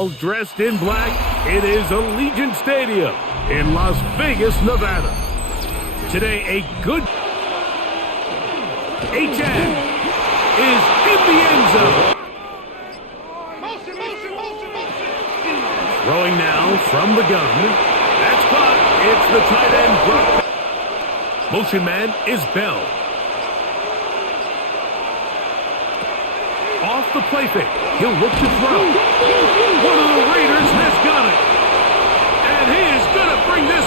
All dressed in black, it is Allegiant Stadium in Las Vegas, Nevada. Today, a good H.N. is in the end zone. Throwing now from the gun. That's caught. It's the tight end drop. Motion man is Bell. Off the play fake. He'll look to throw. One of the Raiders has got it. And he is going to bring this.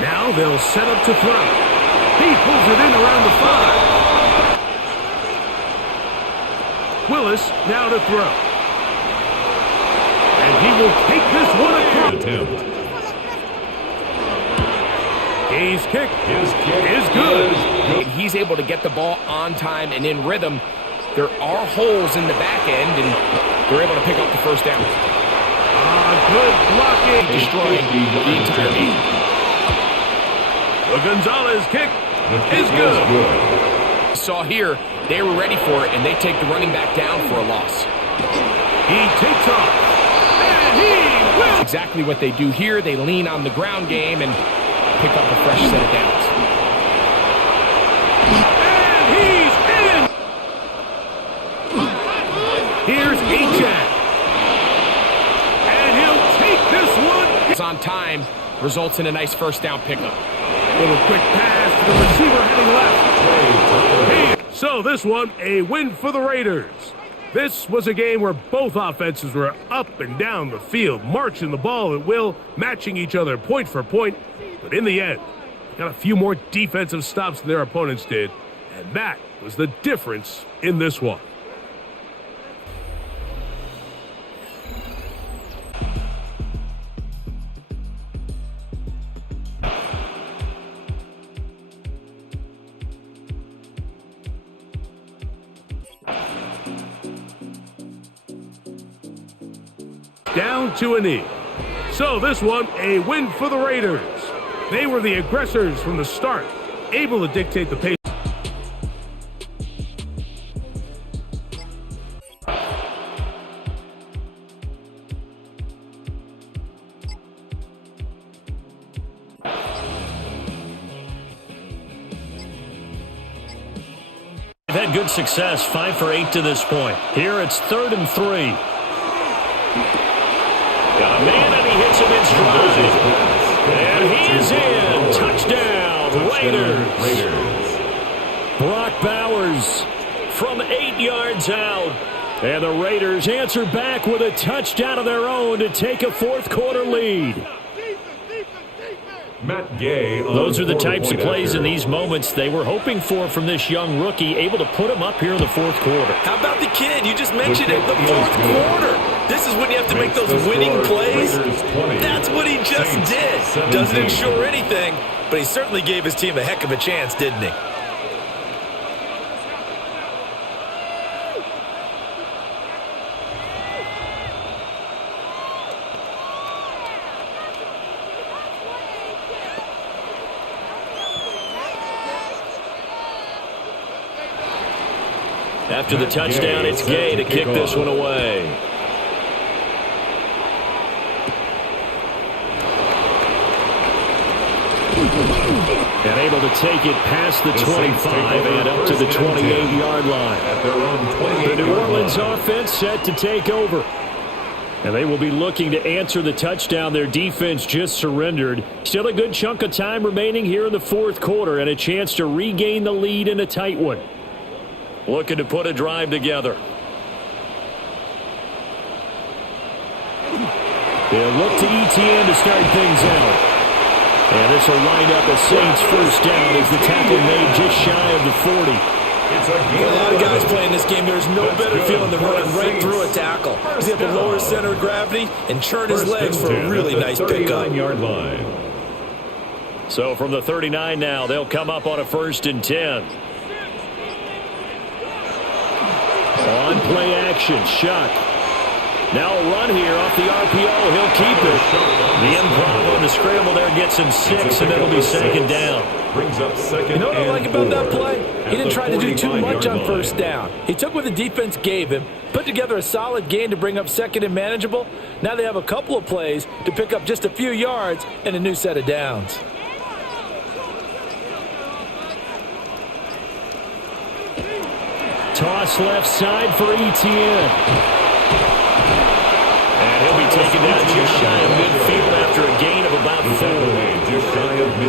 Now they'll set up to throw. He pulls it in around the 5. Willis now to throw. And he will take this one across. His kick is good. And he's able to get the ball on time and in rhythm. There are holes in the back end, and they're able to pick up the first down. Good blocking. Destroying the entire game. The Gonzalez kick is good. You saw here, they were ready for it, and they take the running back down for a loss. He takes off, and he will. Exactly what they do here. They lean on the ground game and pick up a fresh set of downs. And he's in. Here's H.N. And he'll take this one. It's on time, results in a nice first down pickup. Little quick pass to the receiver heading left. So this one, a win for the Raiders. This was a game where both offenses were up and down the field, marching the ball at will, matching each other point for point. But in the end, got a few more defensive stops than their opponents did, and that was the difference in this one. Down to a knee. So this one, a win for the Raiders. They were the aggressors from the start, able to dictate the pace. They've had good success, 5 for 8 to this point. Here it's 3rd and 3. Got a man and he hits him in stride. And he is in. Touchdown, Raiders. Brock Bowers from 8 yards out. And the Raiders answer back with a touchdown of their own to take a fourth quarter lead. Matt Gay. Those are the types of plays in these moments they were hoping for from this young rookie, able to put him up here in the fourth quarter. How about the kid? You just mentioned it, the fourth quarter. This is when you have to make those winning plays. That's what he just did. Doesn't ensure anything, but he certainly gave his team a heck of a chance, didn't he? After the touchdown, it's Gay to kick this one away. And able to take it past the 25 and up to the 28-yard line. The New Orleans offense set to take over. And they will be looking to answer the touchdown their defense just surrendered. Still a good chunk of time remaining here in the fourth quarter and a chance to regain the lead in a tight one. Looking to put a drive together. They'll look to ETN to start things out. And this will wind up a Saints first down as the tackle made just shy of the 40. A lot of guys playing this game, there's no better feeling than running right through a tackle. He's able to lower his center of gravity and churn his legs for a really nice pickup. So from the 39 now, they'll come up on a 1st and 10. On play action, Shuck. Now a run here off the RPO. He'll keep it. The improv on the scramble there gets him 6, and it'll be second down. You know what I like about that play? He didn't try to do too much on first down. He took what the defense gave him, put together a solid gain to bring up second and manageable. Now they have a couple of plays to pick up just a few yards and a new set of downs. Toss left side for Etienne. And he'll be taken down just shy of midfield after a gain of about 4.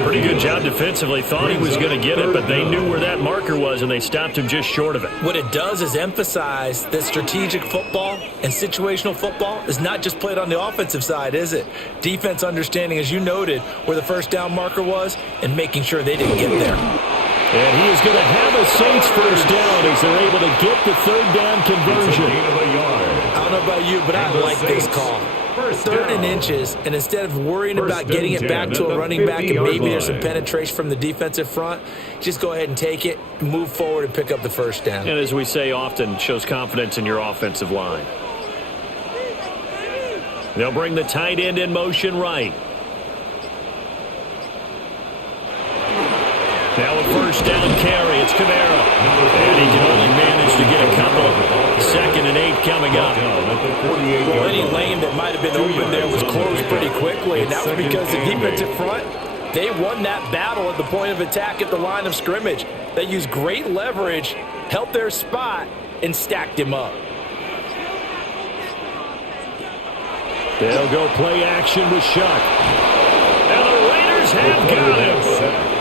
Pretty good job defensively. Thought he was going to get it, but they knew where that marker was, and they stopped him just short of it. What it does is emphasize that strategic football and situational football is not just played on the offensive side, is it? Defense understanding, as you noted, where the first down marker was and making sure they didn't get there. And he is going to have a Saints first down as they're able to get the third down conversion. I don't know about you, but I like this call. 3rd and inches, and instead of worrying about getting it back to a running back and maybe there's some penetration from the defensive front, just go ahead and take it, move forward, and pick up the first down. And as we say often, shows confidence in your offensive line. They'll bring the tight end in motion right. Now a first down carry. It's Kamara. And he can only manage to get a couple. 2nd and 8 coming up. Well, any lane that might have been open there was closed pretty quickly, and that was because the defensive front, they won that battle at the point of attack at the line of scrimmage. They used great leverage, held their spot, and stacked him up. They'll go play action with Shuck. And the Raiders have got him.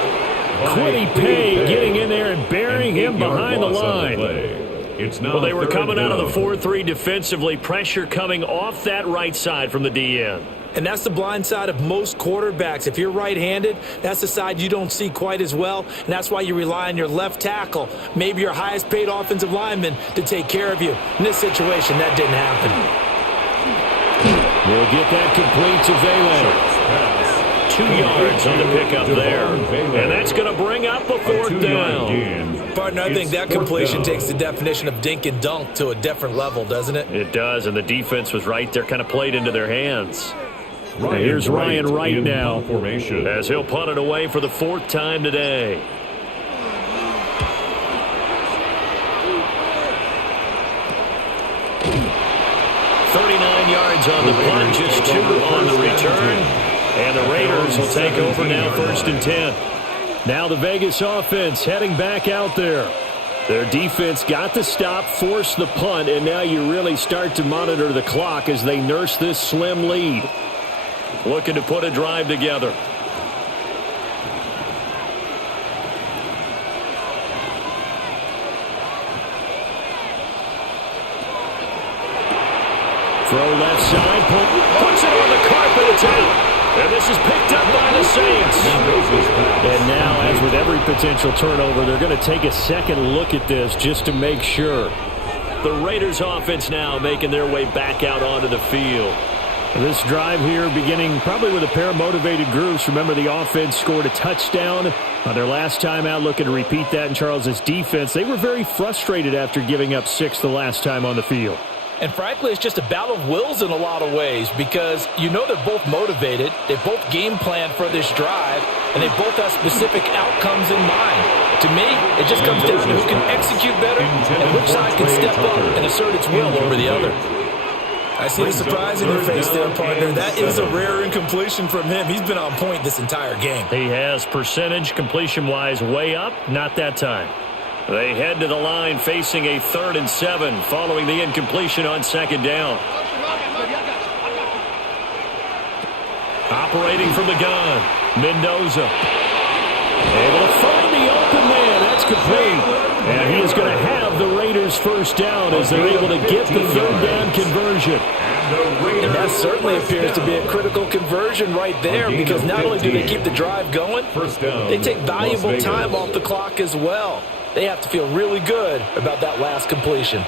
Quiddy Pay getting in there and burying him behind the line. Well, they were coming out of the 4-3 defensively. Pressure coming off that right side from the DN. And that's the blind side of most quarterbacks. If you're right-handed, that's the side you don't see quite as well, and that's why you rely on your left tackle, maybe your highest-paid offensive lineman, to take care of you. In this situation, that didn't happen. We'll get that complete to Valen. 2 yards on the pickup there. And that's going to bring up a 4th down. Partner, I think that completion takes the definition of dink and dunk to a different level, doesn't it? It does, and the defense was right there, kind of played into their hands. Here's Ryan Wright now, as he'll punt it away for the 4th time today. Yards on the punt, just 2 on the return. And the Raiders will take over now, 1st and 10. Now the Vegas offense heading back out there. Their defense got the stop, forced the punt, and now you really start to monitor the clock as they nurse this slim lead. Looking to put a drive together. Throw left side, puts it on the carpet, it's out. And this is picked up by the Saints. And now, as with every potential turnover, they're going to take a second look at this just to make sure. The Raiders offense now making their way back out onto the field. This drive here beginning probably with a pair of motivated groups. Remember, the offense scored a touchdown on their last time out, looking to repeat that in Charles's defense. They were very frustrated after giving up 6 the last time on the field. And frankly, it's just a battle of wills in a lot of ways because you know they're both motivated, they both game plan for this drive, and they both have specific outcomes in mind. To me, it just comes down to who can execute better and which side can step up and assert its will over the other. I see the surprise in your face there, partner. That is a rare incompletion from him. He's been on point this entire game. He has percentage completion-wise way up, not that time. They head to the line facing a 3rd and 7 following the incompletion on 2nd down. Operating from the gun, Mendoza. Able to find the open man. That's complete. And he is going to have the Raiders first down as they're able to get the 3rd down conversion. And that certainly appears to be a critical conversion right there because not only do they keep the drive going, they take valuable time off the clock as well. They have to feel really good about that last completion.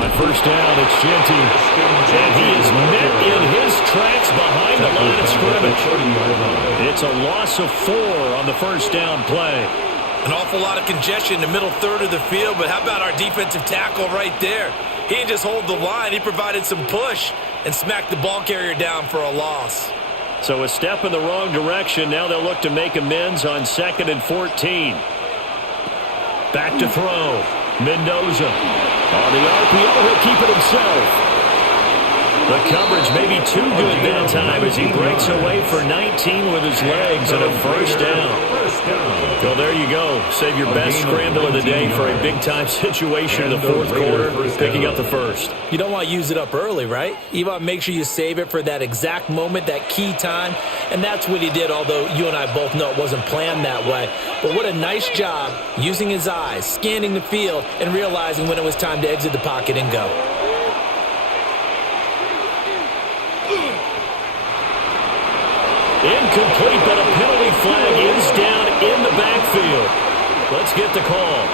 On 1st down, it's Genty. And he is met in his tracks behind the line of scrimmage. It's a loss of 4 on the 1st down play. An awful lot of congestion in the middle third of the field, but how about our defensive tackle right there? He didn't just hold the line. He provided some push and smacked the ball carrier down for a loss. So a step in the wrong direction. Now they'll look to make amends on 2nd and 14. Back to throw. Mendoza. On the RPO, he'll keep it himself. The coverage may be too good that time as he breaks away for 19 with his legs and a first down. Well, there you go. Save your best scramble of the day for a big-time situation in the fourth quarter, picking up the first. You don't want to use it up early, right? You want to make sure you save it for that exact moment, that key time, and that's what he did, although you and I both know it wasn't planned that way. But what a nice job using his eyes, scanning the field, and realizing when it was time to exit the pocket and go. Incomplete, but a penalty flag is down in the backfield. Let's get the call.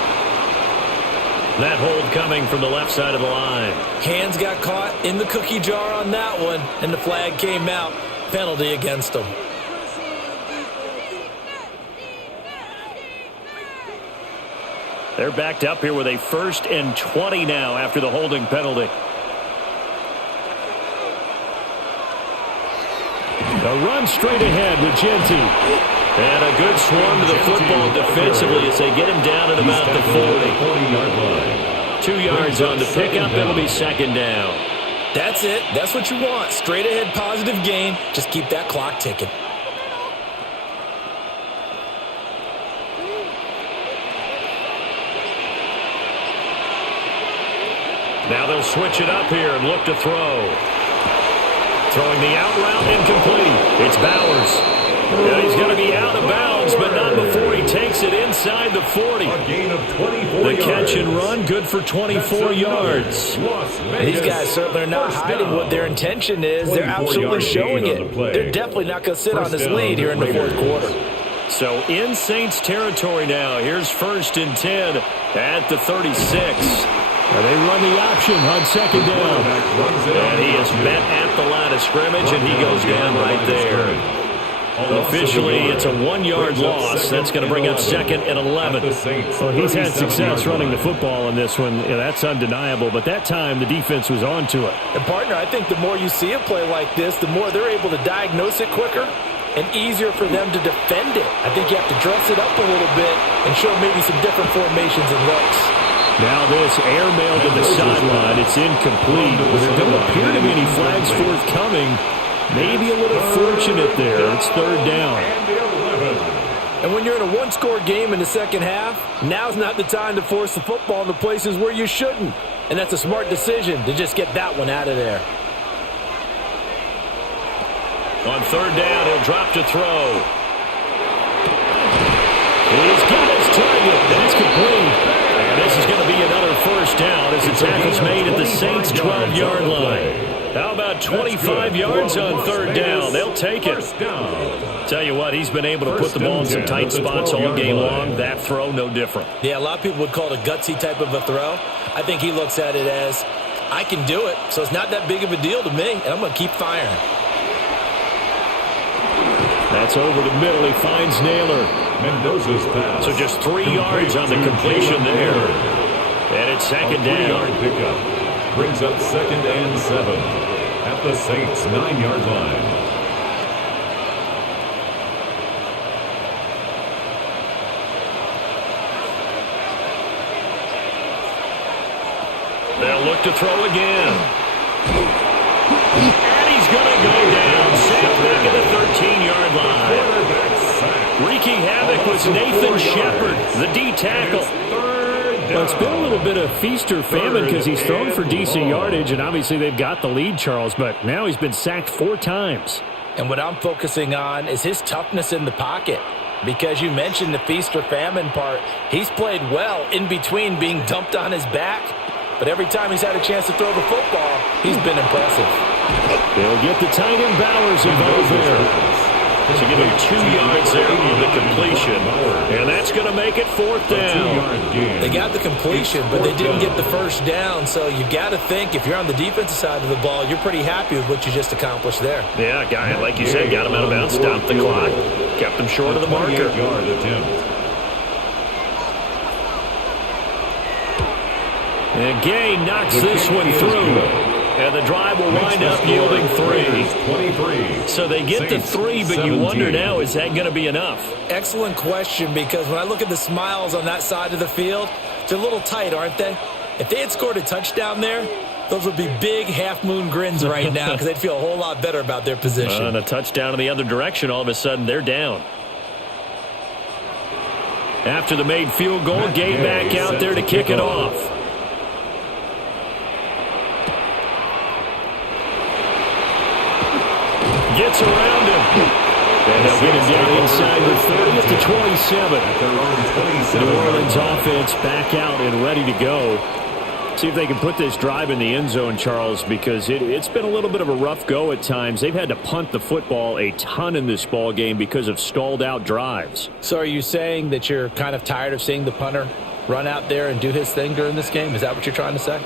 That hold coming from the left side of the line. Hands got caught in the cookie jar on that one, and the flag came out. Penalty against him. They're backed up here with a 1st and 20 now after the holding penalty. A run straight ahead with Genti. And a good swarm to the football defensively as they get him down at about the 40-yard line. 2 yards on the pickup. It'll be 2nd down. That's it. That's what you want. Straight ahead positive gain. Just keep that clock ticking. Now they'll switch it up here and look to throw. Throwing the out route incomplete. It's Bowers. And he's going to be out of bounds, but not before he takes it inside the 40. A gain of 24 the catch and run, good for 24 yards. These guys certainly are not hiding what their intention is. They're absolutely showing it. They're definitely not going to sit on this lead here in the fourth quarter. So in Saints territory now. Here's 1st and 10 at the 36. They run the option on 2nd down. And he is met at the line of scrimmage, and he goes down right there. Officially, it's a 1-yard loss. That's going to bring up 2nd and 11. Well, he's had success running the football in this one. Yeah, that's undeniable. But that time, the defense was on to it. And, partner, I think the more you see a play like this, the more they're able to diagnose it quicker and easier for them to defend it. I think you have to dress it up a little bit and show maybe some different formations and looks. Now this airmail to the sideline. It's incomplete. There don't appear to be any flags forthcoming. Maybe a little fortunate there. It's 3rd down. And when you're in a one-score game in the second half, now's not the time to force the football into places where you shouldn't. And that's a smart decision to just get that one out of there. On 3rd down, he'll drop to throw. He's got his target. That's complete. And this is going to be another 1st down as the tackle's made at the Saints' 12-yard line. How about 25 yards on 3rd down? They'll take it. Tell you what, he's been able to put the ball in some tight spots all game long. That throw, no different. Yeah, a lot of people would call it a gutsy type of a throw. I think he looks at it as, I can do it, so it's not that big of a deal to me, and I'm going to keep firing. That's over the middle. He finds Naylor. Mendoza's pass. So just 3 yards on the completion there. And it's 2nd down. Pickup brings up 2nd and 7 at the Saints' 9-yard line. They'll look to throw again. And he's going to go down. Sacked back at the 13-yard line. Wreaking havoc was Nathan Shepard, the D-tackle. Well, it's been a little bit of feast or famine because he's thrown for decent yardage, and obviously they've got the lead, Charles, but now he's been sacked 4 times. And what I'm focusing on is his toughness in the pocket. Because you mentioned the feast or famine part, he's played well in between being dumped on his back. But every time he's had a chance to throw the football, he's been impressive. They'll get the tight end Bowers involved there. So give him 2 yards there on the completion. And that's going to make it 4th down. They got the completion, but they didn't get the 1st down. So you've got to think, if you're on the defensive side of the ball, you're pretty happy with what you just accomplished there. Yeah, guy, like you said, got him out of bounds, stopped the clock, kept him short of the marker. And Gay knocks this one through. And the drive will wind up yielding 3. So they get to 3, but you wonder now, is that going to be enough? Excellent question, because when I look at the smiles on that side of the field, they're a little tight, aren't they? If they had scored a touchdown there, those would be big half-moon grins right now because they'd feel a whole lot better about their position. And a touchdown in the other direction, all of a sudden they're down. After the made field goal, Gay back out there to kick it off. Gets around him. And they'll get him down inside the 30 at the 27. The New Orleans offense back out and ready to go. See if they can put this drive in the end zone, Charles, because it's been a little bit of a rough go at times. They've had to punt the football a ton in this ball game because of stalled out drives. So are you saying that you're kind of tired of seeing the punter run out there and do his thing during this game? Is that what you're trying to say?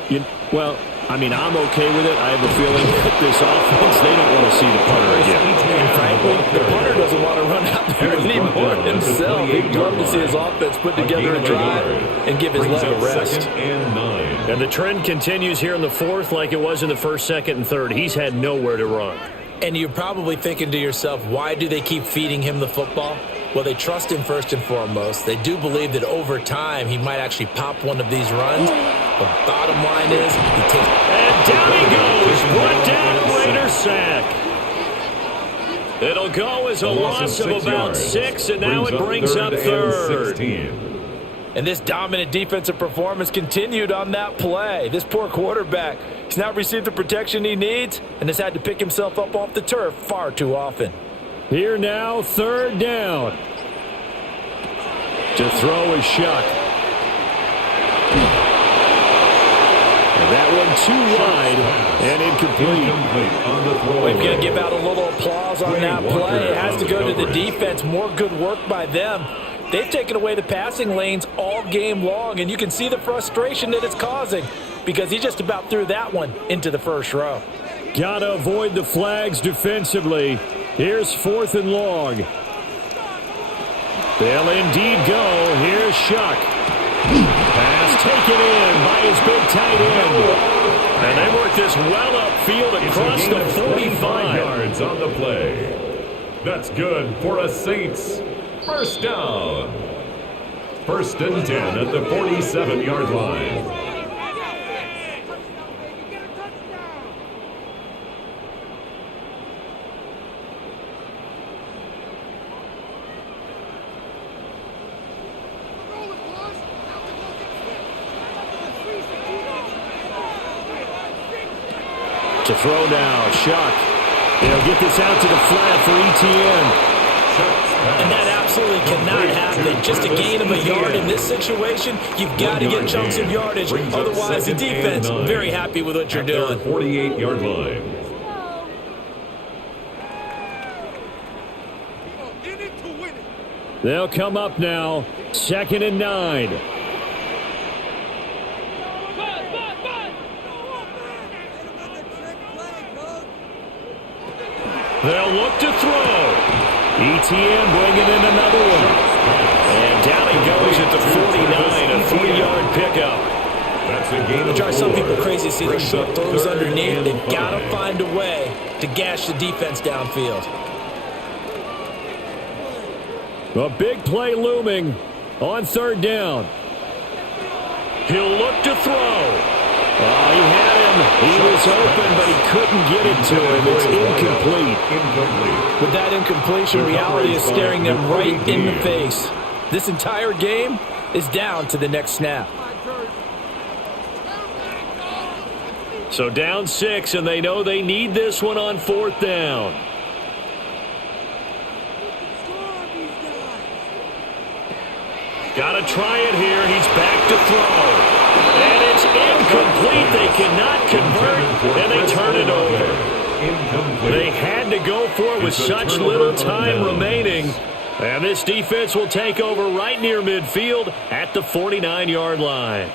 Well, I mean, I'm okay with it. I have a feeling that this offense, they don't want to see the punter again. And frankly, the punter doesn't want to run out there anymore himself. He'd love to see his offense put together a drive and give his leg a rest. And the trend continues here in the fourth like it was in the first, second, and third. He's had nowhere to run. And you're probably thinking to yourself, why do they keep feeding him the football? Well, they trust him first and foremost. They do believe that over time he might actually pop one of these runs. But bottom line is, he takes... And down he goes. Brought down, Raider sack. It'll go as a loss of about 6, and now it brings up third. And this dominant defensive performance continued on that play. This poor quarterback, he's not received the protection he needs and has had to pick himself up off the turf far too often. Here now, third down. To throw is Shuck. And that one too wide and incomplete. We've got to give out a little applause on that play. It has to go to the defense. More good work by them. They've taken away the passing lanes all game long, and you can see the frustration that it's causing because he just about threw that one into the first row. Got to avoid the flags defensively. Here's 4th and long. They'll indeed go. Here's Shuck. Pass taken in by his big tight end. And they work this well upfield across the 45 yards on the play. That's good for a Saints first down. 1st and 10 at the 47-yard line. To throw now, Shuck. They'll get this out to the flat for ETN. And that absolutely cannot happen. Just a gain of a yard in this situation, you've got to get chunks of yardage. Otherwise, the defense, very happy with what you're doing. 48-yard line. They'll come up now, 2nd and 9. They'll look to throw. ETN bringing in another one. And down he goes at the 49, a 3-yard pickup. It drives some people crazy to see the short throws underneath. They've got to find a way to gash the defense downfield. A big play looming on 3rd down. He'll look to throw. Oh, he had him. He was open, but he couldn't get it to him. It's incomplete. With that incompletion, reality is staring them right in the face. This entire game is down to the next snap. So down 6, and they know they need this one on 4th down. Got to try it here. He's back to throw. And it's incomplete. They cannot convert, and they turn it over. They had to go for it with such little time remaining. And this defense will take over right near midfield at the 49-yard line.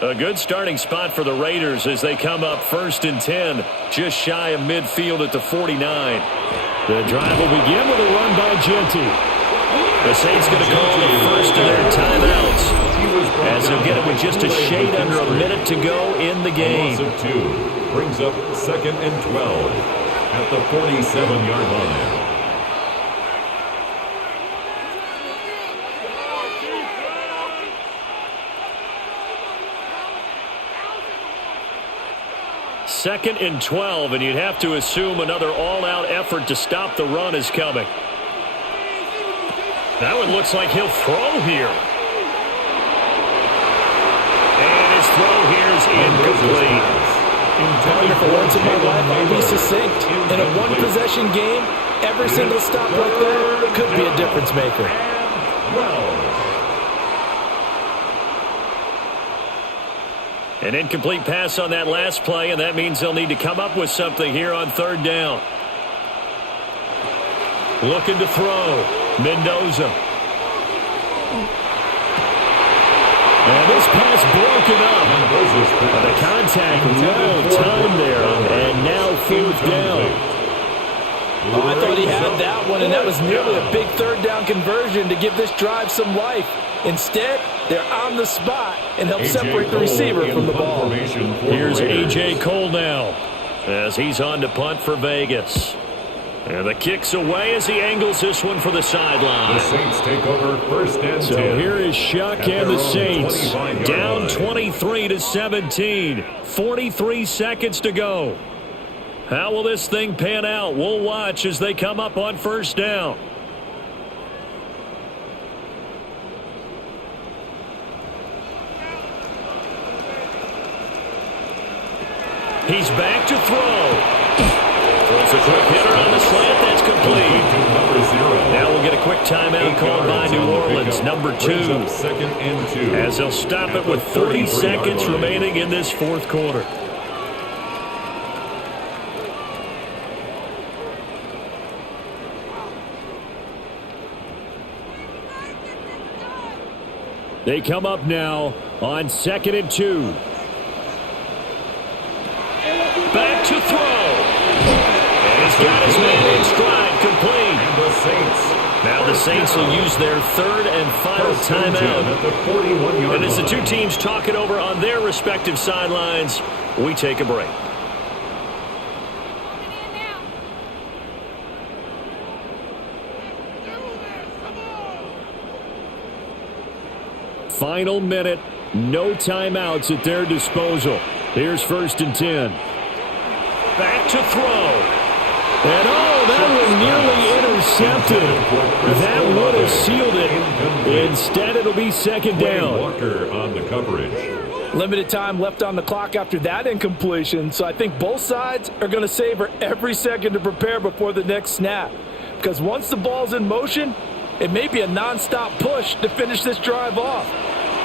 A good starting spot for the Raiders as they come up 1st and 10, just shy of midfield at the 49. The drive will begin with a run by Genty. The Saints going to call the first of their timeouts. with just a shade under a minute to go in the game. Loss of 2 brings up 2nd and 12 at the 47-yard line. Second and 12, and you'd have to assume another all-out effort to stop the run is coming. Now it looks like he'll throw here. And his throw here is incomplete. Partner, for once in my life, I'll be succinct. In a one-possession game, every single stop like that could be a difference maker. An incomplete pass on that last play, and that means they'll need to come up with something here on 3rd down. Looking to throw. Mendoza. And this pass broken up. The contact well timed there, and now 4th down. Oh, I thought he had that one, and that was nearly a big 3rd down conversion to give this drive some life. Instead, they're on the spot and help separate the receiver from the ball. Here's A.J. Cole now as he's on to punt for Vegas. And the kick's away as he angles this one for the sideline. The Saints take over 1st and 10. So here is Shuck and the Saints down 23-17. 43 seconds to go. How will this thing pan out? We'll watch as they come up on 1st down. He's back to throw. Throws a quick hitter on the slant. That's complete. Now we'll get a quick timeout called by New Orleans, number 2. 2nd and 2. As they'll stop it with 30 seconds remaining in this 4th quarter. They come up now on 2nd and 2. Back to throw. And he's got his man in stride, complete. And the Saints. Now the Saints will use their 3rd and final timeout. At the 41-yard And as the line. two teams talk it over on their respective sidelines, we take a break. Final minute, no timeouts at their disposal. Here's 1st and 10. Back to throw. And that was nearly intercepted. That would have sealed it. Instead, it'll be 2nd down. Walker on the coverage. Limited time left on the clock after that incompletion, so I think both sides are going to savor every second to prepare before the next snap. Because once the ball's in motion, it may be a non-stop push to finish this drive off.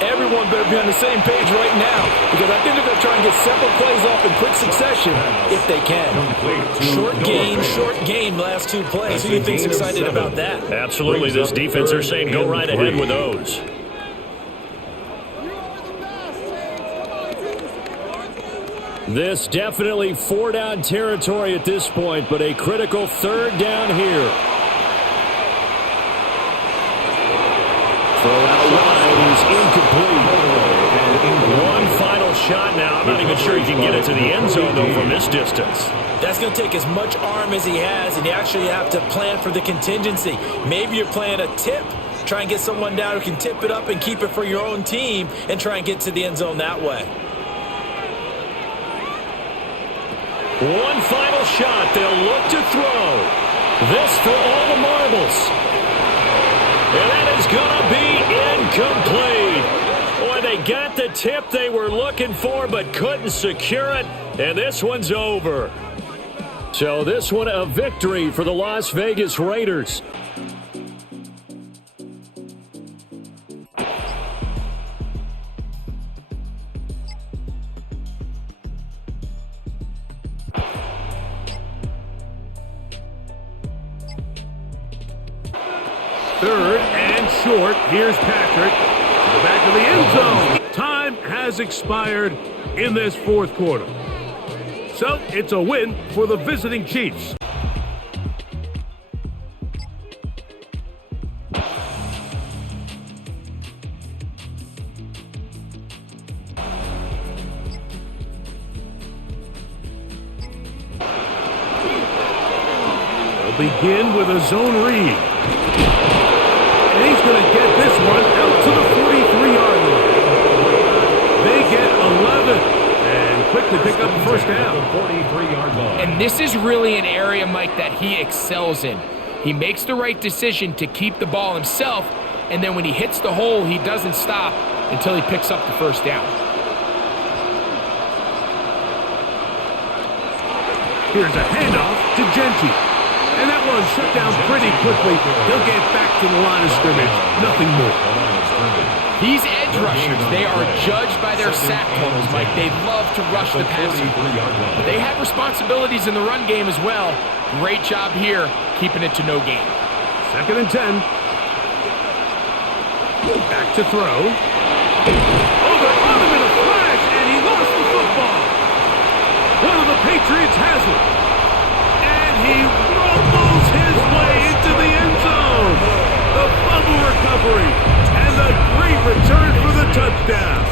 Everyone better be on the same page right now, because I think they're going to try and get several plays off in quick succession if they can. Short game, last 2 plays. Who do you think's excited about that? Absolutely. This defense are saying go right ahead with those. This definitely 4-down territory at this point, but a critical 3rd down here. Throw out wide is incomplete. One final shot now. I'm not even sure he can get it to the end zone, though, from this distance. That's going to take as much arm as he has, and you actually have to plan for the contingency. Maybe you're playing a tip. Try and get someone down who can tip it up and keep it for your own team and try and get to the end zone that way. One final shot. They'll look to throw. This for all the marbles. And that is going to be incomplete. Boy, they got the tip they were looking for but couldn't secure it. And this one's over. So this one a victory for the Las Vegas Raiders. Third and short. Here's Patrick to the back of the end zone. Time has expired in this 4th quarter. So it's a win for the visiting Chiefs. They'll begin with a zone read. And he's going to get this one out to the 43-yard line. They get 11 and quickly pick up the first down. And this is really an area, Mike, that he excels in. He makes the right decision to keep the ball himself, and then when he hits the hole, he doesn't stop until he picks up the first down. Here's a handoff to Genty. And that one shut down pretty quickly. He'll get back to the line of scrimmage. Nothing more. These edge rushers, they are judged by their sack totals, Mike. They love to rush the passer. But they have responsibilities in the run game as well. Great job here, keeping it to no gain. 2nd and 10. Back to throw. Oh, they're on him in a flash, and he lost the football. One of the Patriots has it. And he rumbles his way into the end zone. The fumble recovery and the great return for the touchdown.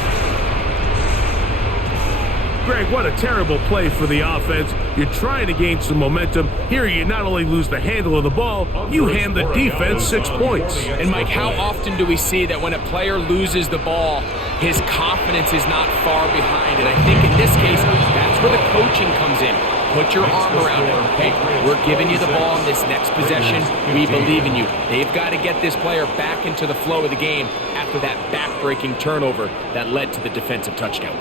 Greg, what a terrible play for the offense. You're trying to gain some momentum. Here you not only lose the handle of the ball, you hand the defense 6 points. And Mike, how often do we see that when a player loses the ball, his confidence is not far behind? And I think in this case, that's where the coaching comes in. Put your arm around him. Hey, we're giving you the ball in this next possession. We believe in you. They've got to get this player back into the flow of the game after that back-breaking turnover that led to the defensive touchdown.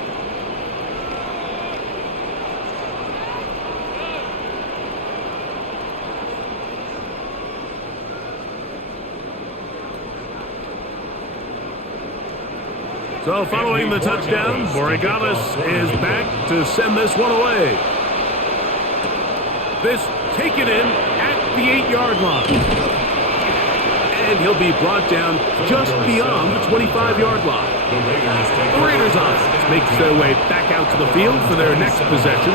So following the touchdown, Borregales is back to send this one away. This taken in at the 8-yard line. And he'll be brought down just beyond the 25-yard line. The Raiders offense makes their way back out to the field for their next possession.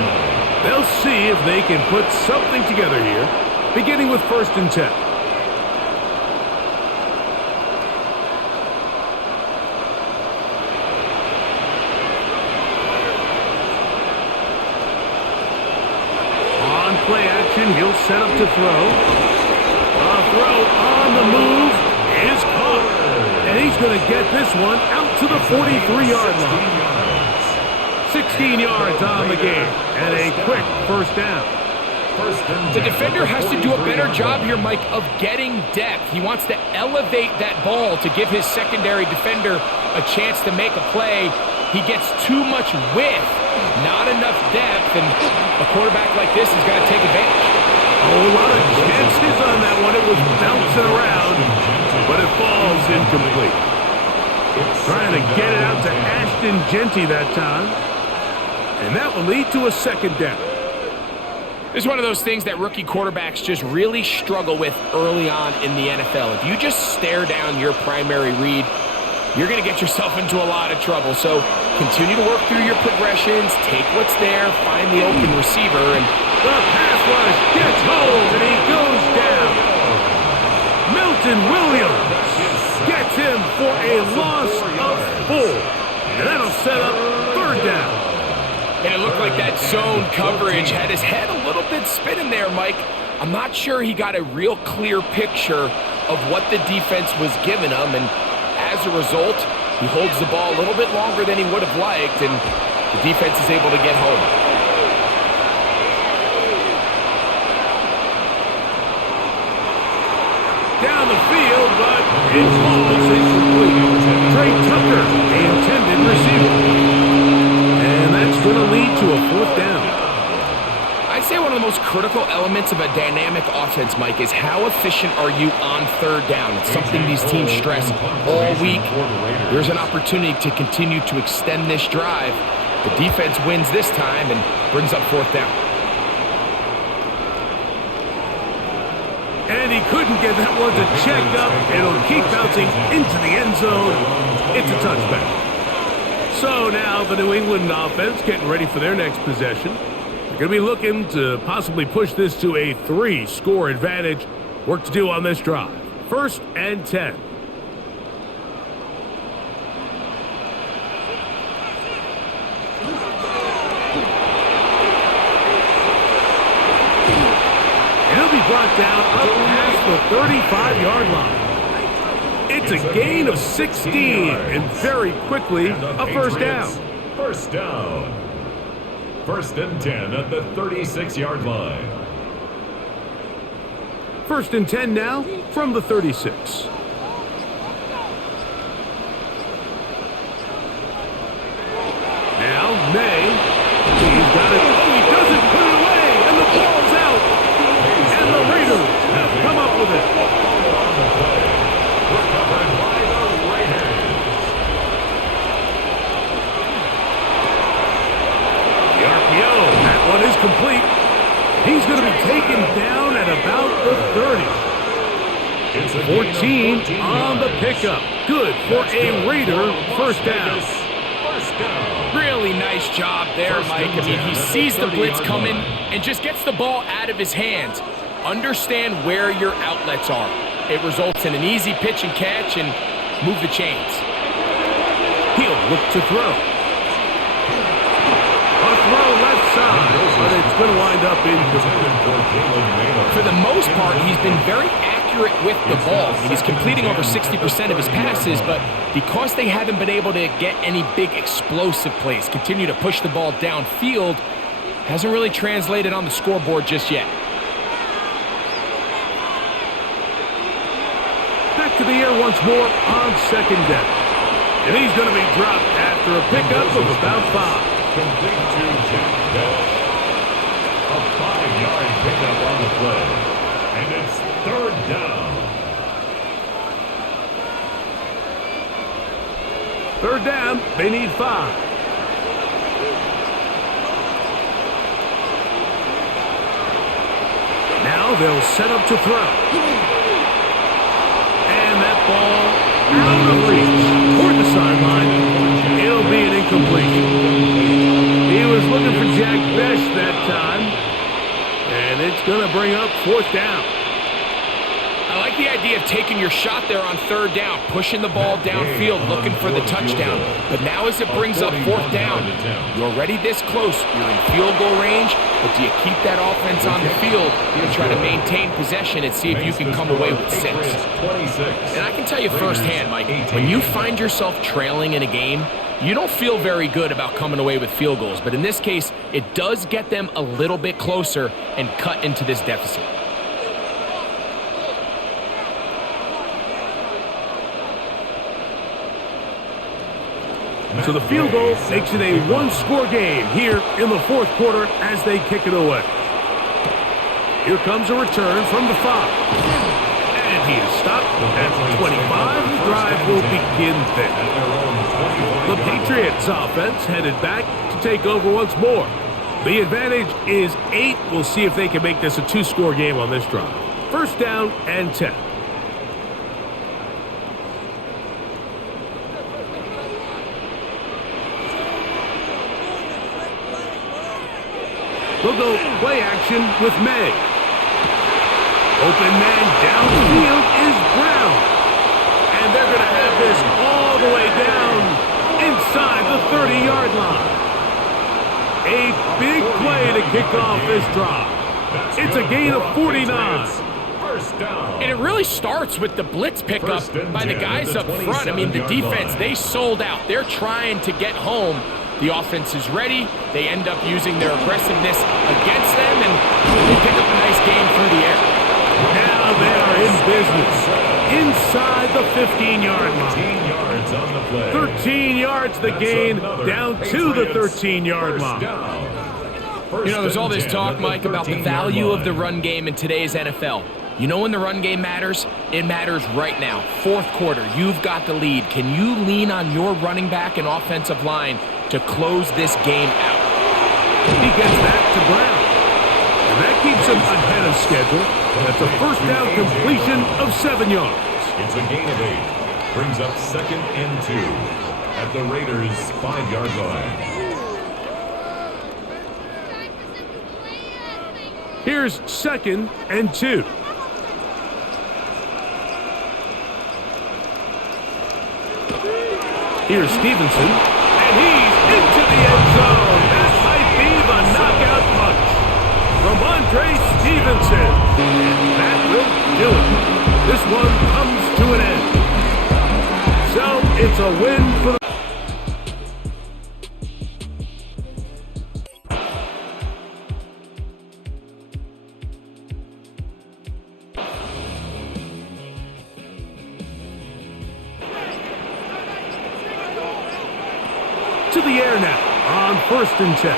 They'll see if they can put something together here, beginning with 1st and 10. Play action, he'll set up to throw. A throw on the move is caught. And he's going to get this one out to the 43-yard line. 16 yards on the game and a quick first down. The defender has to do a better job here, Mike, of getting depth. He wants to elevate that ball to give his secondary defender a chance to make a play. He gets too much width, not enough depth, and a quarterback like this is going to take advantage. A lot of chances on that one. It was bouncing around, but it falls incomplete. Trying to get it out to Ashton Genty that time. And that will lead to a 2nd down. This is one of those things that rookie quarterbacks just really struggle with early on in the NFL. If you just stare down your primary read, you're going to get yourself into a lot of trouble. So continue to work through your progressions, take what's there, find the open receiver, and the pass rush gets hold, and he goes down. Milton Williams gets him for a loss of 4. And that'll set up 3rd down. And it looked like that zone coverage had his head a little bit spinning there, Mike. I'm not sure he got a real clear picture of what the defense was giving him, and as a result, he holds the ball a little bit longer than he would have liked, and the defense is able to get home. Down the field, but it falls incomplete. Trey Tucker, the intended receiver. And that's going to lead to a 4th down. I'd say one of the most critical elements of a dynamic offense, Mike, is how efficient are you on 3rd down. It's something these teams stress all week. There's an opportunity to continue to extend this drive. The defense wins this time and brings up 4th down. And he couldn't get that one to check up. It'll keep bouncing into the end zone. It's a touchback. So now the New England offense getting ready for their next possession. They're going to be looking to possibly push this to a 3-score advantage. Work to do on this drive. 1st and 10. And he'll be brought down 35-yard line. It's a gain of 16, and very quickly, a first down. First down. First and 10 at the 36-yard line. First and 10 now from the 36. Now, May. He's got it. Oh, he doesn't put it away, and the ball's out. And the Raiders have come up with it. Recovered by the Raiders. The RPO, that one is complete. He's going to be taken down at about the 30. 14 on the pickup. Good for a Raider first down. Really nice job there, Mike. I mean, he sees the blitz coming and just gets the ball out of his hands. Understand where your outlets are. It results in an easy pitch and catch and move the chains. He'll look to throw. A throw left side, but it's going to wind up incomplete. For the most part, he's been very accurate with the ball. He's completing over 60% of his passes, but because they haven't been able to get any big explosive plays, continue to push the ball downfield, hasn't really translated on the scoreboard just yet. Back to the air once more on second down. And he's going to be dropped after a pickup of about 5. Complete to Jack Bell. A 5-yard pickup on the play. And it's third down. Third down, they need 5. Now they'll set up to throw. And that ball out of reach toward the sideline. It'll be an incompletion. He was looking for Jack Bell that time. And it's going to bring up fourth down. I like the idea of taking your shot there on third down, pushing the ball downfield, looking for the touchdown. But now as it brings up fourth down, you're already this close. You're in field goal range, but do you keep that offense on the field and try to maintain possession and see if you can come away with 6? And I can tell you firsthand, Mike, when you find yourself trailing in a game, you don't feel very good about coming away with field goals. But in this case, it does get them a little bit closer and cut into this deficit. So the field goal makes it a one-score game here in the fourth quarter as they kick it away. Here comes a return from the 5. And he is stopped at the 25. The drive will begin there. The Patriots offense headed back to take over once more. The advantage is 8. We'll see if they can make this a 2-score game on this drive. First down and 10. We'll go play action with May. Open man downfield is Brown. And they're going to have this all the way down inside the 30-yard line. A big play to kick off this drive. It's a gain of 49. And it really starts with the blitz pickup by the guys up front. I mean, the defense, they sold out. They're trying to get home. The offense is ready. They end up using their aggressiveness against them, and they pick up a nice game through the air. Now they are in business. Inside the 15-yard line. 13 yards the gain, down to the 13-yard line. You know, there's all this talk, Mike, about the value of the run game in today's NFL. You know when the run game matters? It matters right now. Fourth quarter, you've got the lead. Can you lean on your running back and offensive line to close this game out? He gets back to Brown. And that keeps him ahead of schedule. That's a first down completion of 7 yards. It's a gain of 8. Brings up second and 2 at the Raiders' 5-yard line. Here's second and 2. Here's Stevenson, and he's into the end zone. That might be the knockout punch from Andre Stevenson. And that will do it. This one comes to an end. So it's a win for the... To the air now on 1st and 10.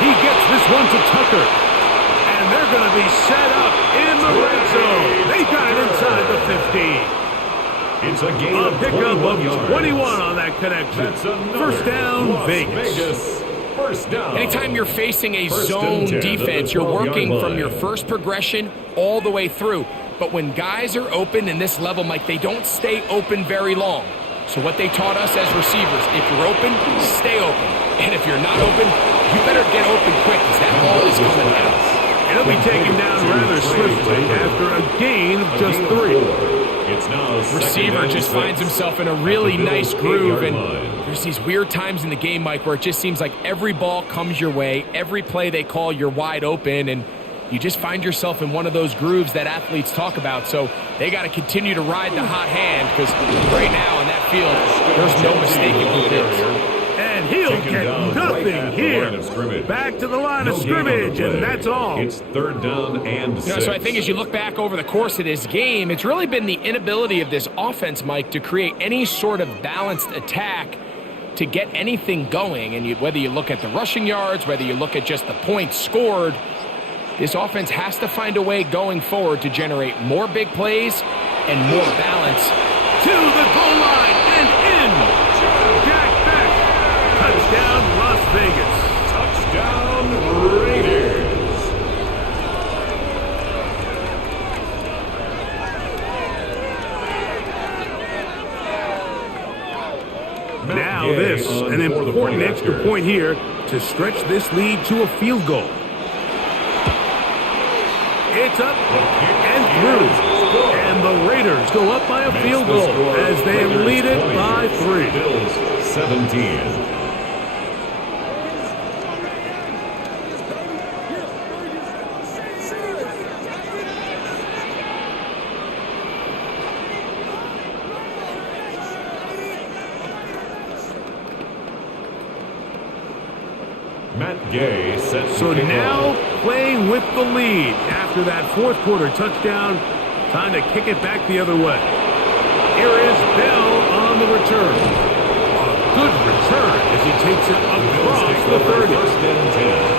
He gets this one to Tucker. And they're going to be set up in the red zone. They got it inside the 50. It's a game A of pickup 21 of yards. 21 on that connection. First down, Las Vegas. First down. Anytime you're facing a First zone and 10 at the defense, you're 12-yard working from line. your first progression all the way through. But when guys are open in this level, Mike, they don't stay open very long. So what they taught us as receivers, if you're open, stay open. And if you're not open, you better get open quick because that ball is coming out. And he'll be taken down rather swiftly after a gain of just 3. It's now Receiver just finds himself in a really nice groove, and there's these weird times in the game, Mike, where it just seems like every ball comes your way, every play they call, you're wide open, and you just find yourself in one of those grooves that athletes talk about. So they got to continue to ride the hot hand because right now in that field, there's no mistaking who it is. And he'll get nothing here. Back to the line of scrimmage, and that's all. It's 3rd down and 6. So I think as you look back over the course of this game, it's really been the inability of this offense, Mike, to create any sort of balanced attack to get anything going. And whether you look at the rushing yards, whether you look at just the points scored, this offense has to find a way going forward to generate more big plays and more balance. To the goal line and in. Jack Beck. Touchdown, Las Vegas. Touchdown, Raiders. Now this, an important extra point here to stretch this lead to a field goal. It's up and through. And the Raiders go up by a field goal as they lead it by 3. Bills 17. Matt Gay set So now playing with the lead after that 4th quarter touchdown. Time to kick it back the other way. Here is Bell on the return. A good return as he takes it across the 30.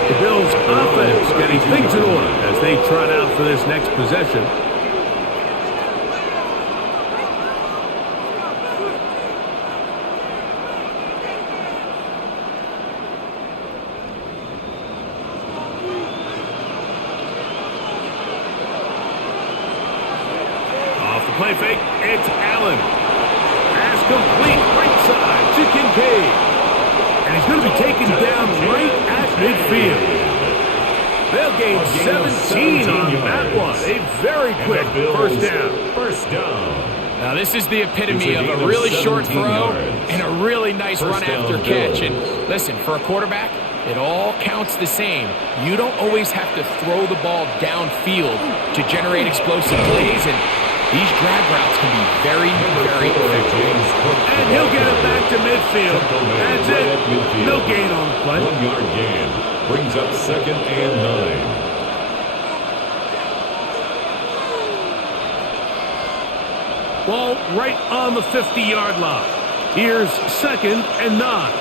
The Bills offense getting things in order as they trot out for this next possession. Play fake, it's Allen. Pass complete, right side to Kincaid. And he's going to be taken down right at midfield. They'll gain 17 on that one. A very quick first down. First down. Now this is the epitome of a really short throw and a really nice run after catch. And listen, for a quarterback, it all counts the same. You don't always have to throw the ball downfield to generate explosive plays, and these drag routes can be very, very effective. And he'll get it back to midfield. That's it. No gain on the play. 1 yard gain. Brings up 2nd and 9. Ball right on the 50-yard line. Here's 2nd and 9.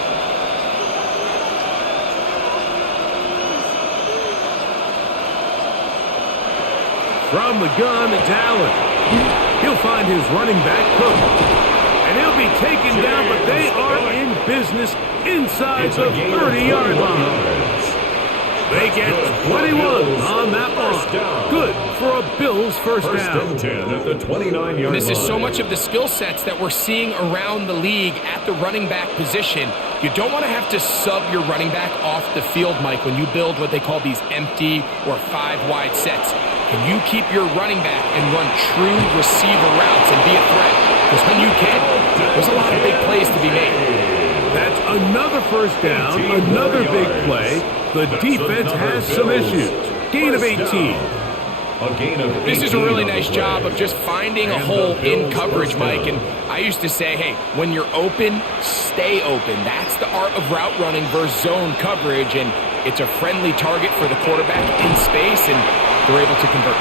From the gun, it's Allen. He'll find his running back, Cook. And he'll be taken down, but they are in business inside the 30-yard line. They get 21 on that one. Good for a Bills first down. 10 at the 29-yard line. This is so much of the skill sets that we're seeing around the league at the running back position. You don't want to have to sub your running back off the field, Mike, when you build what they call these empty or 5-wide sets. Can you keep your running back and run true receiver routes and be a threat? Because when you can, there's a lot of big plays to be made. That's another first down, another big play. The defense has some issues. Gain of 18. A gain of 18 This is a really on the nice play. job of just finding a And hole the Bills in coverage, first Mike. down. And I used to say, hey, when you're open, stay open. That's the art of route running versus zone coverage. And it's a friendly target for the quarterback in space, and they're able to convert.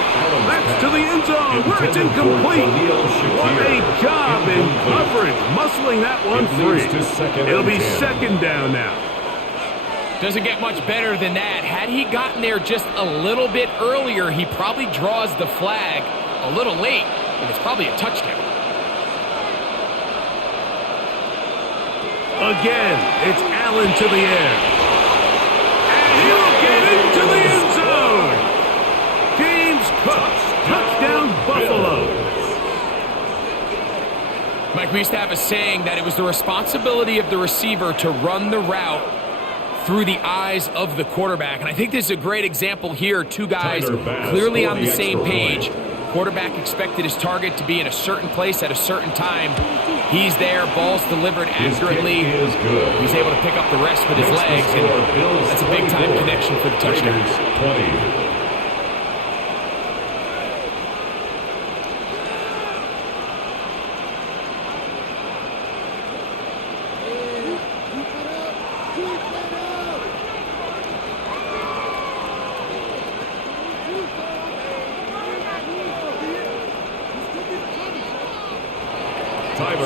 That's to the end zone where it's incomplete. What a job in coverage, muscling that one free. It'll be second down now. Doesn't get much better than that. Had he gotten there just a little bit earlier, he probably draws the flag a little late, and it's probably a touchdown. Again, it's Allen to the air. And he'll get into the end zone. James Cook, touchdown Buffalo. Mike, we used to have a saying that it was the responsibility of the receiver to run the route through the eyes of the quarterback. And I think this is a great example here. Two guys clearly on the same page. Quarterback expected his target to be in a certain place at a certain time. He's there, ball's delivered accurately. He's able to pick up the rest with his legs, and that's a big-time connection for the touchdown. 20.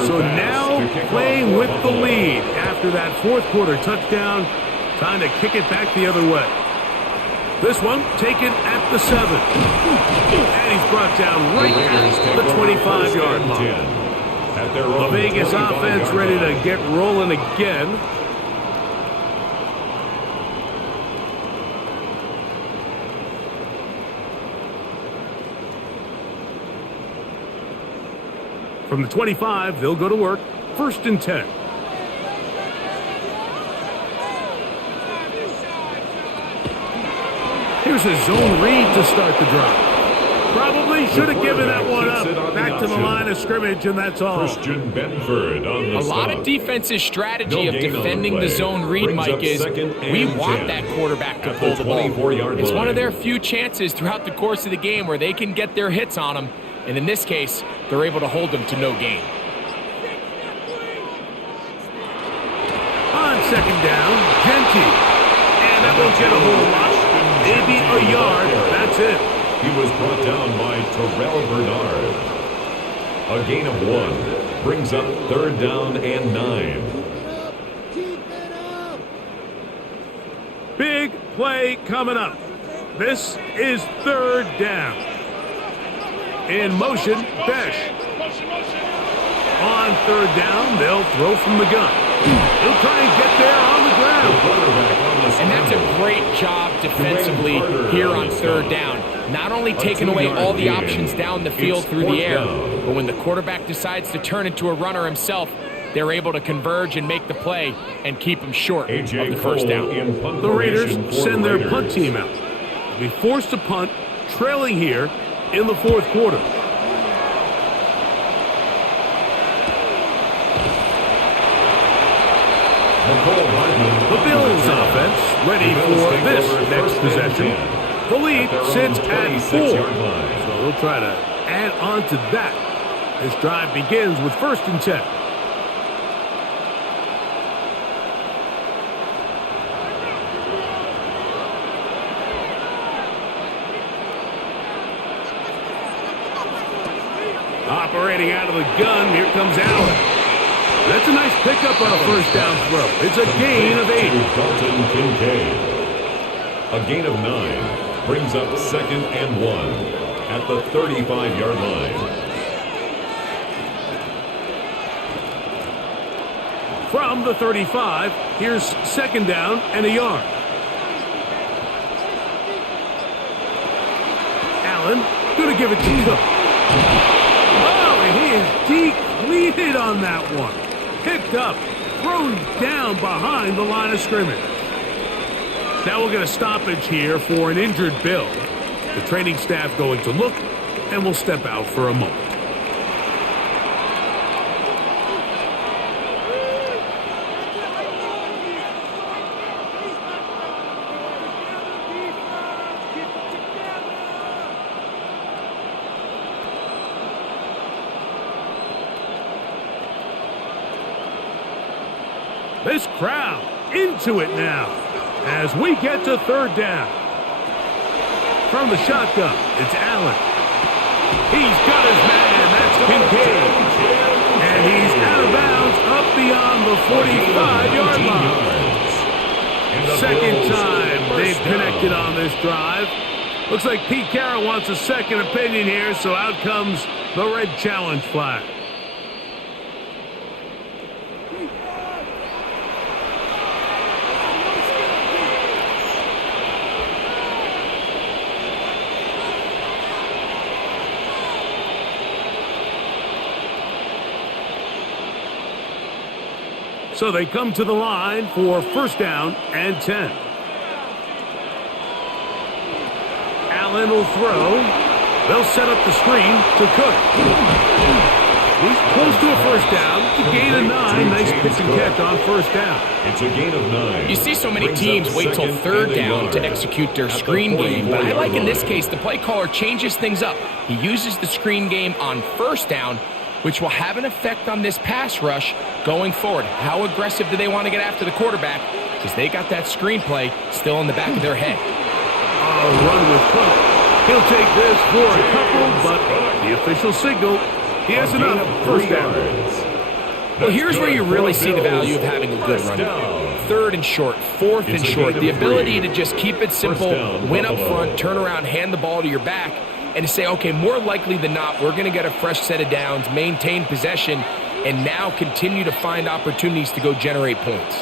So now playing with the lead after that fourth quarter touchdown, trying to kick it back the other way. This one taken at the 7. And he's brought down right at the 25-yard mark. The Vegas offense ready to get rolling again. From the 25, they'll go to work. 1st and 10. Here's a zone read to start the drive. Probably should have given that one up. Back to the line of scrimmage, and that's all. Christian Benford on the A lot of defense's strategy of defending the zone read, Mike, is we want that quarterback to pull the ball. It's one of their few chances throughout the course of the game where they can get their hits on them. And in this case, they're able to hold them to no gain. On 2nd down, Genty. And that won't get a whole lot. Maybe a yard. That's it. He was brought down by Terrell Bernard. A gain of 1 brings up 3rd down and 9. Big play coming up. This is 3rd down. In motion, Besh. On 3rd down, they'll throw from the gun. He'll try and get there on the ground. And that's a great job defensively here on 3rd down. Not only taking away all the options down the field through the air, but when the quarterback decides to turn into a runner himself, they're able to converge and make the play and keep him short of the 1st down. The Raiders send their punt team out. They'll be forced to punt, trailing here in the 4th quarter. The Bills offense ready for this next possession. The lead sits at 4. So they'll try to add on to that. This drive begins with 1st and 10. Operating out of the gun, here comes Allen. That's a nice pickup on a 1st down throw. It's a gain of 8. Dalton Kincaid. A gain of 9 brings up 2nd and 1 at the 35-yard line. From the 35, here's 2nd down and a yard. Allen going to give it to Cook. Oh, and he is depleted on that one. Picked up, thrown down behind the line of scrimmage. Now we'll get a stoppage here for an injured Bill. The training staff going to look, and we'll step out for a moment. This crowd into it now as we get to third down. From the shotgun, it's Allen. He's got his man. That's Kincaid. And he's out of bounds up beyond the 45-yard line. Second time they've connected on this drive. Looks like Pete Carroll wants a second opinion here, so out comes the red challenge flag. So they come to the line for first down and 10. Allen will throw. They'll set up the screen to Cook. He's close to a first down. It's a gain of 9. Nice pitch and catch on first down. It's a gain of 9. You see so many teams wait till third down to execute their screen game, but I like in this case the play caller changes things up. He uses the screen game on first down, which will have an effect on this pass rush going forward. How aggressive do they want to get after the quarterback? Because they got that screenplay still in the back of their head. Run with Cook. He'll take this for a couple, but the official signal, he has enough. First down. Well, here's where you really see the value of having a good run. Third and short, fourth and short. The ability to just keep it simple, win up front, turn around, hand the ball to your back, and to say, okay, more likely than not, we're going to get a fresh set of downs, maintain possession, and now continue to find opportunities to go generate points.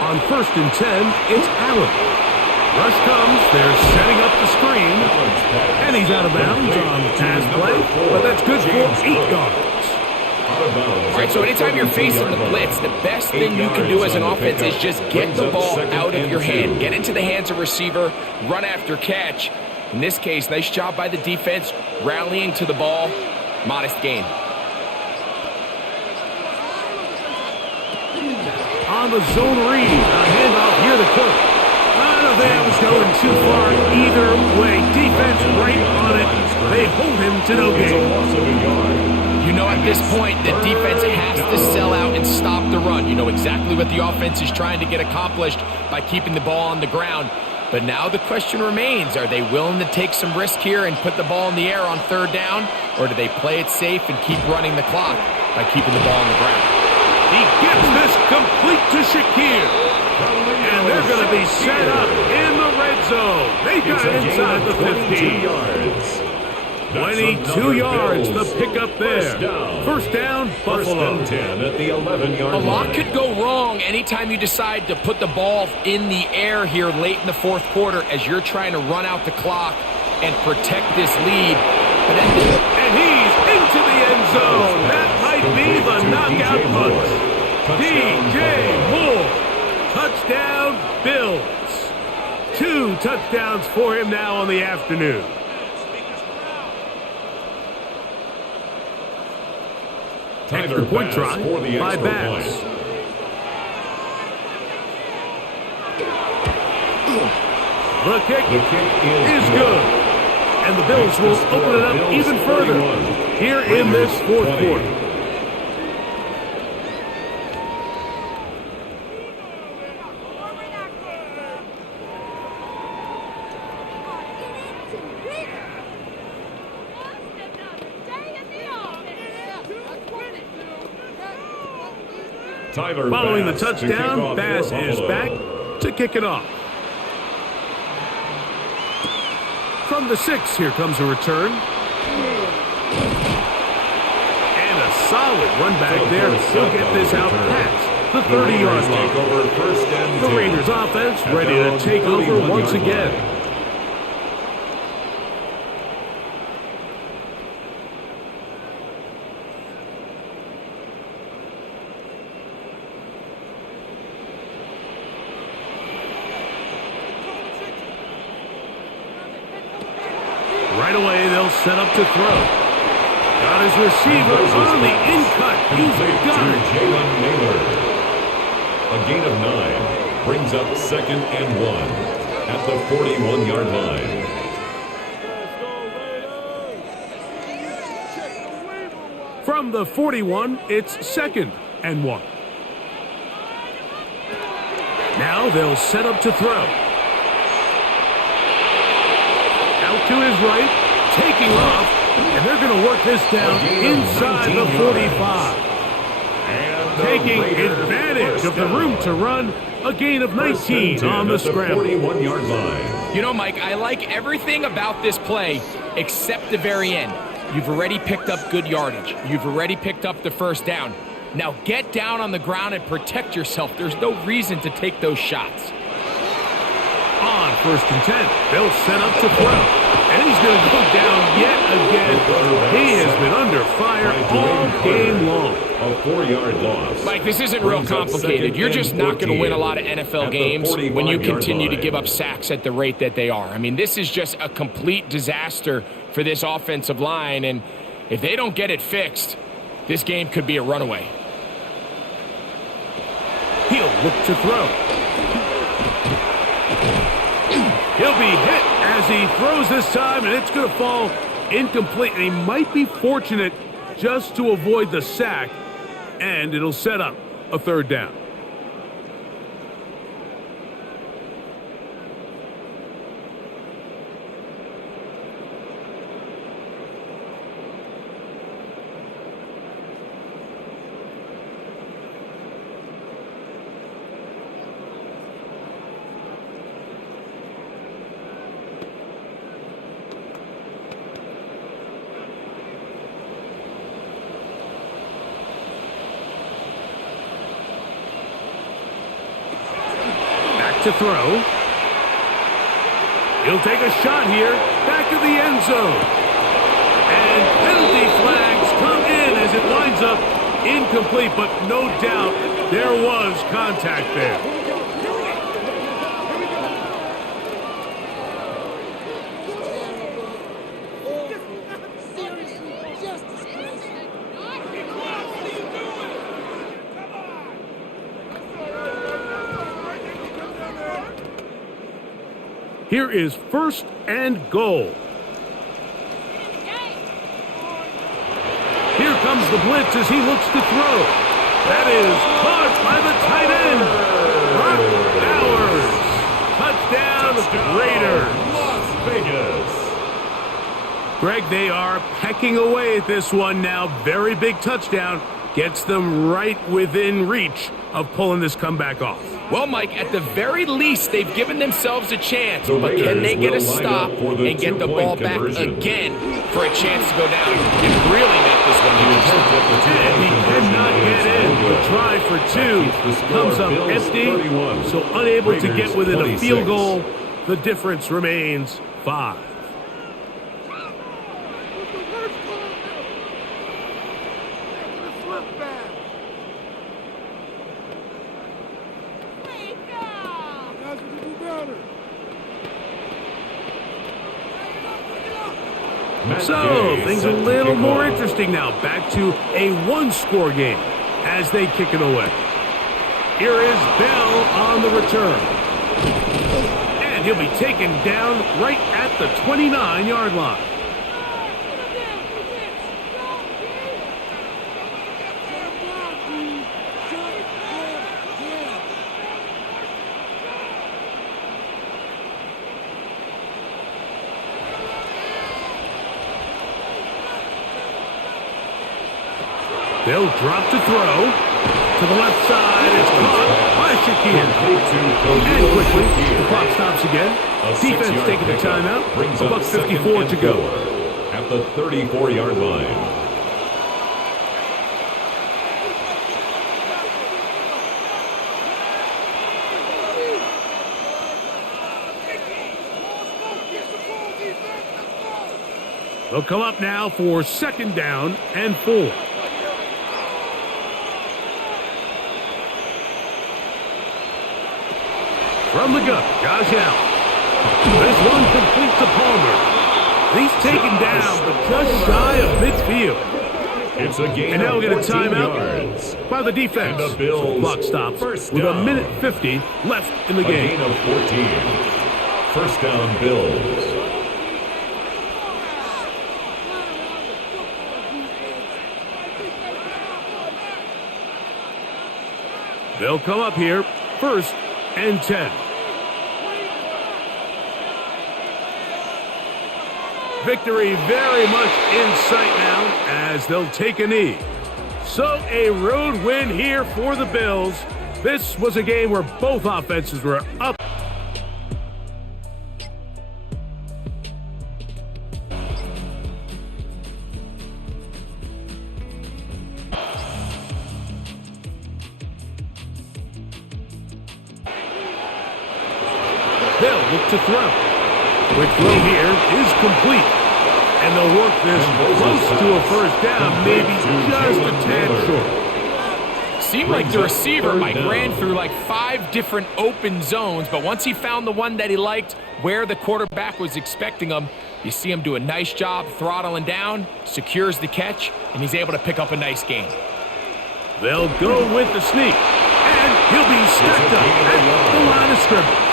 On first and 10, it's Allen. Rush comes, they're setting up the screen, and he's out of bounds on the pass play, but that's good for 8 yards. All right, so anytime you're facing the blitz, the best thing you can do as an offense is just get the ball out of your hand, get into the hands of receiver, run after catch. In this case, nice job by the defense, rallying to the ball, modest gain. On the zone read, a handoff here to Cook. I don't think that was going too far either way. Defense right on it. They hold him to no gain. You know at this point, the defense has to sell out and stop the run. You know exactly what the offense is trying to get accomplished by keeping the ball on the ground. But now the question remains, are they willing to take some risk here and put the ball in the air on third down? Or do they play it safe and keep running the clock by keeping the ball on the ground? He gets this complete to Shakir. And they're going to be set up in the red zone. They got inside the 15. 22 yards, the pickup there. First down, Buffalo. First and 10 at the 11-yard line. A lot could go wrong anytime you decide to put the ball in the air here late in the fourth quarter as you're trying to run out the clock and protect this lead. And he's into the end zone. That might be the knockout punch. DJ Moore. Touchdown, Bills. 2 touchdowns for him now on the afternoon. Extra point try by Bass. The kick is good. And the Bills will open it up even further here in this fourth quarter. Following the touchdown, Bass is back to kick it off. From the 6, here comes a return. And a solid run back there. He'll get this out past the 30-yard line. The Raiders offense ready to take over once again. Right away, they'll set up to throw. Got his receiver on the in-cut. He's got it. Jalen Naylor. A gain of 9 brings up 2nd and 1 at the 41-yard line. From the 41, it's 2nd and 1. Now they'll set up to throw. Out to his right, taking off, and they're going to work this down inside the 45. Taking advantage of the room to run, a gain of 19 on the scramble. 41-yard line. You know, Mike, I like everything about this play except the very end. You've already picked up good yardage. You've already picked up the first down. Now get down on the ground and protect yourself. There's no reason to take those shots. On 1st and 10, they'll set up to throw. And he's going to go down yet again. He has been under fire all game long. A 4-yard loss. Mike, this isn't real complicated. You're just not going to win a lot of NFL games when you continue to give up sacks at the rate that they are. I mean, this is just a complete disaster for this offensive line. And if they don't get it fixed, this game could be a runaway. He'll look to throw. He'll be hit as he throws this time, and it's going to fall incomplete. And he might be fortunate just to avoid the sack, and it'll set up a 3rd down. To throw. He'll take a shot here, back to the end zone. And penalty flags come in as it winds up incomplete, but no doubt there was contact there. Here is 1st and goal. Here comes the blitz as he looks to throw. That is caught by the tight end. Brock Bowers. Touchdown, Raiders. Las Vegas. Greg, they are pecking away at this one now. Very big touchdown. Gets them right within reach of pulling this comeback off. Well, Mike, at the very least, they've given themselves a chance. But can they get a stop and get the ball back again for a chance to go down and really make this one huge? And he cannot get in. The try for 2 comes up empty, so unable to get within a field goal. The difference remains 5. So, things a little more interesting now. Back to a 1-score game as they kick it away. Here is Bell on the return. And he'll be taken down right at the 29-yard line. They'll drop to throw. To the left side, it's caught by Shakir. And quickly, the clock stops again. Defense taking the timeout. $1:54 to go. At the 34-yard line. They'll come up now for 2nd down and 4. From the gun, Josh Allen. This one complete to Palmer. He's taken down, but just shy of midfield. It's a game. And now we get a timeout by the defense. And the Bills, so the clock stops with 1:50 left in the game. A gain of 14. 1st down, Bills. They'll come up here 1st and 10. Victory very much in sight now as they'll take a knee. So a road win here for the Bills. This was a game where both offenses were up. They'll look to throw. Quick throw here is complete. And they'll work this close to a first down, maybe just a tad short. Seemed like the receiver, Mike, ran through like 5 different open zones, but once he found the one that he liked, where the quarterback was expecting him, you see him do a nice job throttling down, secures the catch, and he's able to pick up a nice gain. They'll go with the sneak, and he'll be stacked up at the line of scrimmage.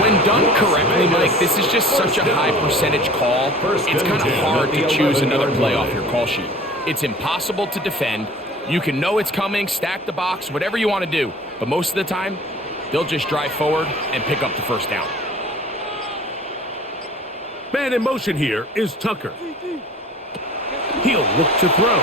When done correctly, Mike, this is just such a high percentage call. It's kind of hard to choose another play off your call sheet. It's impossible to defend. You can know it's coming, stack the box, whatever you want to do. But most of the time, they'll just drive forward and pick up the first down. Man in motion here is Tucker. He'll look to throw.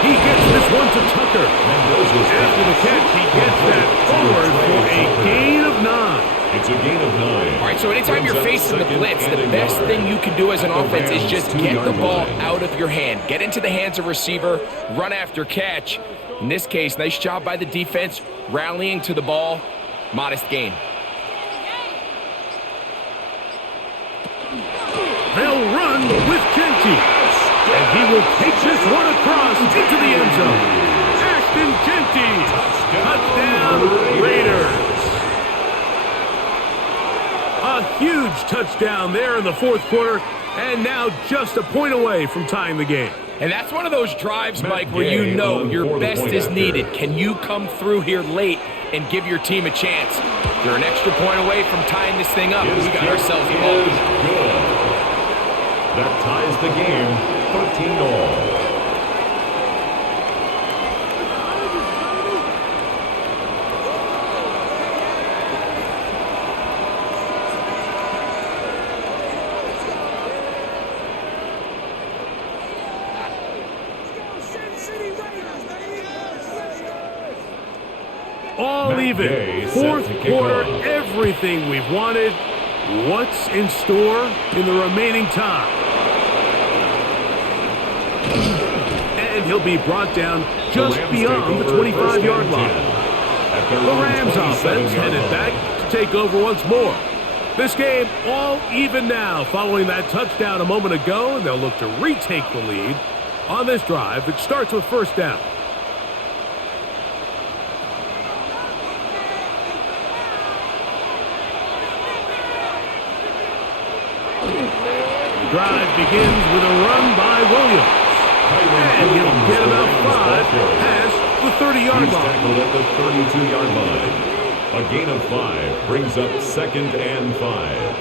He gets this one to Tucker. After the catch, he gets that forward for a gain of 9. It's a gain of 9. All right, so anytime you're facing the blitz, the best thing you can do as an offense is just get the ball out of your hand. Get into the hands of receiver, run after catch. In this case, nice job by the defense, rallying to the ball. Modest gain. They'll run with Genty. And he will take this one across into the end zone. Ashton Genty. Touchdown, Raiders. A huge touchdown there in the fourth quarter, and now just a point away from tying the game. And that's one of those drives, Mike, where you know your best is needed. Can you come through here late and give your team a chance? You're an extra point away from tying this thing up. We got ourselves a ball. That ties the game 13-all. All even. Fourth quarter, everything we've wanted. What's in store in the remaining time? And he'll be brought down just beyond the 25-yard line. The Rams offense headed back to take over once more. This game all even now following that touchdown a moment ago, and they'll look to retake the lead on this drive that starts with first down. The drive begins with a run by Williams. And he'll get about 5 past the 30-yard line. Tackled at the 32-yard line. A gain of 5 brings up 2nd and 5.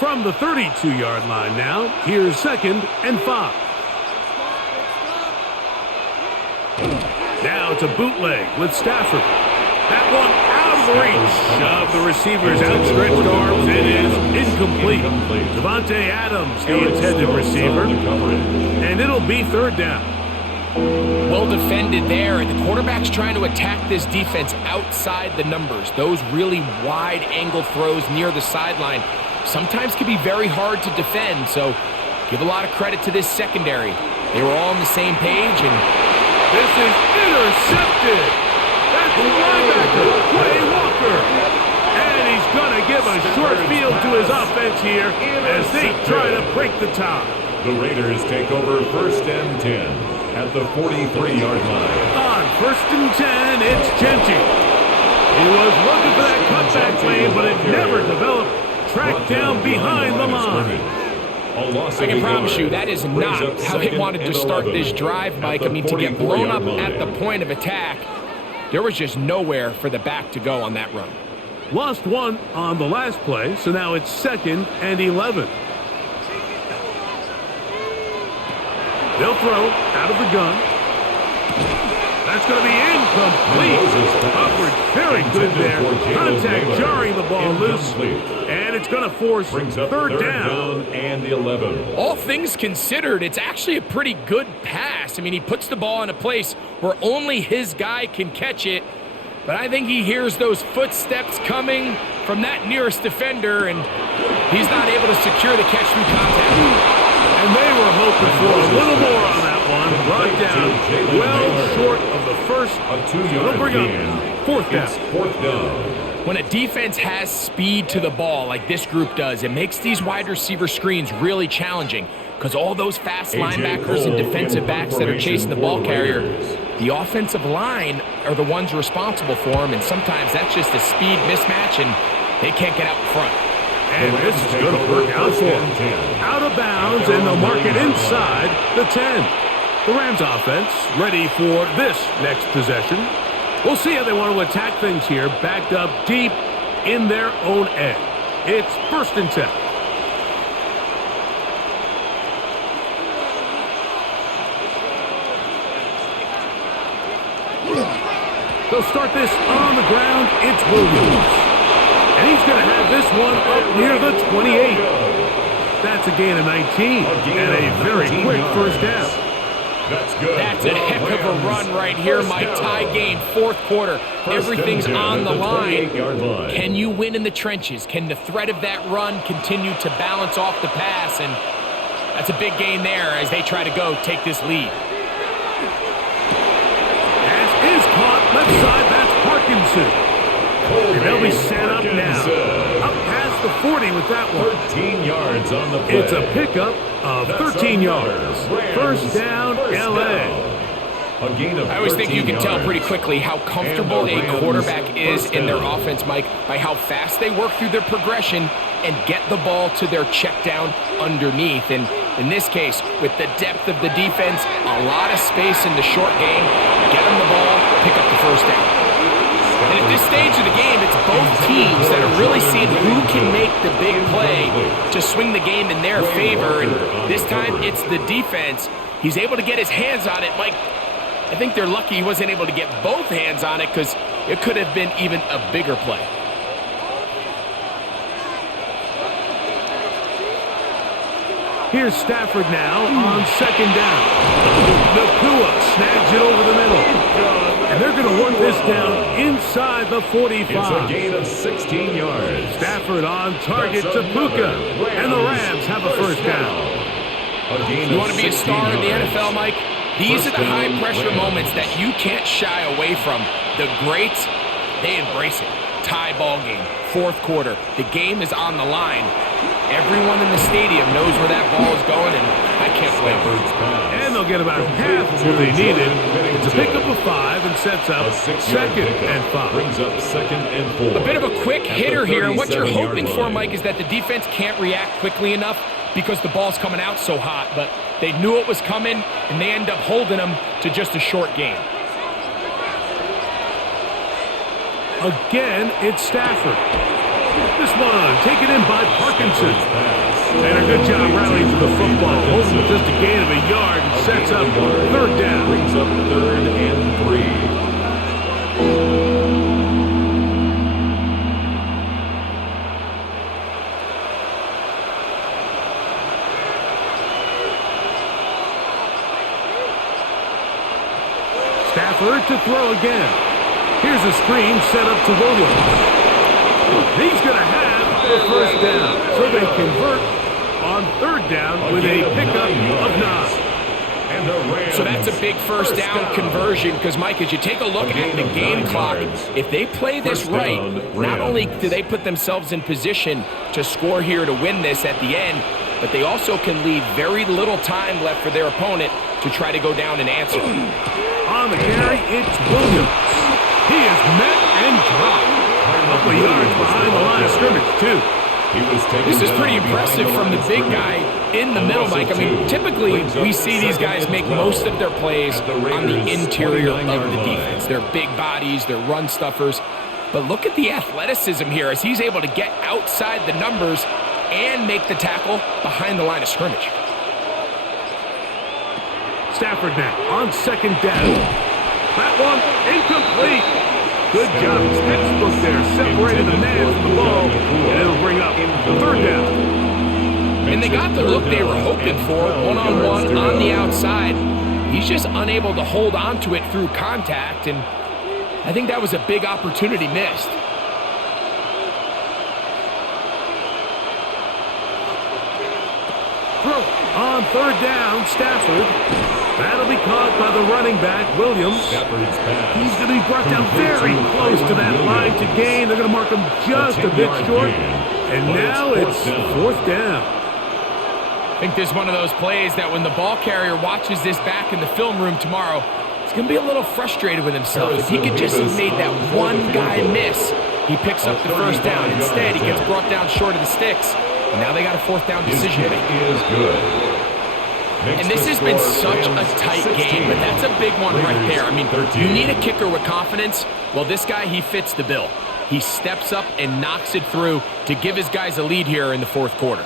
From the 32-yard line now, here's 2nd and 5. Now it's a bootleg with Stafford. That one out of the reach of the receiver's outstretched arms. It is incomplete. Devontae Adams, the intended receiver. And it'll be third down. Well defended there, and the quarterback's trying to attack this defense outside the numbers. Those really wide angle throws near the sideline sometimes can be very hard to defend, so give a lot of credit to this secondary. They were all on the same page, and this is intercepted. That's the linebacker, Quay Walker. And he's going to give a short field to his offense here as they try to break the tie. The Raiders take over 1st and 10 at the 43-yard line. On 1st and 10, it's Genty. He was looking for that cutback lane, but it never developed. Tracked down behind the line. I can promise you that is not how they wanted to start this drive, Mike. I mean, to get blown up at the point of attack, there was just nowhere for the back to go on that run. Lost one on the last play, so now it's 2nd and 11. They'll throw out of the gun. That's going to be incomplete. Upward, very good there. Contact jarring the ball loose. And it's going to force third down. And 11. All things considered, it's actually a pretty good pass. I mean, he puts the ball in a place where only his guy can catch it. But I think he hears those footsteps coming from that nearest defender, and he's not able to secure the catch through contact. And they were hoping for a little more on that one. Brought down well short of the first. A 2-yard They'll bring gain. up fourth down. It's fourth down. When a defense has speed to the ball like this group does, it makes these wide receiver screens really challenging because all those fast linebackers and defensive backs that are chasing the ball carrier, the offensive line are the ones responsible for them, and sometimes that's just a speed mismatch, and they can't get out in front. And this is going to work out for them. Out of bounds, and they'll mark it inside the 10. The Rams offense ready for this next possession. We'll see how they want to attack things here, backed up deep in their own end. It's 1st and 10. They'll start this on the ground. It's Williams. And he's going to have this one up near the 28. That's a gain of 19 and a very quick first down. That's good. That's a heck of a run right here, Mike. Tie game, 4th quarter. Everything's on the line. Can you win in the trenches? Can the threat of that run continue to balance off the pass? And that's a big gain there as they try to go take this lead. Pass is caught left side. That's Parkinson. And they'll be set up now. Up past the 40 with that one. 13 yards on the play. It's a pickup of 13 yards. First down, L.A. I always think you can tell pretty quickly how comfortable a quarterback is in their offense, Mike, by how fast they work through their progression and get the ball to their check down underneath. And in this case, with the depth of the defense, a lot of space in the short game, get them the ball, pick up the first down. And at this stage of the game, it's both teams that are really seeing who can make the big play to swing the game in their favor. And this time, it's the defense. He's able to get his hands on it. Mike, I think they're lucky he wasn't able to get both hands on it because it could have been even a bigger play. Here's Stafford now on 2nd down. Nakua snags it over the middle. And they're going to work this down inside the 45. It's a gain of 16 yards. Stafford on target to Puka. And the Rams have a first down. You want to be a star in the NFL, Mike? These are the high-pressure moments that you can't shy away from. The greats, they embrace it. Tie ball game, 4th quarter. The game is on the line. Everyone in the stadium knows where that ball is going, and I can't blame them. And they'll get about half of what they needed. It's a pickup of 5 and sets up 2nd and 5. Brings up 2nd and 4. A bit of a quick hitter here, and what you're hoping for, Mike, is that the defense can't react quickly enough because the ball's coming out so hot, but they knew it was coming, and they end up holding them to just a short game. Again, it's Stafford. This one taken in by Parkinson. And a good job rallying to the football. Holds it just a gain of a yard and sets up 3rd down. Brings up 3rd and 3. Stafford to throw again. Here's a screen set up to Williams. He's going to have the first down. So they convert on 3rd down with a pickup of 9. So that's a big first down conversion because, Mike, as you take a look at the game clock, if they play this right, not only do they put themselves in position to score here to win this at the end, but they also can leave very little time left for their opponent to try to go down and answer. On the carry, it's Williams. He is met and dropped. A couple of yards behind the line of scrimmage, too. This is pretty impressive from the big guy in the middle, Mike. I mean, typically we see these guys make most of their plays on the interior of the defense. They're big bodies, they're run stuffers. But look at the athleticism here as he's able to get outside the numbers and make the tackle behind the line of scrimmage. Stafford now on 2nd down. That one incomplete. Good job. It's textbook there, separating the man from the ball, and it'll bring up third down. And they got the look they were hoping for, one-on-one on the outside. He's just unable to hold on to it through contact, and I think that was a big opportunity missed. Throw on third down, Stafford. That'll be caught by the running back, Williams. He's going to be brought down very close to that line to gain. They're going to mark him just a bit short. And now it's fourth down. I think this is one of those plays that when the ball carrier watches this back in the film room tomorrow, he's going to be a little frustrated with himself. If he could just have made that one guy miss, he picks up the first down. Instead, he gets brought down short of the sticks. And now they got a fourth down decision to make. And this has been such a tight game, but that's a big one right there. I mean, you need a kicker with confidence. Well, this guy, he fits the bill. He steps up and knocks it through to give his guys a lead here in the fourth quarter.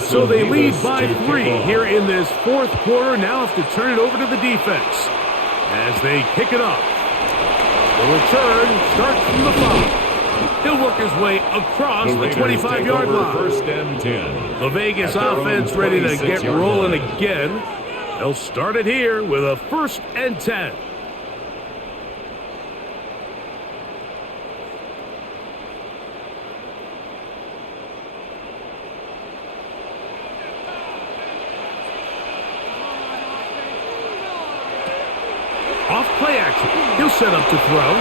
So they lead by 3 here in this fourth quarter. Now have to turn it over to the defense as they kick it off. The return starts from the 5. He'll work his way across the 25-yard line. First and 10. The Vegas offense ready to get rolling again. They'll start it here with a first and 10. Off play action. He'll set up to throw.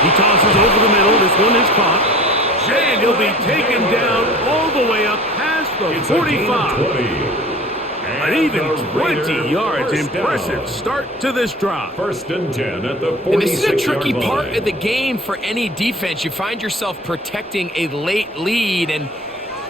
He tosses over the middle. This one is caught. And he'll be taken down all the way up past the 45. An even 20 yards. Impressive start to this drive. First and 10 at the 46-yard line. And this is a tricky part of the game for any defense. You find yourself protecting a late lead, and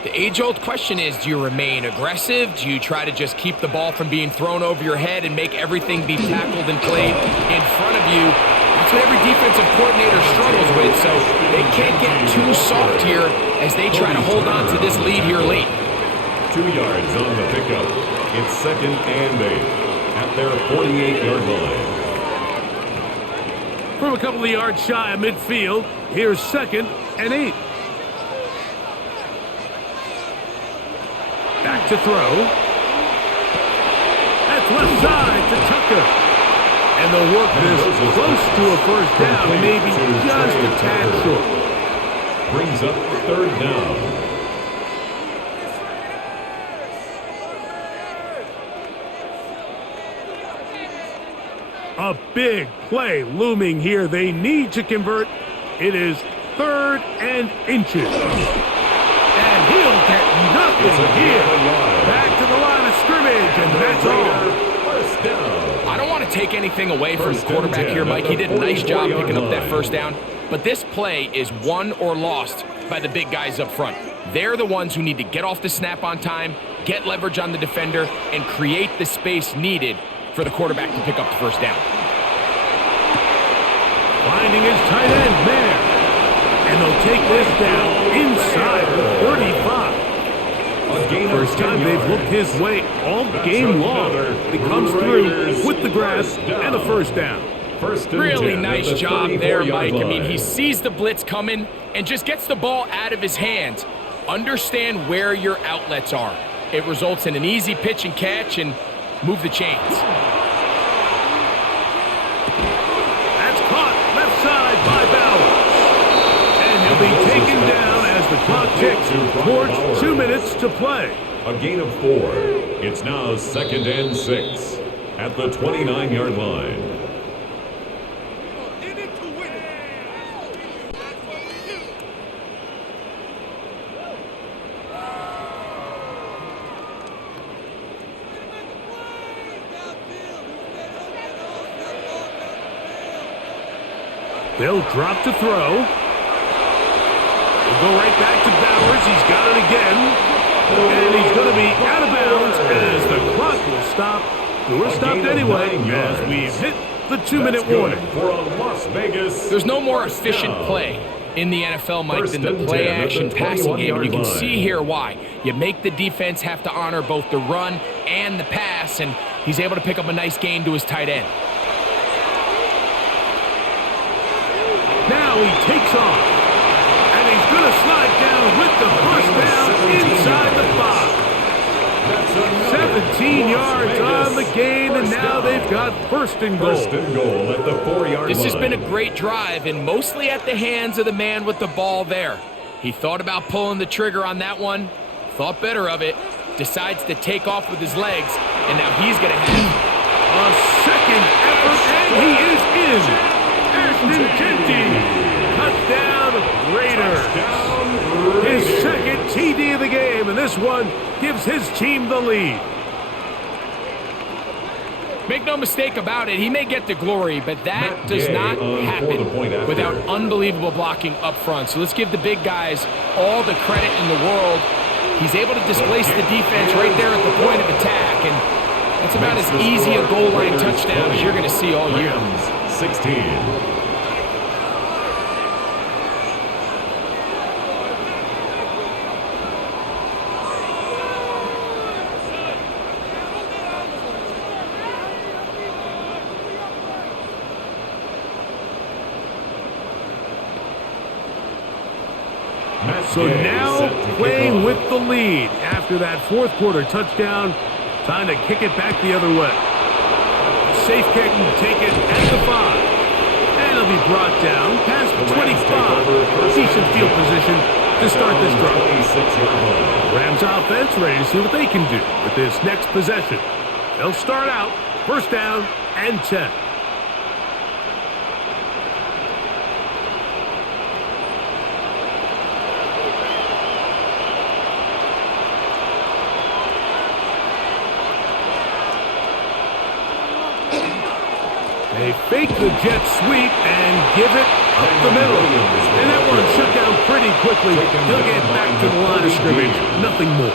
the age-old question is, do you remain aggressive? Do you try to just keep the ball from being thrown over your head and make everything be tackled and played in front of you? That's what every defensive coordinator struggles with, so they can't get too soft here as they try to hold on to this lead here late. 2 yards on the pickup. It's second and 8 at their 48-yard line. From a couple of yards shy of midfield, here's second and 8. Back to throw. That's left side to Tucker. And they'll work this close to a first down, maybe just a tad short. Brings up third down. A big play looming here. They need to convert. It is third and inches. And he'll get nothing here. Back to the line of scrimmage, and that's all. First down. I don't want to take anything away from the quarterback here, Mike. He did a nice job picking up that first down. But this play is won or lost by the big guys up front. They're the ones who need to get off the snap on time, get leverage on the defender, and create the space needed for the quarterback to pick up the first down. Finding his tight end there. And they'll take this down inside the 35. First time they've looked his way all game long. He comes through with the grasp and a first down. Really nice job there, Mike. I mean, he sees the blitz coming and just gets the ball out of his hands. Understand where your outlets are. It results in an easy pitch and catch and move the chains. That's caught left side by Bowers. And he'll be taken down as the clock ticks towards 2 minutes to play. A gain of 4. It's now second and 6 at the 29-yard line. They'll drop to throw. They'll go right back to Bowers. He's got it again. And he's going to be out of bounds as the clock will stop. We're stopped anyway as we've hit the 2-minute warning. For a Las Vegas. There's no more efficient play in the NFL, Mike, than the play-action passing game. And you can see here why. You make the defense have to honor both the run and the pass, and he's able to pick up a nice gain to his tight end. Now he takes off, and he's going to slide down with the first down inside the 5. 17 yards on the gain, and now they've got first and goal. First and goal at the 4-yard line. This has been a great drive, and mostly at the hands of the man with the ball there. He thought about pulling the trigger on that one, thought better of it, decides to take off with his legs, and now he's going to have a second effort, and he is in. Ashton Jeanty, touchdown Raiders. His second TD of the game, and this one gives his team the lead. Make no mistake about it, he may get the glory, but that does not happen without unbelievable blocking up front. So let's give the big guys all the credit in the world. He's able to displace the defense right there at the point of attack, and that's about as easy a goal line touchdown as you're going to see all year. 16. So now playing with the lead after that fourth quarter touchdown. Time to kick it back the other way. Safe kick and take it at the 5. And it'll be brought down past the 25. Decent field position to start this drive. Rams offense ready to see what they can do with this next possession. They'll start out first down and 10. They fake the jet sweep and give it up the middle. And that one shut down pretty quickly. He'll get back to the line of scrimmage. Nothing more.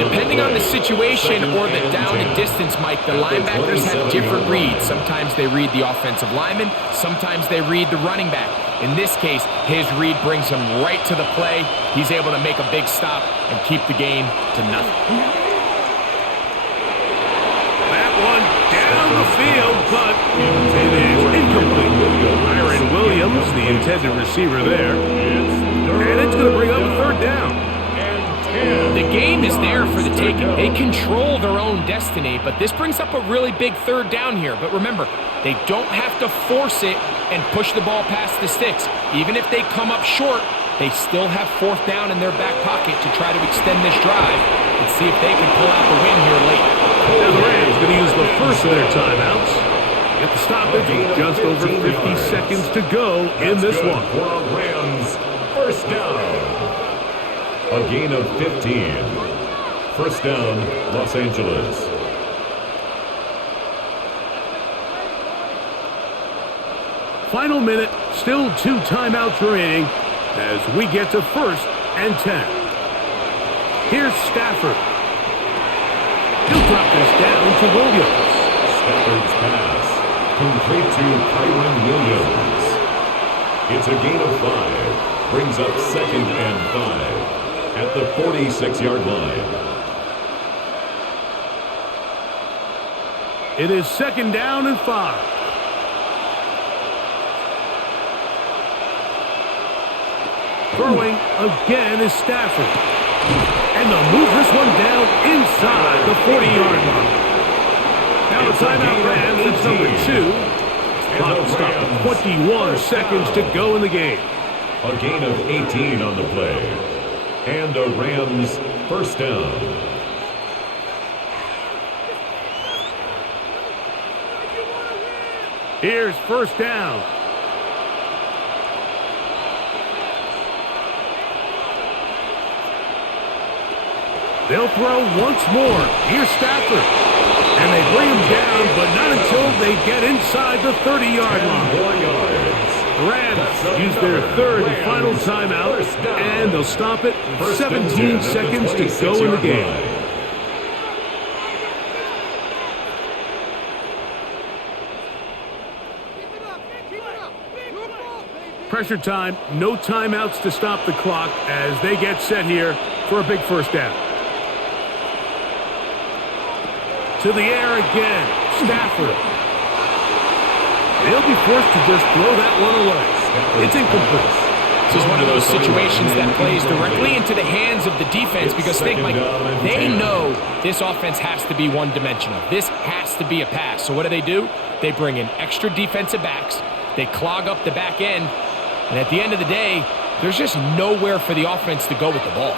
Depending on the situation or the down and distance, Mike, the linebackers have different reads. Sometimes they read the offensive lineman. Sometimes they read the running back. In this case, his read brings him right to the play. He's able to make a big stop and keep the game to nothing. Down the field, but it is incomplete. Myron Williams, the intended receiver there. And it's going to bring up a third down. The game is there for the taking. They control their own destiny, but this brings up a really big third down here. But remember, they don't have to force it and push the ball past the sticks. Even if they come up short, they still have fourth down in their back pocket to try to extend this drive and see if they can pull out the win here late. Now the Rams going to use the first of their timeouts. Get the stoppage with just over 50 seconds to go in this one. Rams, first down. A gain of 15. First down, Los Angeles. Final minute, still 2 timeouts remaining as we get to first and 10. Here's Stafford. He'll drop this down to Williams. Stafford's pass, complete to Kyron Williams. It's a gain of 5. Brings up second and 5 at the 46-yard line. It is second down and 5. Throwing again is Stafford. And they'll move this one down inside the 40-yard line. Now a timeout Rams, it's number 2. Clock will stop at 21 seconds to go in the game. A gain of 18 on the play. And a Rams first down. Here's first down. They'll throw once more. Here's Stafford. And they bring him down, but not until they get inside the 30-yard line. 4 yards. The Rams use their third and final timeout, and they'll stop it with 17 seconds to go in the game. pressure time, no timeouts to stop the clock as they get set here for a big first down. To the air again, Stafford. They'll be forced to just throw that one away. It's incomplete. This is one of those situations that plays directly into the hands of the defense because think, Mike, they know this offense has to be one-dimensional. This has to be a pass. So what do? They bring in extra defensive backs. They clog up the back end. And at the end of the day, there's just nowhere for the offense to go with the ball.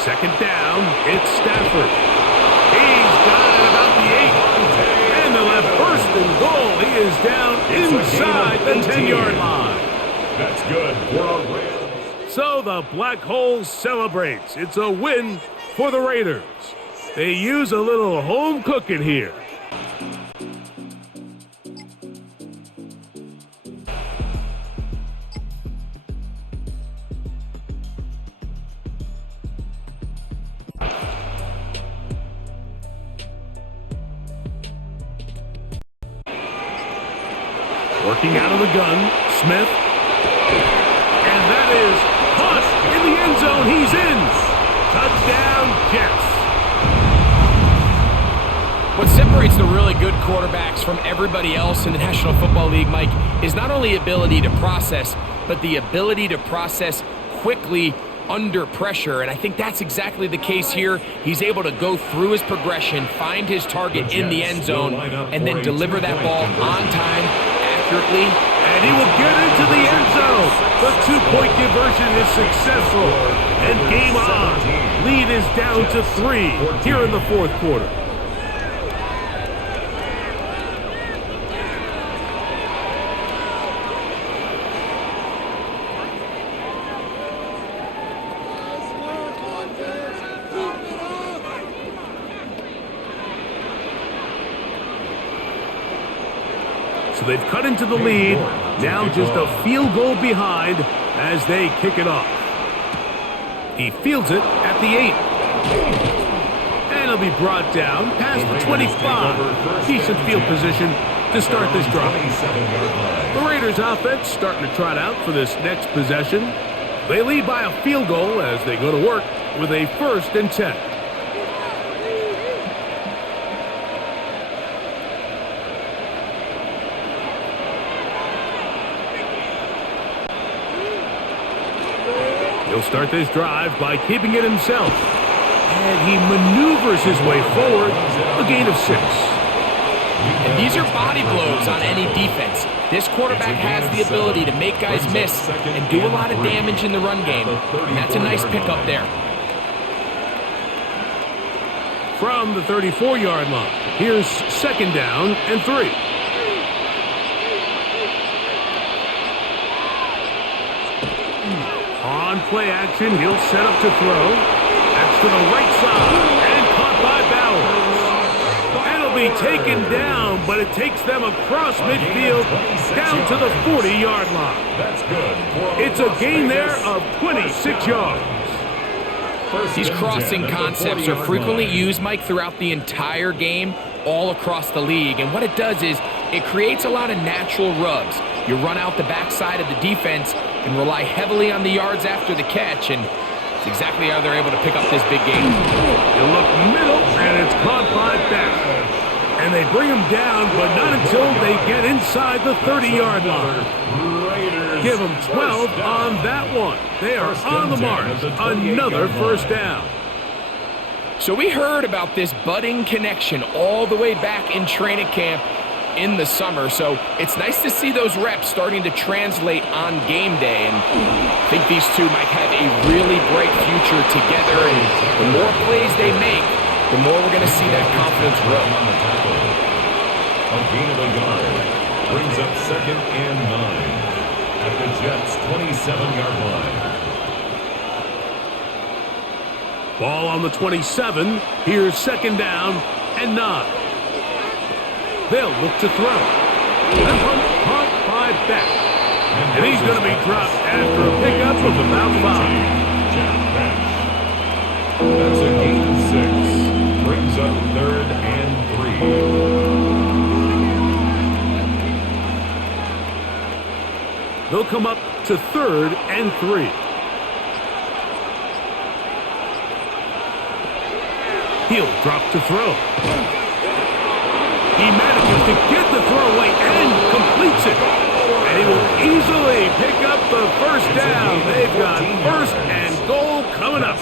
Second down, it's Stafford. He's got it about the 8. And they'll have first and goal. He is down inside the 10-yard line. That's good for a Rams. So the Black Hole celebrates. It's a win for the Raiders. They use a little home cooking here. Working out of the gun, Smith. And that is caught in the end zone. He's in. Touchdown, Jets. What separates the really good quarterbacks from everybody else in the National Football League, Mike, is not only ability to process, but the ability to process quickly under pressure. And I think that's exactly the case here. He's able to go through his progression, find his target in the end zone, and then deliver that ball on time, accurately. And he will get into the end zone. The two-point conversion is successful. And game on. Lead is down to 3 here in the fourth quarter. So they've cut into the lead. Now just a field goal behind as they kick it off. He fields it at the 8. And he'll be brought down past the 25. Decent field position to start this drive. The Raiders offense starting to trot out for this next possession. They lead by a field goal as they go to work with a 1st and 10. He'll start this drive by keeping it himself. And he maneuvers his way forward, a gain of 6. And these are body blows on any defense. This quarterback has the ability to make guys miss and do a lot of damage in the run game. And that's a nice pickup there. From the 34-yard line, here's 2nd down and 3. On play action, he'll set up to throw. That's to the right side and caught by Bowers. And it'll be taken down, but it takes them across midfield down to the 40-yard line. That's good. It's a gain there of 26 yards. These crossing concepts are frequently used, Mike, throughout the entire game, all across the league. And what it does is it creates a lot of natural rubs. You run out the backside of the defense and rely heavily on the yards after the catch, and it's exactly how they're able to pick up this big game. You look middle, and it's caught by back. And they bring him down, but not until they get inside the 30-yard line. Give them 12 on that one. They are on the march. Another 1st down. So we heard about this budding connection all the way back in training camp in the summer. So it's nice to see those reps starting to translate on game day. And I think these two might have a really bright future together. And the more plays they make, the more we're going to see that confidence grow. A gain of a yard brings up 2nd and 9 at the Jets' 27-yard line. Ball on the 27. Here's 2nd down and 9. They'll look to throw. That one caught by Beck. And he's going to be dropped after a pickup of about 5. That's a gain of 6. Brings up 3rd and 3. They'll come up to 3rd and 3. He'll drop to throw. He manages to get the throw away and completes it. And he will easily pick up the first down. They've got 1st and goal coming up.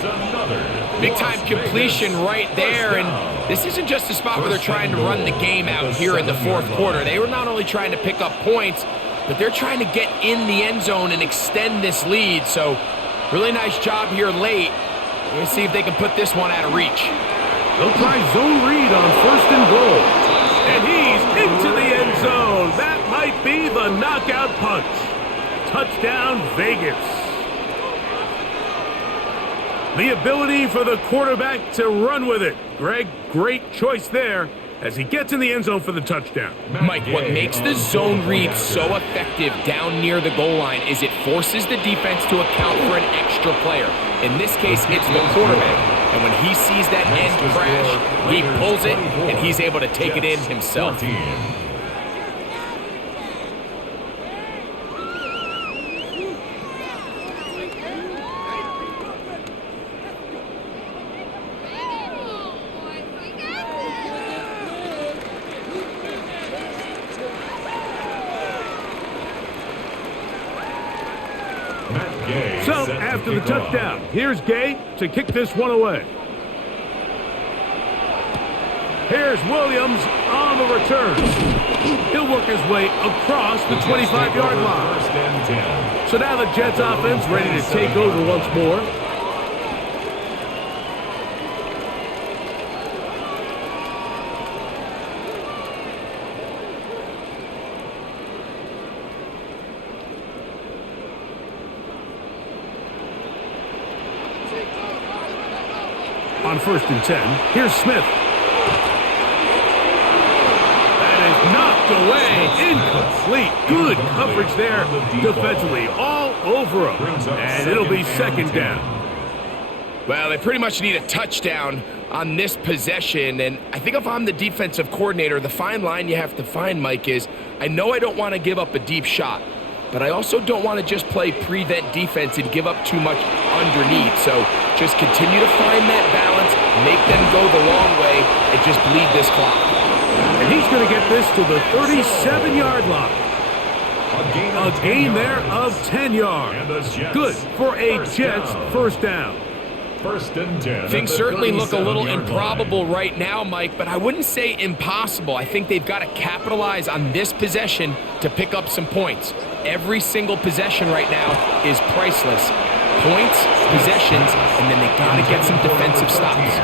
Big-time completion right there, and this isn't just a spot where they're trying to run the game out here in the 4th quarter. They were not only trying to pick up points, but they're trying to get in the end zone and extend this lead. So, really nice job here late. We're going to see if they can put this one out of reach. They'll try zone read on 1st and goal. And he's into the end zone. That might be the knockout punch. Touchdown, Vegas. The ability for the quarterback to run with it. Greg, great choice there as he gets in the end zone for the touchdown. Mike, what makes the zone read so effective down near the goal line is it forces the defense to account for an extra player. In this case, it's the quarterback. And when he sees that end crash, he pulls it, and he's able to take it in himself. So, after the touchdown, here's Gay to kick this one away. Here's Williams on the return. He'll work his way across the 25-yard line. So now the Jets offense ready to take over once more. On 1st and 10, here's Smith. That is knocked away, incomplete. Good coverage there defensively, all over him. And it'll be 2nd down. Well, they pretty much need a touchdown on this possession, and I think if I'm the defensive coordinator, the fine line you have to find, Mike, is I know I don't want to give up a deep shot, but I also don't want to just play prevent defense and give up too much underneath. So just continue to find that balance, make them go the long way, and just bleed this clock. And he's going to get this to the 37-yard line. A gain there of 10 yards. Good for a Jets 1st down. 1st and 10. Things certainly look a little improbable right now, Mike, but I wouldn't say impossible. I think they've got to capitalize on this possession to pick up some points. Every single possession right now is priceless. Points, possessions, and then they got to get some defensive stops.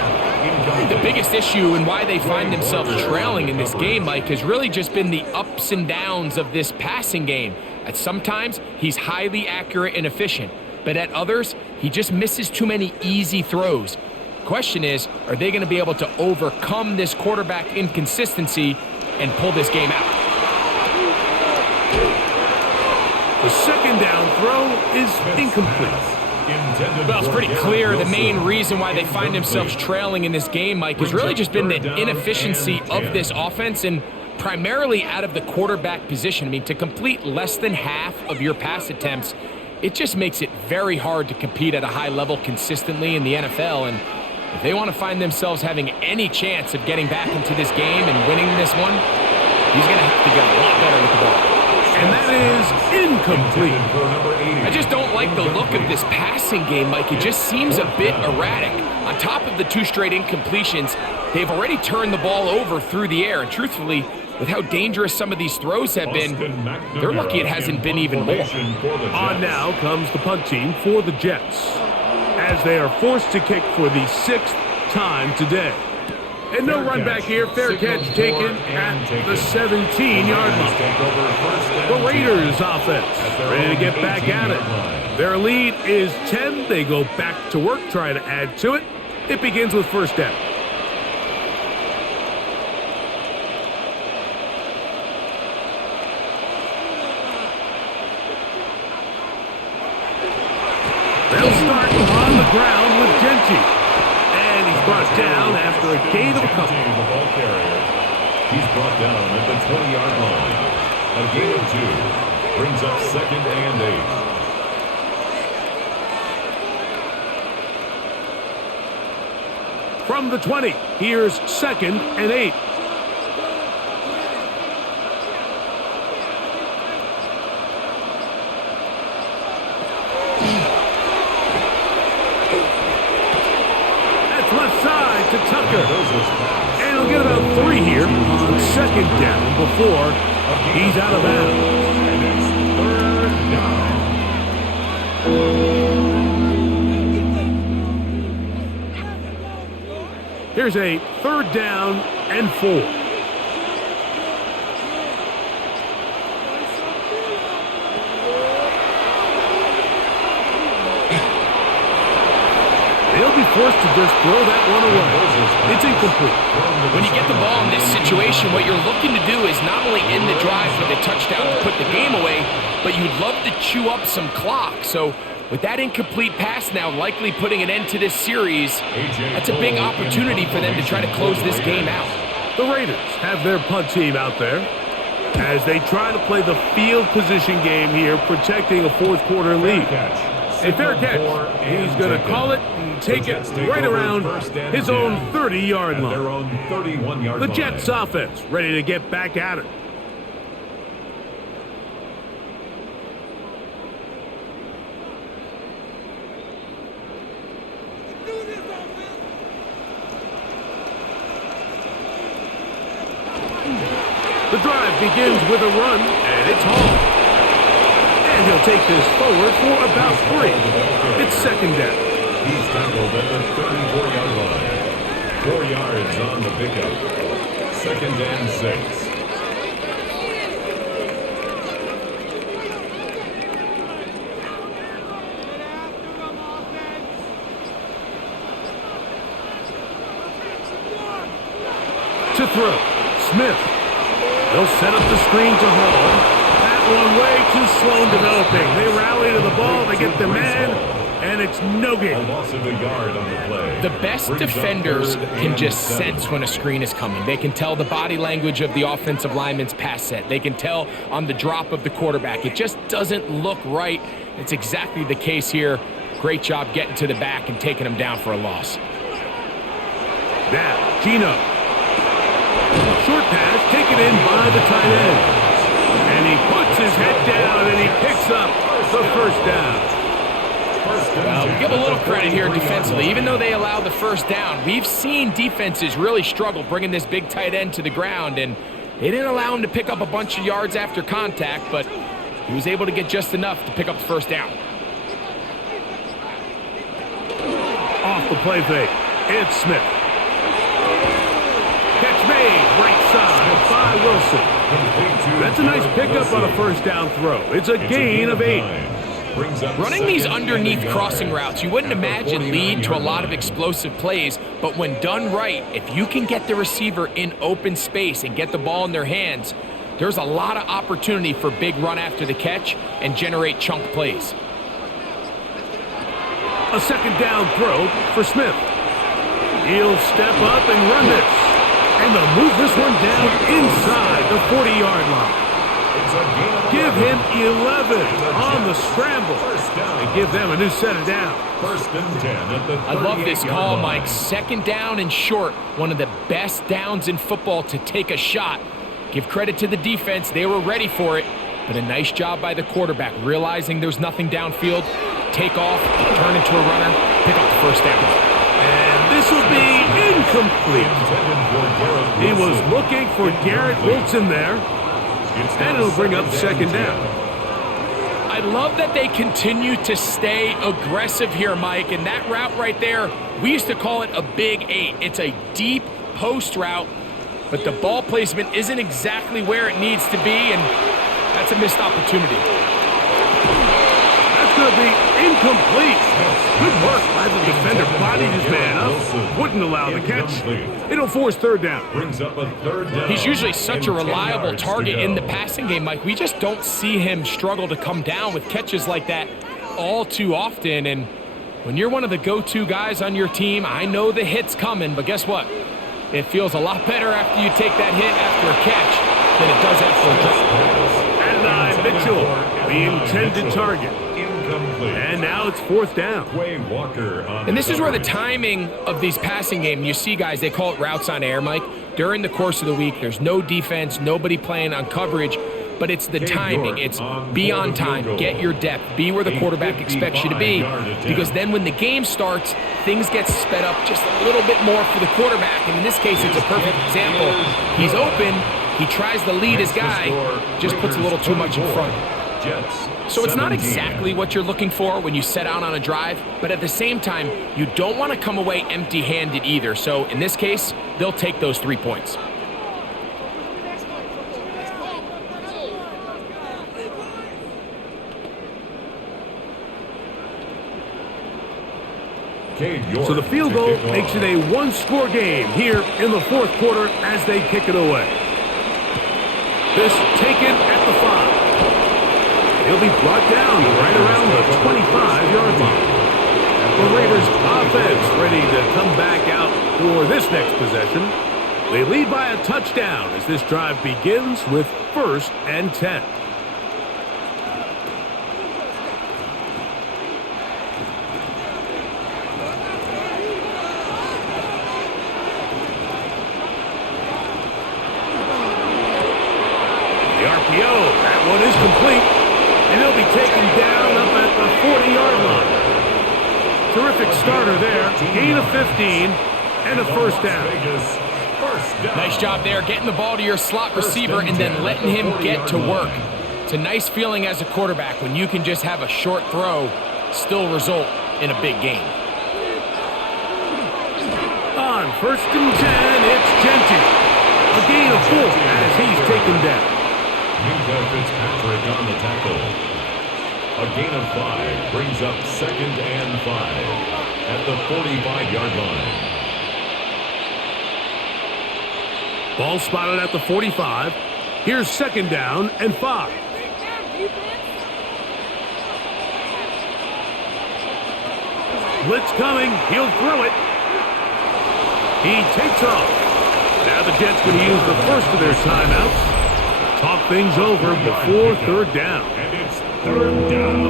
The biggest issue and why they find themselves trailing in this game, Mike, has really just been the ups and downs of this passing game. At sometimes, he's highly accurate and efficient, but at others, he just misses too many easy throws. Question is, are they going to be able to overcome this quarterback inconsistency and pull this game out? The 2nd down throw is incomplete. Well, it's pretty clear the main reason why they find themselves trailing in this game, Mike, has really just been the inefficiency of this offense and primarily out of the quarterback position. I mean, to complete less than half of your pass attempts, it just makes it very hard to compete at a high level consistently in the NFL. And if they want to find themselves having any chance of getting back into this game and winning this one, he's going to have to get a lot better with the ball. And that is incomplete. I just don't like the look of this passing game, Mike. It just seems a bit erratic. On top of the 2 straight incompletions, they've already turned the ball over through the air. And truthfully, with how dangerous some of these throws have been, they're lucky it hasn't been even more. On now comes the punt team for the Jets, as they are forced to kick for the 6th time today. And no run back here. Fair catch taken at the 17-yard line. The Raiders offense ready to get back at it. Their lead is 10. They go back to work, try to add to it. It begins with 1st down. They'll start on the ground with Genty. And he's brought down after a gain of a couple. The ball carrier. He's brought down at the 20-yard line. A gain of 2. Brings up 2nd and 8. From the 20, here's 2nd and 8. That's left side to Tucker. And he'll get about 3 here on 2nd down before he's out of bounds. And it's 3rd down. Here's a 3rd down and 4. They'll be forced to just throw that one away. It's incomplete. When you get the ball in this situation, what you're looking to do is not only end the drive with a touchdown to put the game away, but you'd love to chew up some clock. So with that incomplete pass now likely putting an end to this series, that's a big opportunity for them to try to close this game out. The Raiders have their punt team out there as they try to play the field position game here, protecting a 4th quarter lead. A fair catch. He's going to call it and take it right around his own 30-yard line. Their own 31-yard The line. Jets offense ready to get back at it. The drive begins with a run, and it's Hall. And he'll take this forward for about 3. It's 2nd down. He's tackled at the 34-yard line. 4 yards on the pickup. 2nd and 6. To throw, Smith. They'll set up the screen to Hall. That one way too slow in developing. They rally to the ball, they get the man, and it's no A gain. loss of a yard on the play. The best defenders can just sense when a screen is coming. They can tell the body language of the offensive lineman's pass set. They can tell on the drop of the quarterback. It just doesn't look right. It's exactly the case here. Great job getting to the back and taking him down for a loss. Now, Gino. Short pass taken in by the tight end. And he puts his head down and he picks up the 1st down. Well, give a little credit here defensively. Even though they allowed the 1st down, we've seen defenses really struggle bringing this big tight end to the ground, and they didn't allow him to pick up a bunch of yards after contact, but he was able to get just enough to pick up the 1st down. Off the play fake, it's Smith. Catch made, right side by Wilson. That's a nice pickup on a 1st down throw. It's a gain of 8. Running these underneath crossing routes, you wouldn't imagine lead to a lot of explosive plays, but when done right, if you can get the receiver in open space and get the ball in their hands, there's a lot of opportunity for big run after the catch and generate chunk plays. A 2nd down throw for Smith. He'll step up and run this. And they'll move this one down inside the 40-yard line. Give him 11 on the scramble. And give them a new set of downs. 1st and 10 at the 38-yard line. I love this call, Mike. 2nd down and short. One of the best downs in football to take a shot. Give credit to the defense. They were ready for it. But a nice job by the quarterback, realizing there's nothing downfield. Take off, turn into a runner, pick up the 1st down. And this will be incomplete. He was looking for Garrett Wilson there. And it'll bring up 2nd down. I love that they continue to stay aggressive here, Mike. And that route right there, we used to call it a big 8. It's a deep post route, but the ball placement isn't exactly where it needs to be, and that's a missed opportunity. That's going to be incomplete. Good work by the defender. Bodied his man up. Wouldn't allow the catch. It'll force 3rd down. Brings up a 3rd down. He's usually such a reliable target in the passing game, Mike. We just don't see him struggle to come down with catches like that all too often. And when you're one of the go-to guys on your team, I know the hit's coming, but guess what? It feels a lot better after you take that hit after a catch than it does after a drop. And Mitchell the intended target. And now it's 4th down. And this is where the timing of these passing games, you see guys, they call it routes on air, Mike. During the course of the week, there's no defense, nobody playing on coverage, but it's the timing. It's be on time, get your depth, be where the quarterback expects you to be, because then when the game starts, things get sped up just a little bit more for the quarterback. And in this case, it's a perfect example. He's open, he tries to lead his guy, just puts a little too much in front. So it's not exactly what you're looking for when you set out on a drive, but at the same time, you don't want to come away empty-handed either. So in this case, they'll take those 3 points. So the field goal makes it a one-score game here in the 4th quarter as they kick it away. This taken at the 5. He'll be brought down right around the 25-yard line. The Raiders offense ready to come back out for this next possession. They lead by a touchdown as this drive begins with 1st and 10. The RPO, that one is complete. And he'll be taken down up at the 40-yard line. Terrific starter there. Gain of 15 and a 1st down. Nice job there, getting the ball to your slot receiver and then letting him get to work. It's a nice feeling as a quarterback when you can just have a short throw still result in a big game. On 1st and 10, it's Genty. A gain of 4 as he's taken down. Fitzpatrick on the tackle. A gain of 5 brings up 2nd and 5 at the 45-yard line. Ball spotted at the 45. Here's 2nd down and 5. Blitz coming. He'll throw it. He takes off. Now the Jets going to use the first of their timeouts. Talk things over before 3rd down. And it's 3rd down.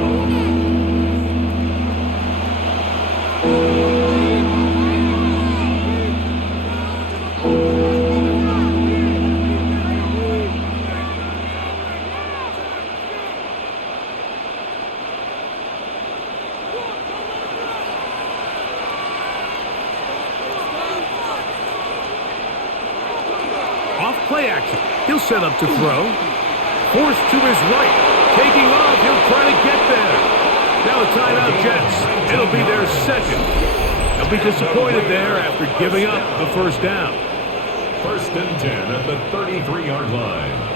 Off play action. He'll set up to throw. Forced to his right. Taking off. He'll try to get there. Now a timeout, Jets. It'll be their 2nd. They'll be disappointed there after giving up the 1st down. 1st and 10 at the 33-yard line.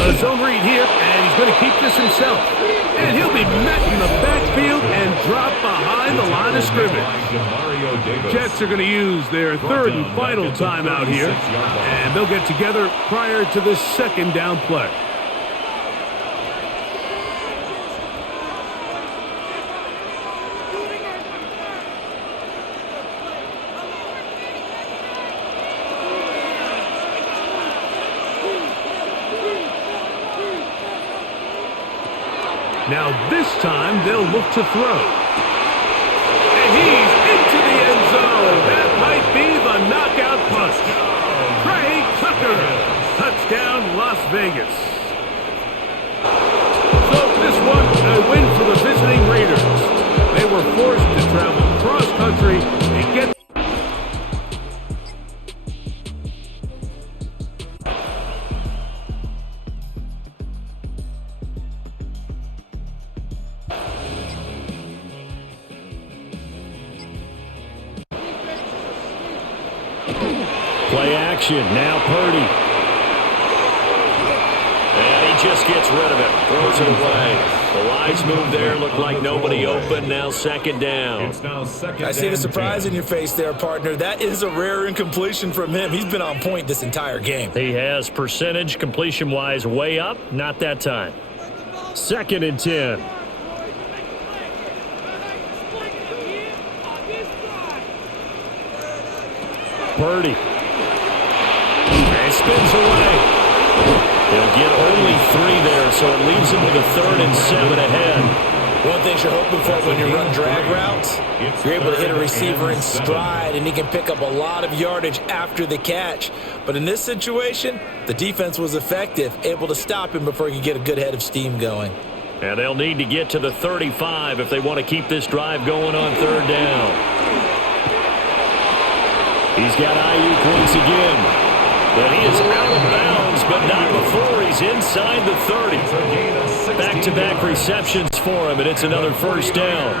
A zone read here, and he's going to keep this himself. And he'll be met in the backfield and drop behind the line of scrimmage. Jets are going to use their 3rd and final timeout here, and they'll get together prior to the 2nd down play. Now this time they'll look to throw. And he's into the end zone. That might be the knockout punch. Trey Tucker. Touchdown Las Vegas. So this one, a win for the visiting Raiders. They were forced to travel cross country and get Play action. Now Purdy. And he just gets rid of it. Throws it away. The wise move there. Looked like nobody open. Now second down. It's now second I see the and surprise 10. in your face there, partner. That is a rare incompletion from him. He's been on point this entire game. He has percentage completion-wise way up. Not that time. Second and 10. Purdy. And spins away. He'll get only 3 there, so it leaves him with a 3rd and 7 ahead. One thing you're hoping for when you run drag routes, you're able to hit a receiver in stride, and he can pick up a lot of yardage after the catch. But in this situation, the defense was effective, able to stop him before he could get a good head of steam going. And they'll need to get to the 35 if they want to keep this drive going on 3rd down. He's got Ayuk once again. But he is out of bounds, but not before he's inside the 30. Back-to-back receptions for him, and it's another 1st down.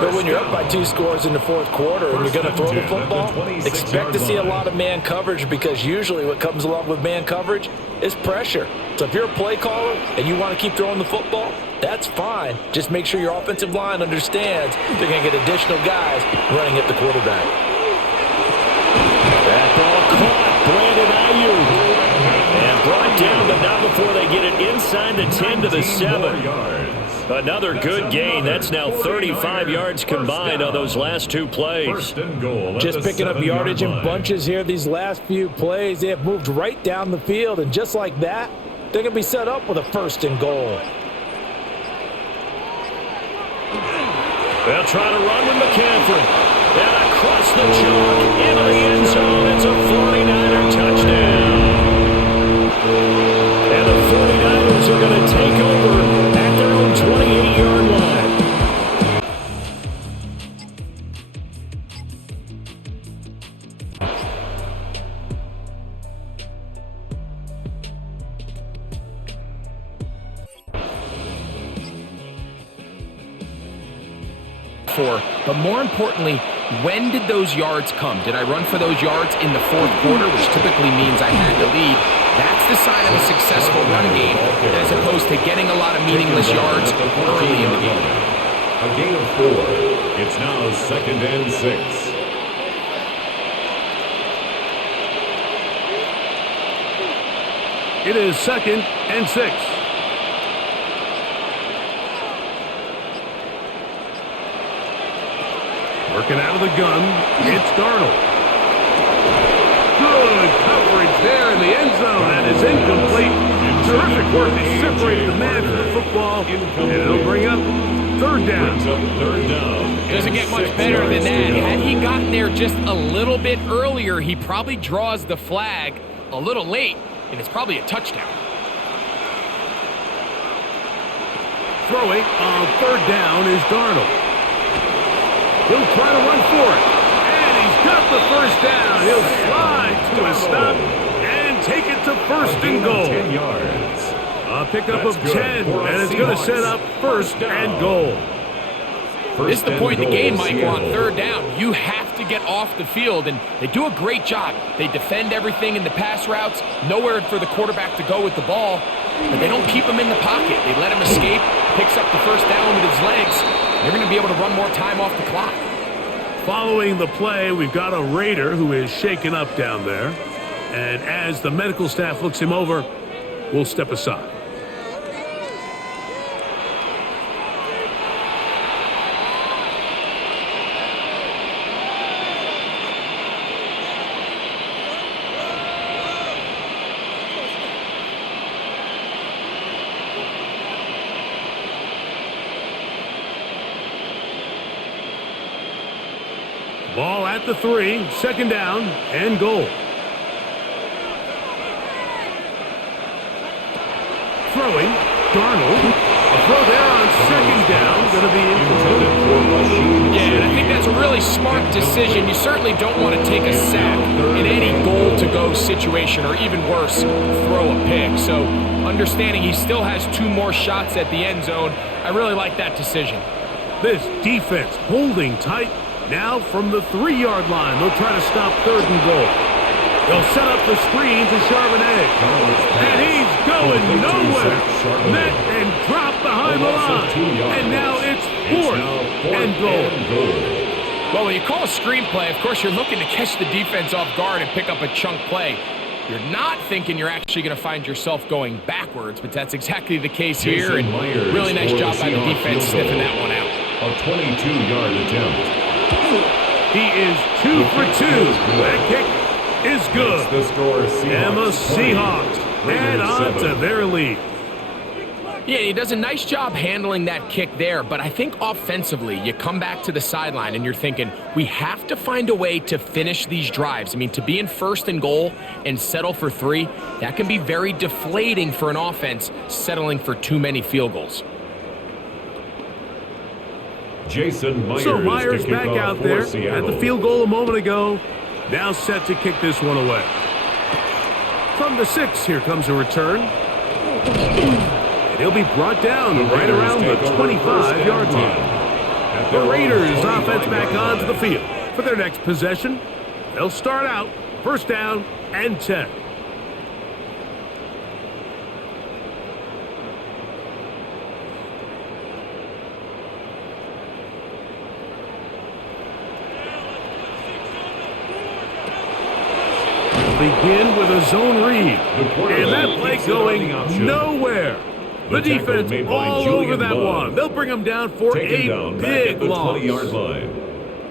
But when you're up by 2 scores in the 4th quarter and you're going to throw the football, expect to see a lot of man coverage, because usually what comes along with man coverage is pressure. So if you're a play caller and you want to keep throwing the football, that's fine. Just make sure your offensive line understands they're going to get additional guys running at the quarterback. That ball caught. Brandon Ayuk. And brought down, but not before they get it inside the 10 to the 7. Another good gain. That's now 35 yards combined on those last 2 plays. Just picking up yardage in bunches here these last few plays. They have moved right down the field, and just like that, they're going to be set up with a 1st and goal. They'll try to run with McCaffrey. And across the chalk into the end zone. It's a 49er touchdown. And the 49ers are going to take over at their own 28-yard line. But more importantly, when did those yards come? Did I run for those yards in the 4th quarter, which typically means I had the lead? That's the sign of a successful run game, as opposed to getting a lot of meaningless yards early in the game. A gain of 4. It's now 2nd and 6. It is 2nd and 6. Working out of the gun, it's Darnold. Good coverage there in the end zone, and it's incomplete. Terrific work to separate the man from the football, and it'll bring up 3rd down. Doesn't get much better than that. Had he gotten there just a little bit earlier, he probably draws the flag a little late, and it's probably a touchdown. Throwing on 3rd down is Darnold. He'll try to run for it. And he's got the 1st down. He'll slide to a stop and take it to 1st and goal. 10 yards. A pickup of 10, and it's going to set up 1st and goal. This is the point in the game, Mike. We're on 3rd down. You have to get off the field, and they do a great job. They defend everything in the pass routes, nowhere for the quarterback to go with the ball, but they don't keep him in the pocket. They let him escape, picks up the 1st down with his legs. They're going to be able to run more time off the clock. Following the play, we've got a Raider who is shaken up down there. And as the medical staff looks him over, we'll step aside. Ball at the 3, 2nd down and goal. Throwing, Darnold. A throw there on 2nd down, going to be incomplete. Yeah, and I think that's a really smart decision. You certainly don't want to take a sack in any goal-to-go situation, or even worse, throw a pick. So understanding he still has 2 more shots at the end zone, I really like that decision. This defense holding tight. Now from the 3-yard line, they'll try to stop 3rd and goal. They'll set up the screen to Charbonnet. And he's going nowhere. Met and dropped behind the line. And now it's 4th and goal. Well, when you call a screenplay, of course, you're looking to catch the defense off guard and pick up a chunk play. You're not thinking you're actually going to find yourself going backwards, but that's exactly the case here. And really nice job by the defense sniffing that one out. A 22-yard attempt. He is 2 for 2. That kick is good. And the Seahawks add on to their lead. Yeah, he does a nice job handling that kick there, but I think offensively, you come back to the sideline and you're thinking, we have to find a way to finish these drives. I mean, to be in 1st and goal and settle for 3, that can be very deflating for an offense settling for too many field goals. So Myers back out there at the field goal a moment ago. Now set to kick this one away. From the 6, here comes a return. And he'll be brought down right around the 25-yard line. The Raiders offense back onto the field for their next possession. They'll start out 1st down and 10. Begin with a zone read. And that play going nowhere. The defense all over that one. They'll bring them down for a big loss.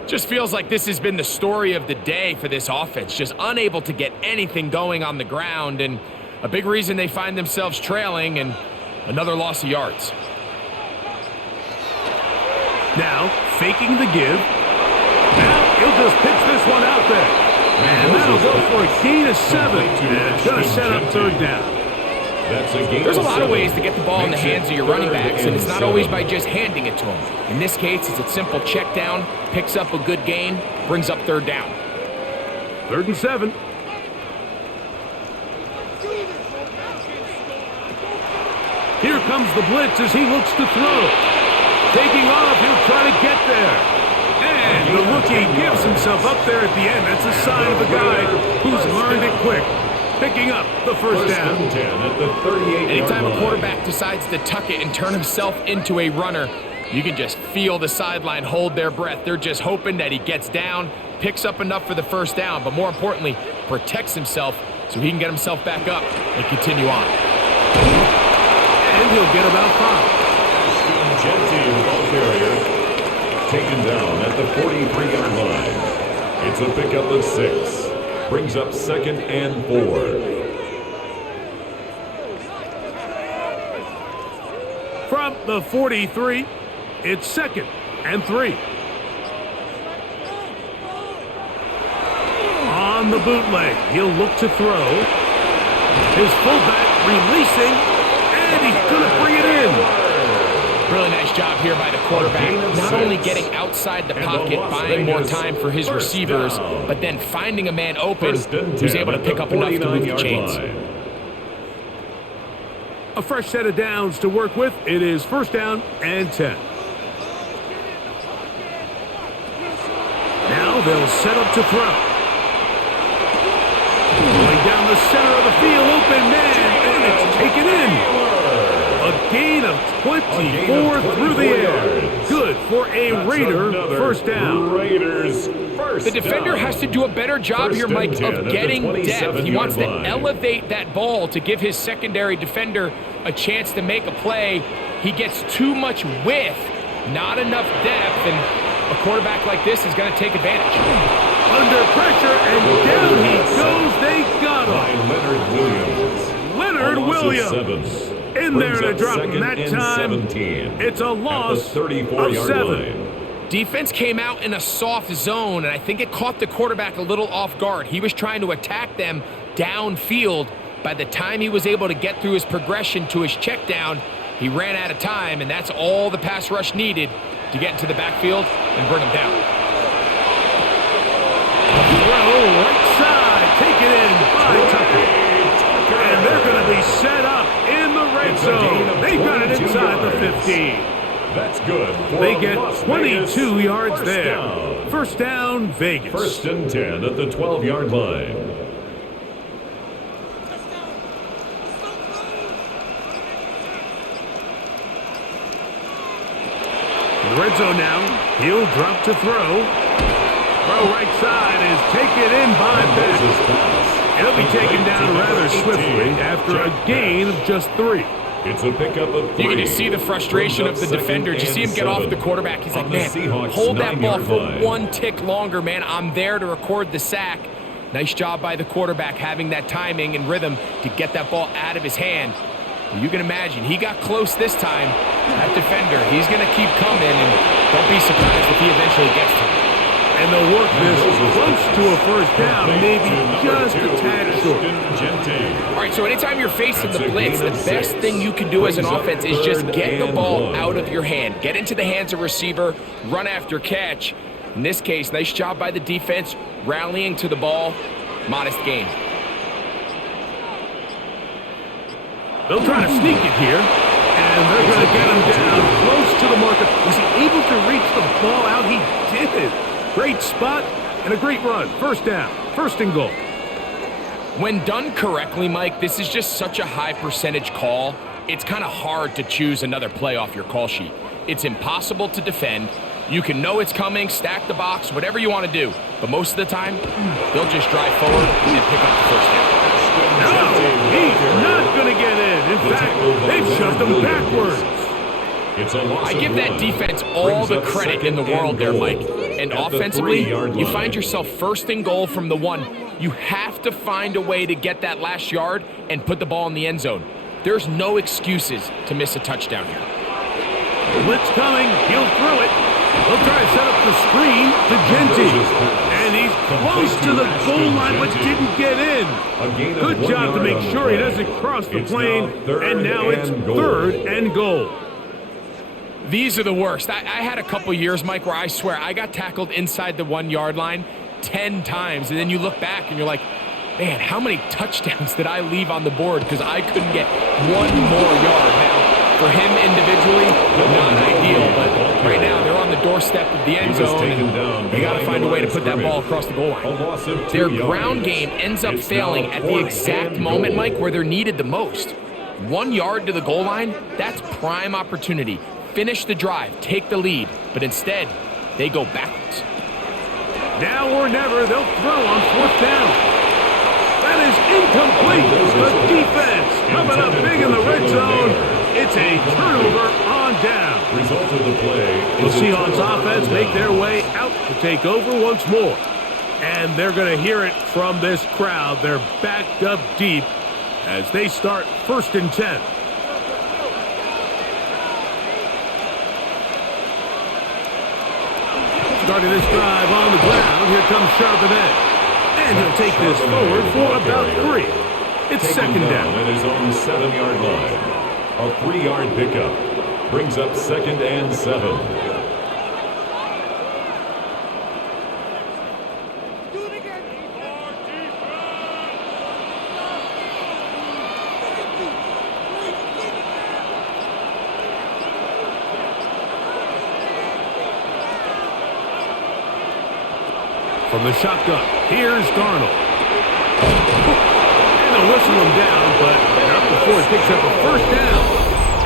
Just feels like this has been the story of the day for this offense. Just unable to get anything going on the ground. And a big reason they find themselves trailing and another loss of yards. Now, faking the give. Now, he'll just pitch this one out there. And that'll go for a gain of 7. And it's going to set up 3rd down. There's a lot of ways to get the ball in the hands of your running backs, and it's not always by just handing it to them. In this case, it's a simple check down, picks up a good gain, brings up 3rd down. 3rd and 7. Here comes the blitz as he looks to throw. Taking off, he'll try to get there. And the rookie gives himself up there at the end. That's a sign of a guy who's learned it quick. Picking up the 1st down. Anytime a quarterback decides to tuck it and turn himself into a runner, you can just feel the sideline hold their breath. They're just hoping that he gets down, picks up enough for the 1st down, but more importantly, protects himself so he can get himself back up and continue on. And he'll get about 5. Genty, ball carrier. Taken down at the 43-yard line. It's a pickup of 6. Brings up 2nd and 4. From the 43, it's 2nd and 3. On the bootleg, he'll look to throw. His fullback releasing, and he's going to bring it in. Really nice job here by the quarterback, not only getting outside the pocket, buying more time for his receivers, but then finding a man open who's able to pick up enough to move the chains. A fresh set of downs to work with. It is 1st down and 10. Now they'll set up to throw. Going down the center of the field, open man, and it's taken in. A gain of 24 through the air. Good for a Raider 1st down. The defender has to do a better job here, Mike, of getting depth. He wants to elevate that ball to give his secondary defender a chance to make a play. He gets too much width, not enough depth, and a quarterback like this is going to take advantage. Under pressure, and down he goes. They got him. Leonard Williams. In there to drop him that time. It's a loss of 7. Defense came out in a soft zone, and I think it caught the quarterback a little off guard. He was trying to attack them downfield. By the time he was able to get through his progression to his check down, he ran out of time, and that's all the pass rush needed to get into the backfield and bring him down. Throw right side, taken in by Tucker. And they're going to be set up in the red zone. They got it inside the 15. That's good. They get 22 yards there. 1st down, Vegas. 1st and 10 at the 12-yard line. red zone now. He'll drop to throw. Throw right side is taken in by Beck. He'll be taken down rather swiftly after a gain of just 3. It's a pickup of 3. You can just see the frustration of the defender. Did you see him get off the quarterback? He's like, man, hold that ball for 1 tick longer, man. I'm there to record the sack. Nice job by the quarterback having that timing and rhythm to get that ball out of his hand. You can imagine, he got close this time. That defender, he's going to keep coming, and don't be surprised if he eventually gets to him. And they'll work this close to a first down, maybe just a tad short. All right, so anytime you're facing the blitz, the best thing you can do as an offense is just get the ball out of your hand. Get into the hands of receiver, run after catch. In this case, nice job by the defense, rallying to the ball. Modest gain. They'll try to sneak it here, and they're going to get him down close to the marker. Was he able to reach the ball out? He did. Great spot and a great run. First down, first and goal. When done correctly, Mike, this is just such a high percentage call. It's kind of hard to choose another play off your call sheet. It's impossible to defend. You can know it's coming, stack the box, whatever you want to do. But most of the time, they'll just drive forward and pick up the first down. No, he's not going to get in. In fact, they've shoved him backwards. I give that defense all the credit in the world there, Mike. And offensively, you find yourself first and goal from the 1. You have to find a way to get that last yard and put the ball in the end zone. There's no excuses to miss a touchdown here. Blitz coming. He'll throw it. He'll try to set up the screen to Genty. And he's close to the goal line, but didn't get in. Good job to make sure he doesn't cross the plane. And now it's 3rd and goal. These are the worst. I had a couple years, Mike, where I swear I got tackled inside the 1-yard line 10 times. And then you look back and you're like, man, how many touchdowns did I leave on the board because I couldn't get 1 more yard? Now, for him individually, not ideal, but right now they're on the doorstep of the end zone, and you got to find a way to put that ball across the goal line. Their ground game ends up failing at the exact moment, Mike, where they're needed the most. 1 yard to the goal line, that's prime opportunity. Finish the drive, take the lead, but instead, they go backwards. Now or never, they'll throw on 4th down. That is incomplete. The defense coming up big in the red zone. It's a turnover on down. Result of the play. The Seahawks offense make their way out to take over once more. And they're going to hear it from this crowd. They're backed up deep as they start 1st and 10. Starting this drive on the ground, here comes Charbonnet. And he'll take this forward for about 3. It's 2nd down. At his own 7-yard line. A 3-yard pickup brings up 2nd and 7. From the shotgun, here's Darnold. And they'll whistle him down, but not before he picks up a 1st down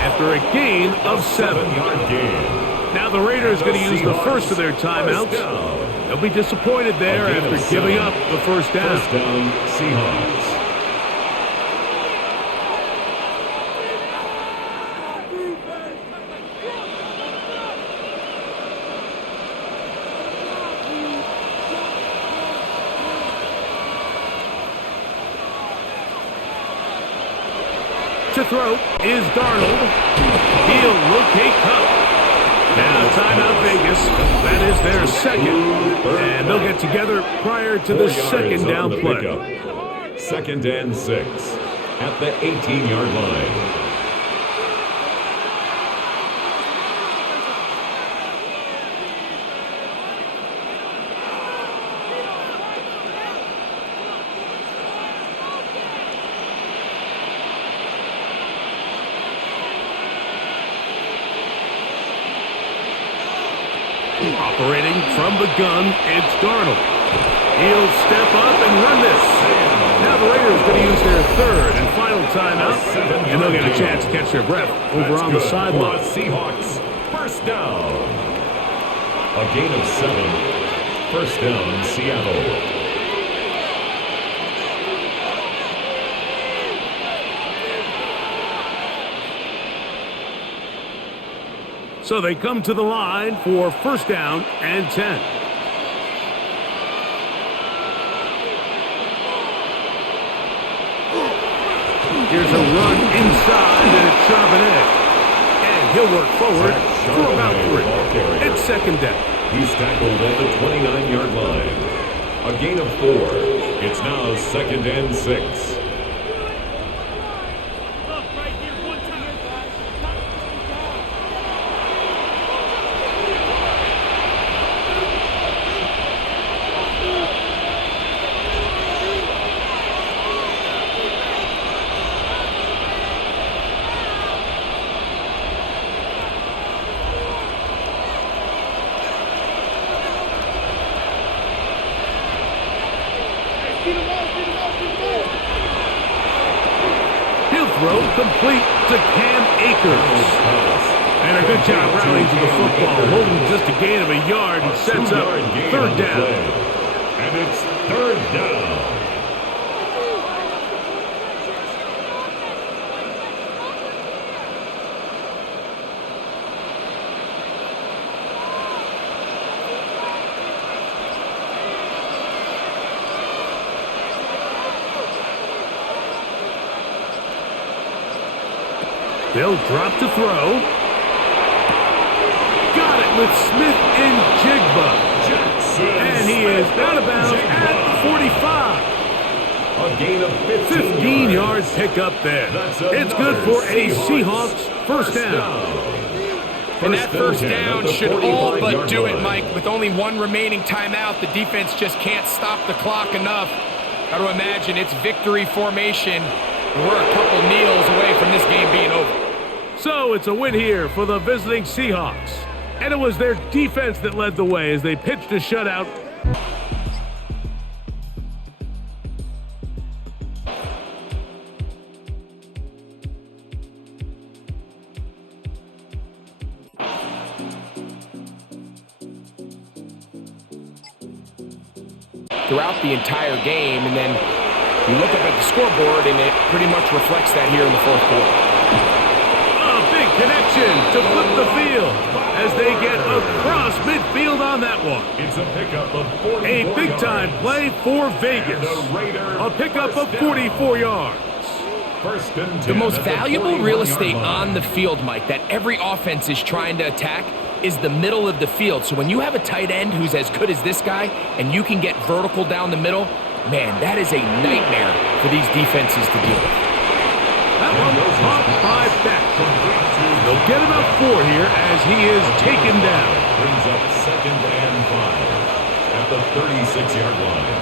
after a gain of 7. 7-yard gain. Now the Raiders going to use the first of their timeouts. They'll be disappointed there after giving up the 1st down. 1st down, Seahawks. To throw is Darnold. He'll locate Cup. Now timeout Vegas. That is their 2nd. And they'll get together prior to the 2nd down play. 2nd and 6 at the 18-yard line. Operating from the gun, it's Darnold. He'll step up and run this. Now the Raiders going to use their 3rd and final timeout, and they'll get a chance to catch their breath over on the sideline. Seahawks, 1st down. A gain of 7. First down, Seattle. So they come to the line for first down and 10. Here's a run inside and it's Charbonnet. And he'll work forward for about 3. It's second down. He's tackled at the 29-yard line. A gain of 4. It's now second and 6. Throw complete to Cam Akers. And a good job rallying to the football, holding just a gain of a yard and sets up third down. And it's third down. They'll drop to throw. Got it with Smith and Jigba. And he is out of bounds at the 45. A gain of 15 yards pick up there. It's good for a Seahawks first down. And that first down should all but do it, Mike. With only one remaining timeout, the defense just can't stop the clock enough. Got to imagine it's victory formation. We're a couple kneels away from this game being over. So it's a win here for the visiting Seahawks. And it was their defense that led the way as they pitched a shutout. Throughout the entire game, and then you look up at the scoreboard, and it pretty much reflects that here in the fourth quarter. Connection to flip the field as they get across midfield on that one. It's a pickup of 44 A big-time play for Vegas. A pickup of 44 yards. First and 10. The most valuable real estate on the field, Mike, that every offense is trying to attack is the middle of the field. So when you have a tight end who's as good as this guy and you can get vertical down the middle, man, that is a nightmare for these defenses to deal with. That one caught by Beck. They'll get about 4 here as he is taken down. Brings up second and 5 at the 36-yard line.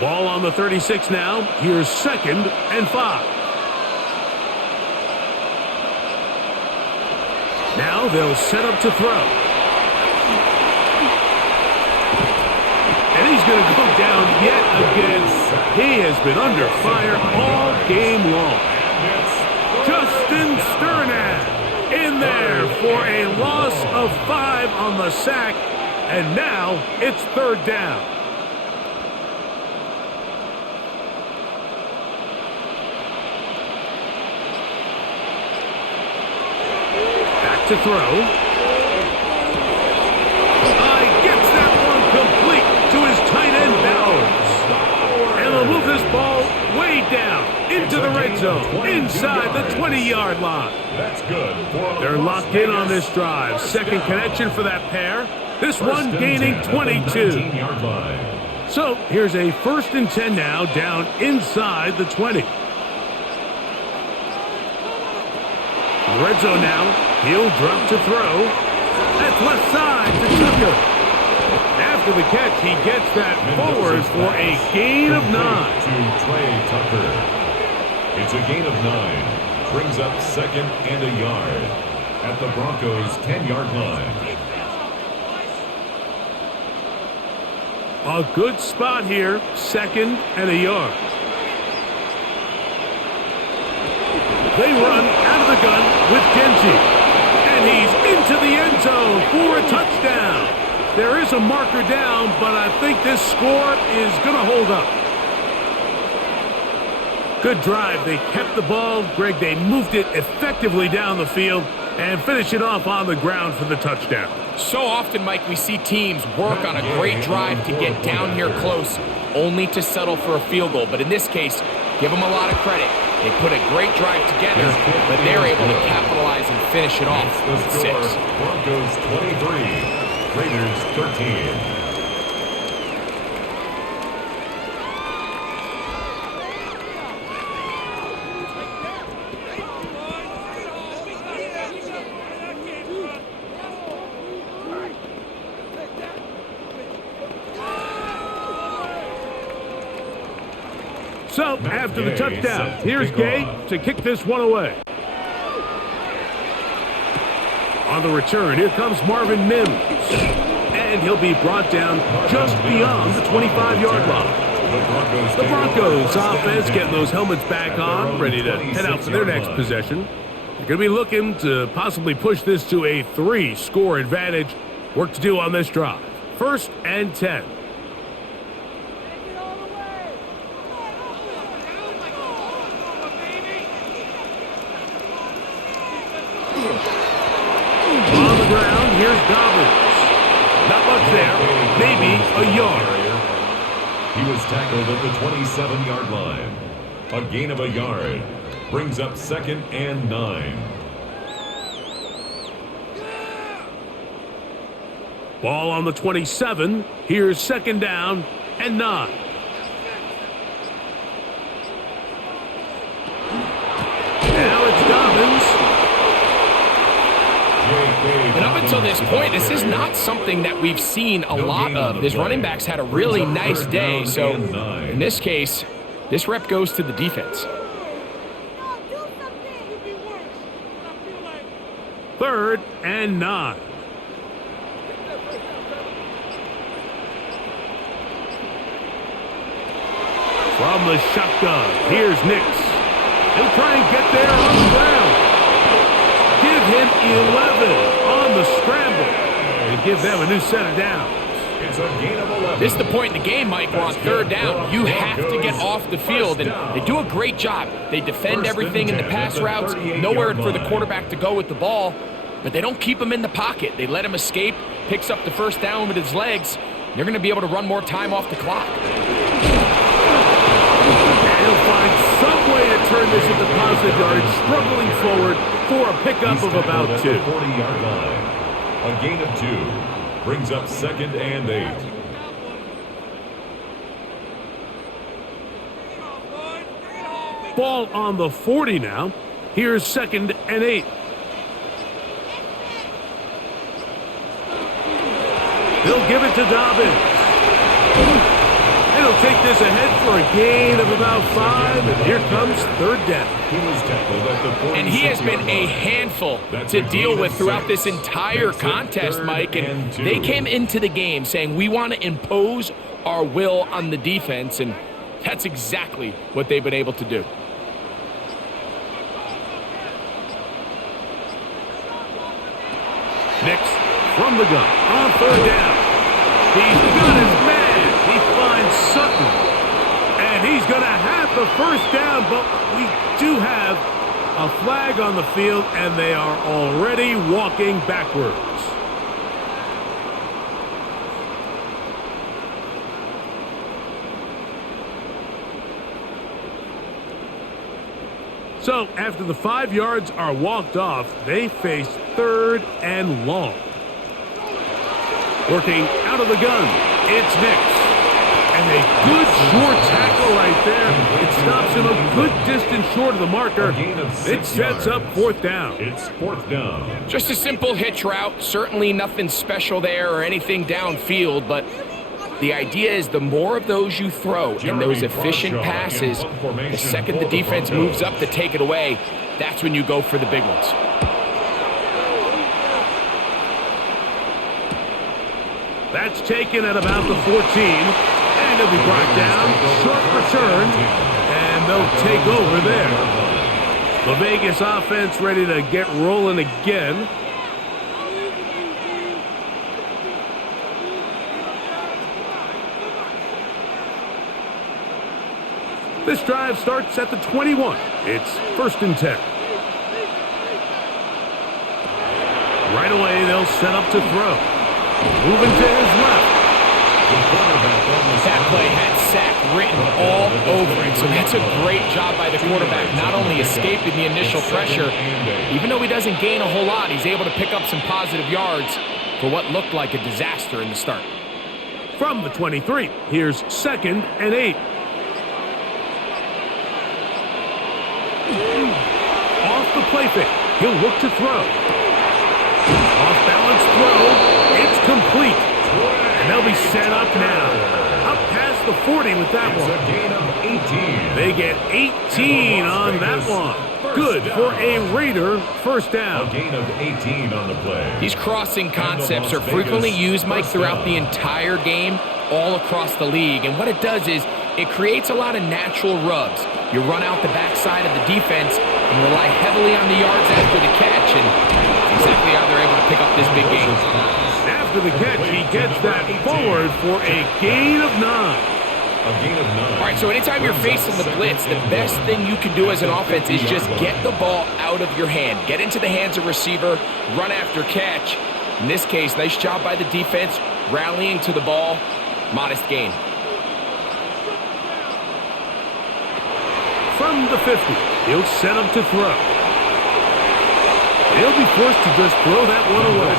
Ball on the 36 now. Here's second and 5. Now they'll set up to throw. And he's going to go down yet again. He has been under fire all game long. Justin Sternad in there for a loss of 5 on the sack. And now it's third down. Back to throw. Gets that one complete to his tight end Bowers. And they'll move this ball way down into the red zone, inside the 20-yard line. That's good. They're locked in on this drive. Second connection for that pair. This one gaining 22. So here's a first and 10 now, down inside the 20. Red zone now. He'll drop to throw. That's left side to Tucker. After the catch, he gets that forward for a gain of 9. To Trey Tucker. It's a gain of 9. Brings up second and a yard at the Broncos' 10-yard line. A good spot here, second and a yard. They run out of the gun with Genji. And he's into the end zone for a touchdown. There is a marker down, but I think this score is going to hold up. Good drive. They kept the ball. Greg, they moved it effectively down the field and finish it off on the ground for the touchdown. So often, Mike, we see teams work on a great drive to get down here close, only to settle for a field goal. But in this case, give them a lot of credit. They put a great drive together, but they're able to capitalize and finish it off with 6. Broncos 23, Raiders 13. So, after the touchdown, here's Gay to kick this one away. On the return, here comes Marvin Mims. And he'll be brought down just beyond the 25-yard line. The Broncos offense getting those helmets back on, ready to head out for their next possession. They're going to be looking to possibly push this to a 3-score advantage. Work to do on this drive. 1st and 10. On the ground, here's Dobbins. Not much there, maybe a yard. He was tackled at the 27-yard line. A gain of a yard brings up 2nd and 9. Ball on the 27. Here's 2nd down and 9. Now it's Dobbins. And up until this point, this is not something that we've seen a lot of. This running back's had a really nice day. So in this case, this rep goes to the defense. 3rd and 9. From the shotgun, here's Nix. He'll try and get there on the ground. Give him 11 on the scramble and give them a new set of downs. It's a gain of 11. This is the point in the game, Mike. We're on 3rd down. You have to get off the field, and they do a great job. They defend everything in the pass routes, nowhere for the quarterback to go with the ball, but they don't keep him in the pocket. They let him escape, picks up the 1st down with his legs. They're going to be able to run more time off the clock. And he'll find some way to turn this into positive yardage, struggling forward for a pickup of about 2. 40-yard line. A gain of 2 brings up 2nd and 8. Ball on the 40 now. Here's 2nd and 8. They'll give it to Dobbins. And he'll take this ahead for a gain of about 5, and here comes 3rd down. He was tackled at the 46-yard And he has been a line. handful That's to a deal gain with of throughout 6. this entire Makes it contest, 3rd Mike. And and 2. they came into the game saying, we want to impose our will on the defense, and that's exactly what they've been able to do. Nix from the gun on 3rd down. He's got his man. He finds Sutton. And he's going to have the 1st down, but we do have a flag on the field, and they are already walking backwards. So, after the 5 yards are walked off, they face 3rd and long. Working out of the gun, it's Nix. And a good short tackle right there. It stops him a good distance short of the marker. It sets up 4th down. It's 4th down. Just a simple hitch route. Certainly nothing special there or anything downfield, but the idea is the more of those you throw and those efficient passes, the second the defense moves up to take it away, that's when you go for the big ones. That's taken at about the 14. And he'll be brought down. Short return. And they'll take over there. The Vegas offense ready to get rolling again. This drive starts at the 21. It's 1st and 10. Right away, they'll set up to throw. Moving to his left. That play had sack written all over it, so that's a great job by the quarterback, not only escaping the initial pressure, even though he doesn't gain a whole lot, he's able to pick up some positive yards for what looked like a disaster in the start. From the 23, here's 2nd and 8. Off the play fake, he'll look to throw. Off-balance throw, it's complete. And they'll be set up now. Up past the 40 with that one. It's a gain of 18. They get 18 on that one. Good for a Raider first down. A gain of 18 on the play. These crossing concepts are frequently used, Mike, throughout the entire game, all across the league. And what it does is it creates a lot of natural rubs. You run out the backside of the defense and rely heavily on the yards after the catch. And that's exactly how they're able to pick up this big game. After the catch, he gets that forward for a gain of 9. A gain of 9. All right, so anytime you're facing the blitz, the best thing you can do as an offense is just get the ball out of your hand. Get into the hands of receiver, run after catch. In this case, nice job by the defense, rallying to the ball. Modest gain. From the 50, he'll set up to throw. He'll be forced to just throw that one away.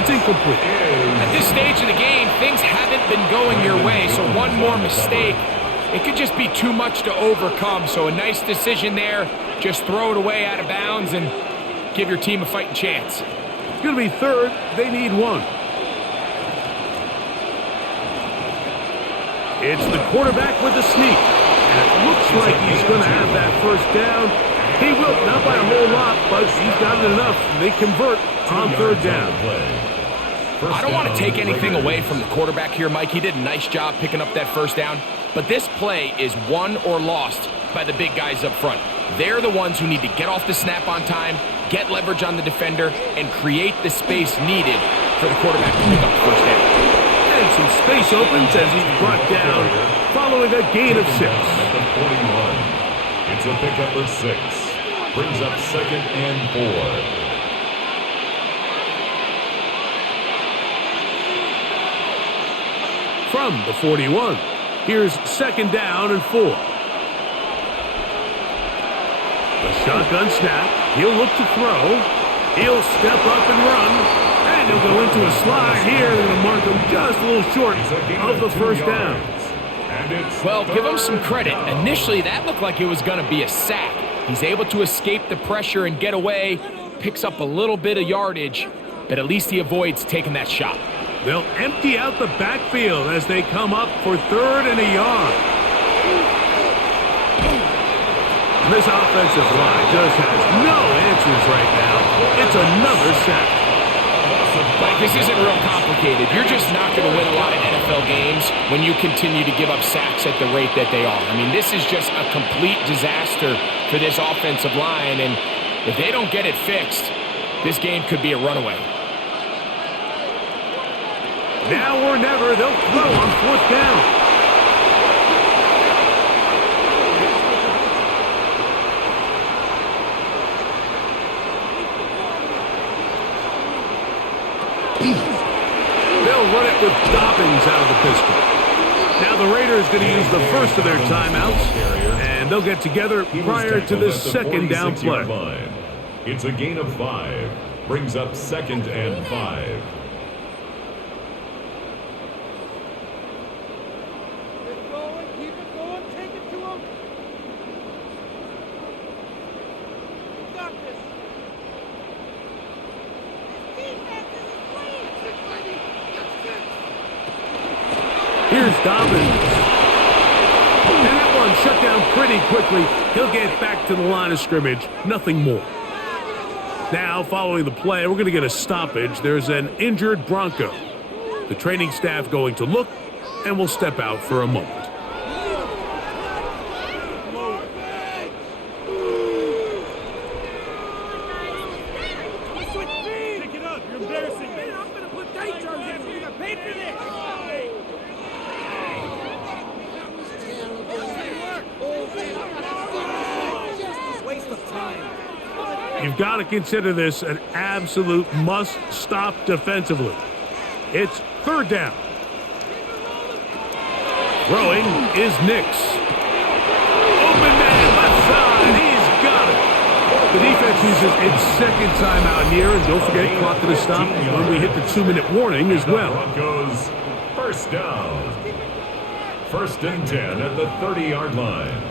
It's incomplete. At this stage of the game, things haven't been going your way, so one more mistake, it could just be too much to overcome. So a nice decision there. Just throw it away out of bounds and give your team a fighting chance. It's going to be 3rd. They need 1. It's the quarterback with the sneak. And it looks like he's going to have that first down. He will, not by a whole lot, but he's got it enough. They convert on 3rd down. I don't want to take anything away from the quarterback here, Mike. He did a nice job picking up that first down. But this play is won or lost by the big guys up front. They're the ones who need to get off the snap on time, get leverage on the defender, and create the space needed for the quarterback to pick up the first down. And some space opens as he's brought down following a gain of 6. At the 41. It's a pickup of 6. Brings up 2nd and 4. From the 41, here's 2nd down and 4. The shotgun snap. He'll look to throw. He'll step up and run. And he'll go into a slide here. They're going to mark him just a little short of the first down. Well, give him some credit. Initially, that looked like it was going to be a sack. He's able to escape the pressure and get away. Picks up a little bit of yardage, but at least he avoids taking that shot. They'll empty out the backfield as they come up for 3rd and a yard. And this offensive line just has no answers right now. It's another sack. Like, this isn't real complicated. You're just not going to win a lot of NFL games when you continue to give up sacks at the rate that they are. I mean, this is just a complete disaster for this offensive line, and if they don't get it fixed, this game could be a runaway. Now or never, they'll throw on 4th down. They'll run it with Dobbins out of the pistol. Now the Raiders going to use the first of their timeouts, and they'll get together prior to this 2nd down play. It's a gain of 5. Brings up 2nd and 5. Here's Dobbins. And that one shut down pretty quickly. He'll get back to the line of scrimmage. Nothing more. Now, following the play, we're going to get a stoppage. There's an injured Bronco. The training staff going to look, and we'll step out for a moment. you've got to consider this an absolute must-stop defensively. It's third down. Throwing is Nix. Open man, left side, he's got it. The defense uses its second timeout here, and don't forget, clock to the stop when we hit the 2-minute warning as well. Broncos first down. First and 10 at the 30-yard line.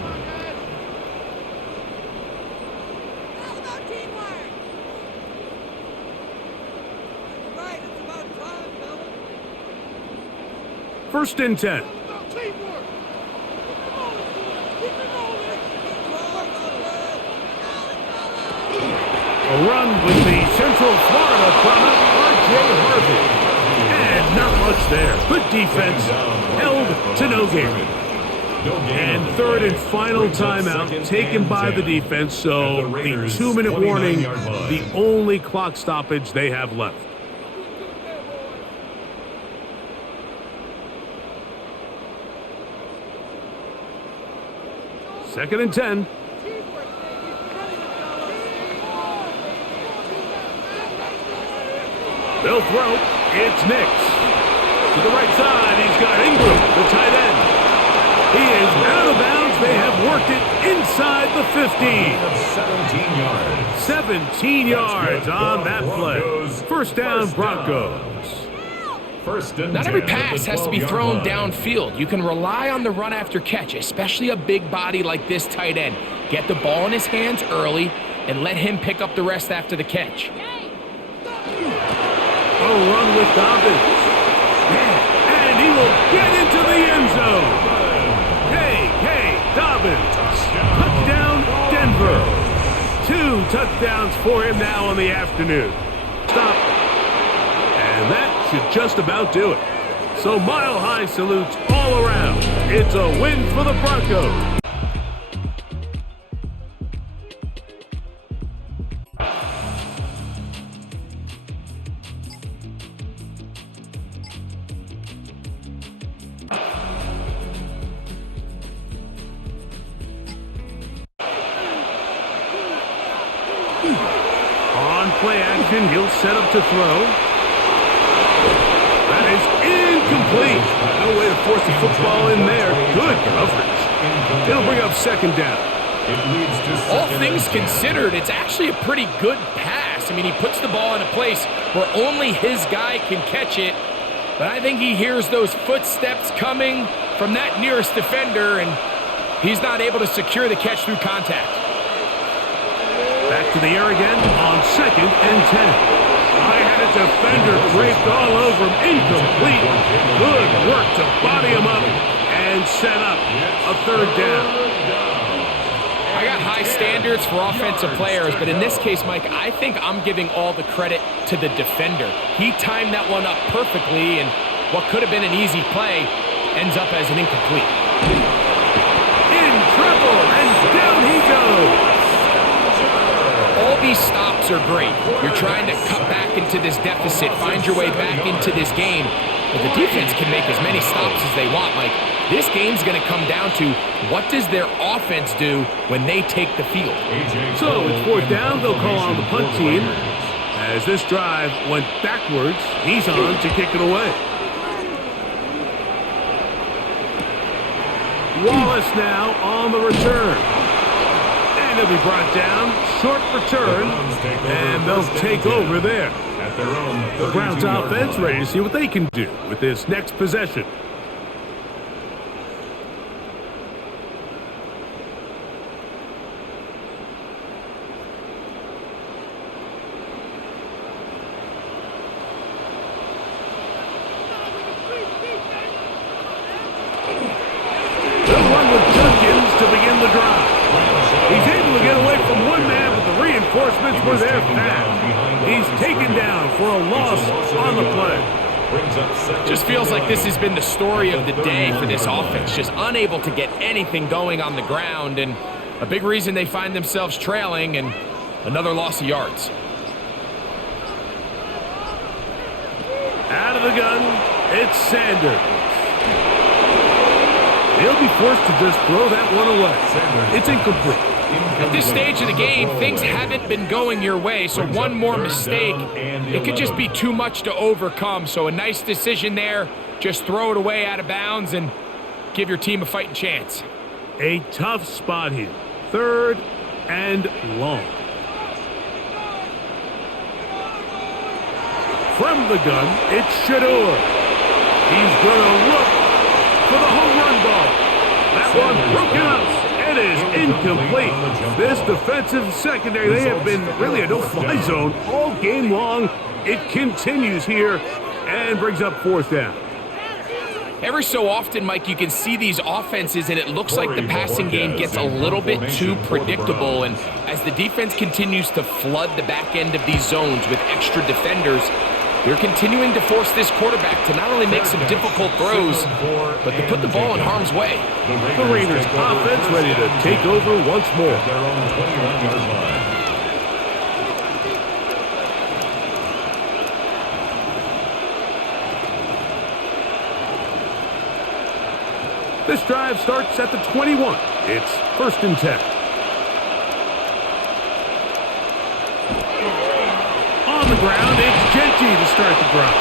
First and 10. A run with the Central Florida product, R.J. Harvey. And not much there. Good defense. Held to no gain. And third and final timeout taken by the defense. So the 2-minute warning, the only clock stoppage they have left. Second and 10. They'll throw. It's Nix. To the right side, he's got Ingram, the tight end. He is out of bounds. They have worked it inside the 50. 17 yards. 17 yards on that play. First down, Broncos. Not every pass has to be thrown downfield. You can rely on the run after catch, especially a big body like this tight end. Get the ball in his hands early and let him pick up the rest after the catch. A run with Dobbins. And he will get into the end zone. Dobbins. Touchdown, Denver. 2 touchdowns for him now on the afternoon. Stop. And that should just about do it. So mile-high salutes all around. It's a win for the Broncos. On play action, he'll set up to throw. That is incomplete. No way to force the football in there. Good coverage. It'll bring up second down. All things considered, it's actually a pretty good pass. I mean, he puts the ball in a place where only his guy can catch it. But I think he hears those footsteps coming from that nearest defender, and he's not able to secure the catch through contact. Back to the air again on second and 10. I had a defender draped all over him. Incomplete. Good work to body him up and set up a third down. I got high standards for offensive players, but in this case, Mike, I think I'm giving all the credit to the defender. He timed that one up perfectly, and what could have been an easy play ends up as an incomplete. In trouble, and down he goes. All these stops are great. You're trying to cut back into this deficit, find your way back into this game, but the defense can make as many stops as they want, Mike. This game's going to come down to what does their offense do when they take the field. So it's fourth down. They'll call on the punt team. As this drive went backwards, he's on to kick it away. Wallace now on the return. And he'll be brought down. Short return. And they'll take over there. The Browns offense ready to see what they can do with this next possession. To begin the drive. He's able to get away from one man, but the reinforcements were there fast. He's taken down for a loss on the play. Just feels like this has been the story of the day for this offense. Just unable to get anything going on the ground, and a big reason they find themselves trailing and another loss of yards. Out of the gun, it's Sanders. He'll be forced to just throw that one away. It's incomplete. At this stage of the game, things haven't been going your way, so one more mistake, it could just be too much to overcome. So a nice decision there. Just throw it away out of bounds and give your team a fighting chance. A tough spot here. 3rd and long. From the gun, it's Shador. He's going to look for the home run ball. That one broken up. It is incomplete. This defensive secondary, they have been really a no-fly zone all game long. It continues here and brings up 4th down. Every so often, Mike, you can see these offenses, and it looks like the passing game gets a little bit too predictable. And as the defense continues to flood the back end of these zones with extra defenders, they're continuing to force this quarterback to not only make some difficult throws, but to put the ball in harm's way. The Raiders offense ready to take over once more. Their own 21-yard line. This drive starts at the 21. It's 1st and 10. On the ground, it's Genty to start the drive.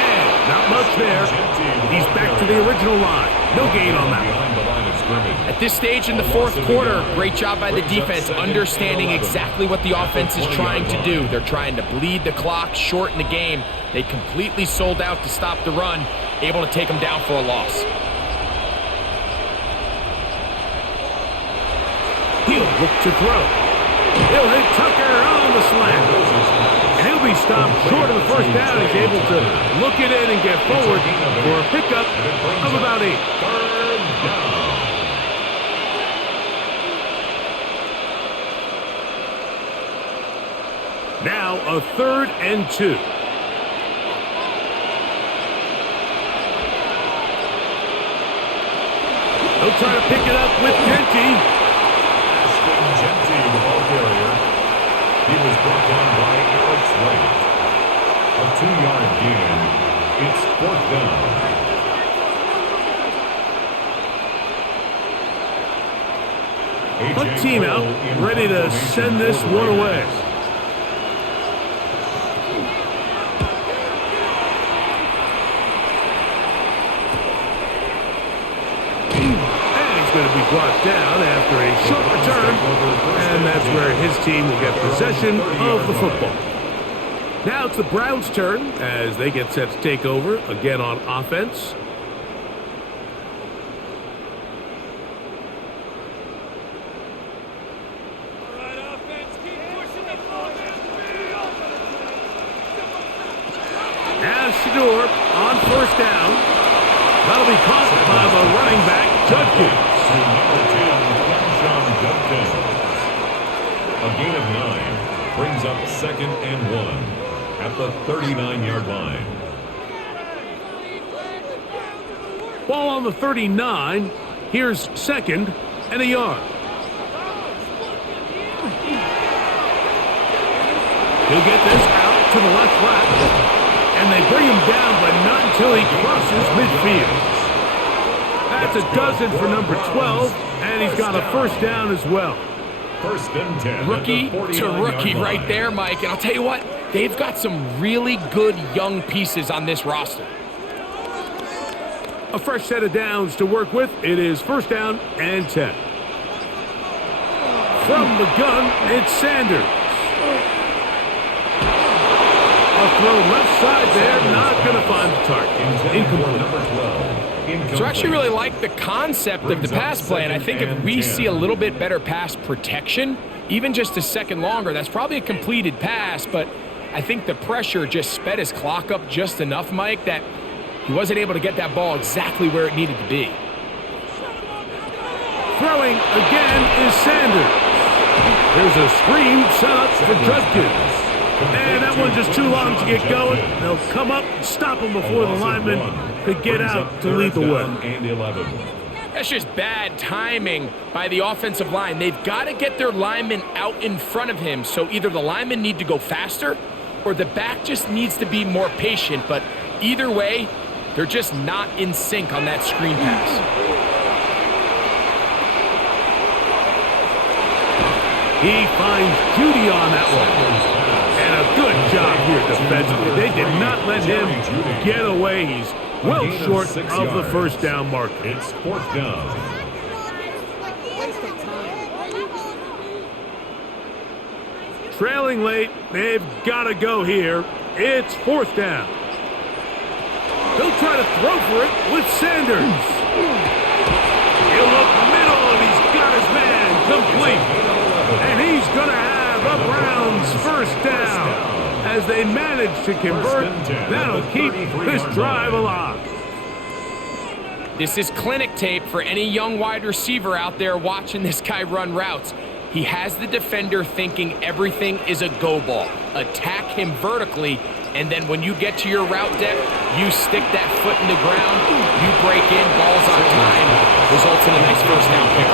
And not much there. He's back to the original line. No gain on that one. At this stage in the 4th quarter, great job by the defense understanding exactly what the offense is trying to do. They're trying to bleed the clock, shorten the game. They completely sold out to stop the run, able to take them down for a loss. He'll look to throw. He'll hit Tucker on the slant. And he'll be stopped short of the 1st down. He's able to look it in and get forward for a pickup of about 8. 3rd down. Now a 3rd and 2. They'll try to pick it up with Genty. Genty, the ball carrier. He was brought down by Alex Wright. A 2-yard gain. It's 4th down. Punt team out, ready to send this one away. Going to be brought down after a short return, and that's where his team will get possession of the football. Now it's the Browns' turn as they get set to take over again on offense. As Shador on 1st down, that'll be caught by the running back, Judkins. A gain of 9 brings up 2nd and 1 at the 39-yard line. Ball on the 39. Here's 2nd and a yard. He'll get this out to the left flat. And they bring him down, but not until he crosses midfield. That's a dozen for number 12, and he's got a 1st down as well. 1st and 10. Rookie to rookie right there, Mike. And I'll tell you what, they've got some really good young pieces on this roster. A fresh set of downs to work with. It is 1st down and 10. From the gun, it's Sanders. A throw left side there, not going to find the target. Incomplete. Number 12. So I actually really like the concept of the pass play, and I think if we see a little bit better pass protection, even just a second longer, that's probably a completed pass, but I think the pressure just sped his clock up just enough, Mike, that he wasn't able to get that ball exactly where it needed to be. Throwing again is Sanders. There's a screen set up for Judkins. And that one just too long to get going. They'll come up and stop him before the lineman could get out to lead the way. That's just bad timing by the offensive line. They've got to get their lineman out in front of him, so either the linemen need to go faster or the back just needs to be more patient. But either way, they're just not in sync on that screen pass. He finds Judy on that one. And a good job here defensively. They did not let him get away. He's well short of the first down marker. It's 4th down. Trailing late, they've got to go here. It's 4th down. He'll try to throw for it with Sanders. He'll look middle, and he's got his man complete. And he's going to have a Browns first down. As they manage to convert, that'll keep this drive alive. This is clinic tape for any young wide receiver out there watching this guy run routes. He has the defender thinking everything is a go ball. Attack him vertically, and then when you get to your route depth, you stick that foot in the ground, you break in, balls on time, results in a nice first down pick.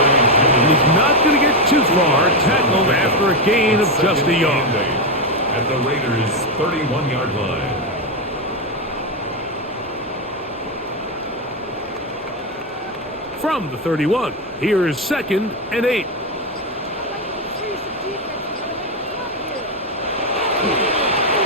He's not going to get too far, tackled after a gain of just a yard. At the Raiders' 31-yard line. From the 31, here is 2nd and 8.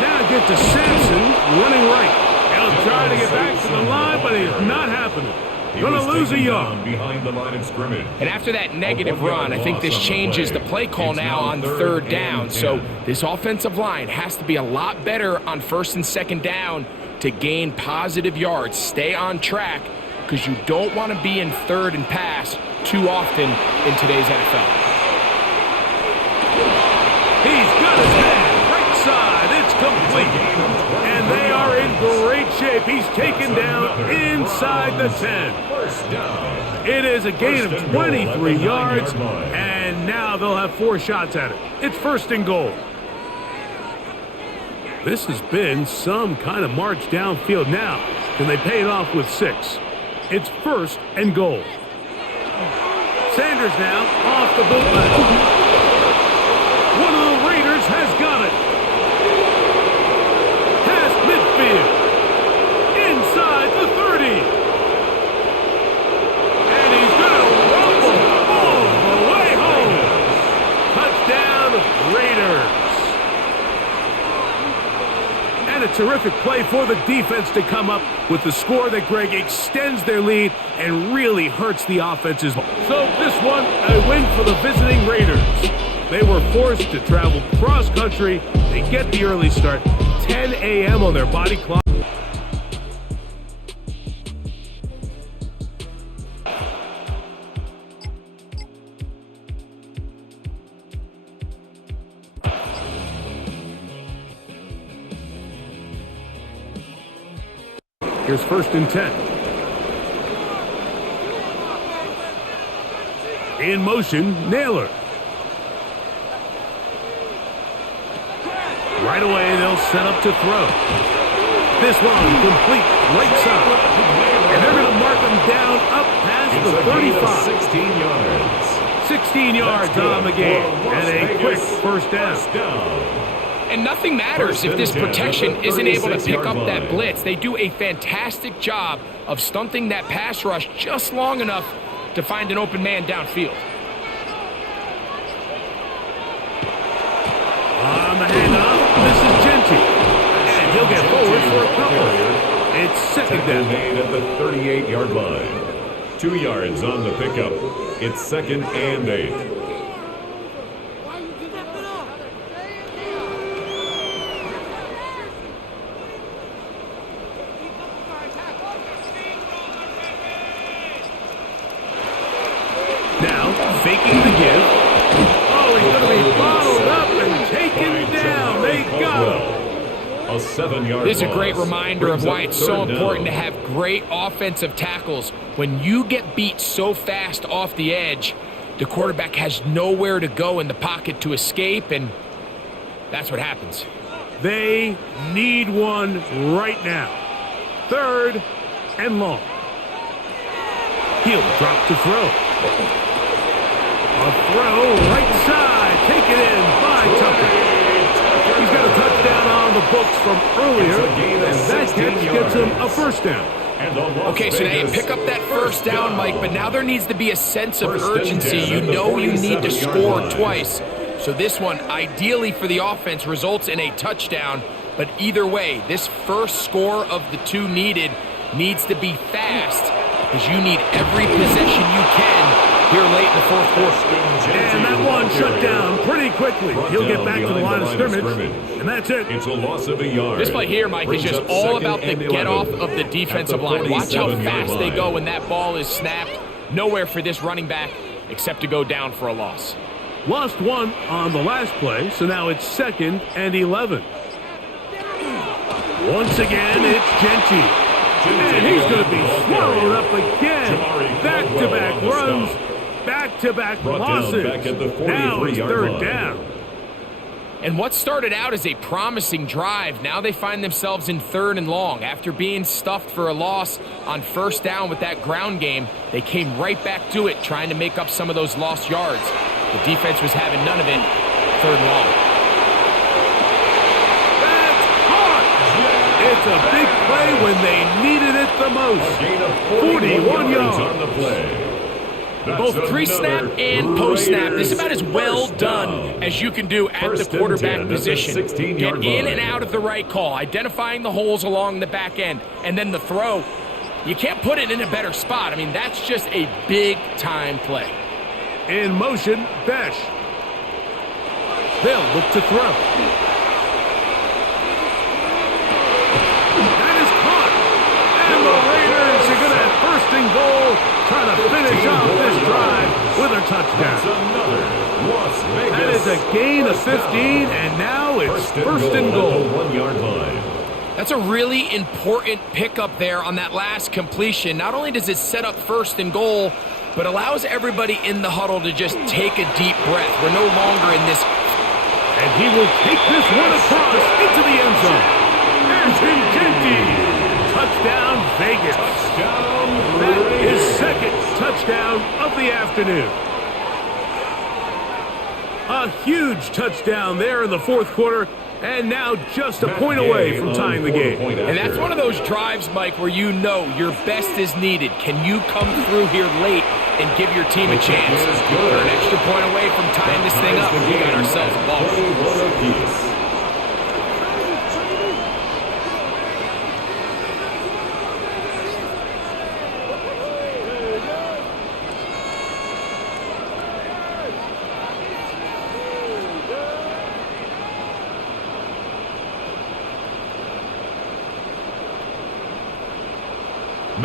Now get to Sampson, running right. He'll try to get back to the line, but it's not happening. Going to lose a yard. Behind the line of scrimmage. And after that negative run, I think this changes the play call now on 3rd down. So this offensive line has to be a lot better on 1st and 2nd down to gain positive yards. Stay on track, because you don't want to be in 3rd and pass too often in today's NFL. He's got his man right side. It's complete. And they are in great shape. He's taken down inside the 10. It is a gain of 23 yards, and now they'll have 4 shots at it. It's 1st and goal. This has been some kind of march downfield now. Can they pay it off with 6? It's 1st and goal. Sanders now off the bootleg. One of the Raiders has got it. Past midfield. Inside the 30. And he's going to rumble all the way home. Touchdown, Raiders. And a terrific play for the defense to come up with the score that, Greg, extends their lead and really hurts the offenses. So this one, a win for the visiting Raiders. They were forced to travel cross-country. They get the early start, 10 a.m. on their body clock. Here's 1st and 10. In motion, Naylor. Right away, they'll set up to throw. This one complete, right side. And they're going to mark him down up past the 35. 16 yards. 16 yards on the game. And a quick first down. And nothing matters if this protection isn't able to pick up that blitz. They do a fantastic job of stunting that pass rush just long enough to find an open man downfield. On the handoff, this is Genty. And he'll get forward for a couple. It's 2nd down. Made at the 38-yard line. 2 yards on the pickup. It's 2nd and 8. Now, faking the give. Oh, he's going to be bottled up and taken down. They got him. A 7-yard This is a great reminder of why it's so important to have great offensive tackles. When you get beat so fast off the edge, the quarterback has nowhere to go in the pocket to escape, and that's what happens. They need one right now. 3rd and long. He'll drop to throw. A throw right side. Taken in by Tucker. He's got a touchdown on the books from earlier, and that catch gets him a first down. Okay, so now you pick up that first down, Mike, but now there needs to be a sense of urgency. You know you need to score twice. So So this one, ideally for the offense, results in a touchdown. But either way, this first score of the two needed needs to be fast because you need every possession you can here late in the fourth quarter. And that one shut down pretty quickly. He'll get back to the line of scrimmage, and that's it. It's a loss of a yard. This play here, Mike, is just all about the get-off of the defensive line. Watch how fast they go when that ball is snapped. Nowhere for this running back except to go down for a loss. Lost one on the last play, so now it's 2nd and 11. Once again, it's Genty. And he's going to be swallowed up again. Back-to-back runs, back-to-back losses. Now it's 3rd down. And what started out as a promising drive, now they find themselves in 3rd and long. After being stuffed for a loss on 1st down with that ground game, they came right back to it, trying to make up some of those lost yards. The defense was having none of it. 3rd and long. That's caught! It's a big play when they needed it the most. 41 yards on the play. Both pre-snap and post-snap. This is about as well done as you can do at the quarterback position. Get in and out of the right call, identifying the holes along the back end, and then the throw. You can't put it in a better spot. I mean, that's just a big-time play. In motion, Besh. They'll look to throw. That is caught. And the Raiders are going to have 1st and goal. Trying to finish off this drive with a touchdown. That is a gain of 15, and now it's 1st and goal. 1-yard line. That's a really important pickup there on that last completion. Not only does it set up 1st and goal, but allows everybody in the huddle to just take a deep breath. We're no longer in this. And he will take this one across into the end zone. Anton Genty. Touchdown, Vegas. That is 2nd touchdown of the afternoon. A huge touchdown there in the 4th quarter, and now just a point away from tying the game. And that's one of those drives, Mike, where you know your best is needed. Can you come through here late and give your team a chance? We're an extra point away from tying this thing up. We got ourselves a ball.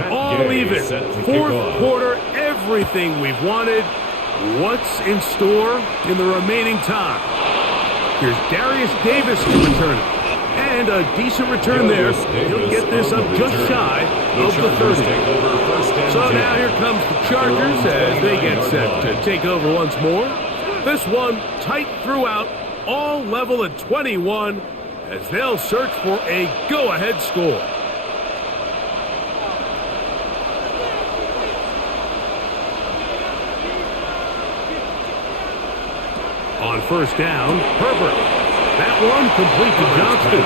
All even. 4th quarter, everything we've wanted. What's in store in the remaining time? Here's Darius Davis to return it. And a decent return there. He'll get this up just shy of the 30. So now here comes the Chargers as they get set to take over once more. This one tight throughout, all level at 21 as they'll search for a go-ahead score. On 1st down, Herbert. That one complete to Johnston.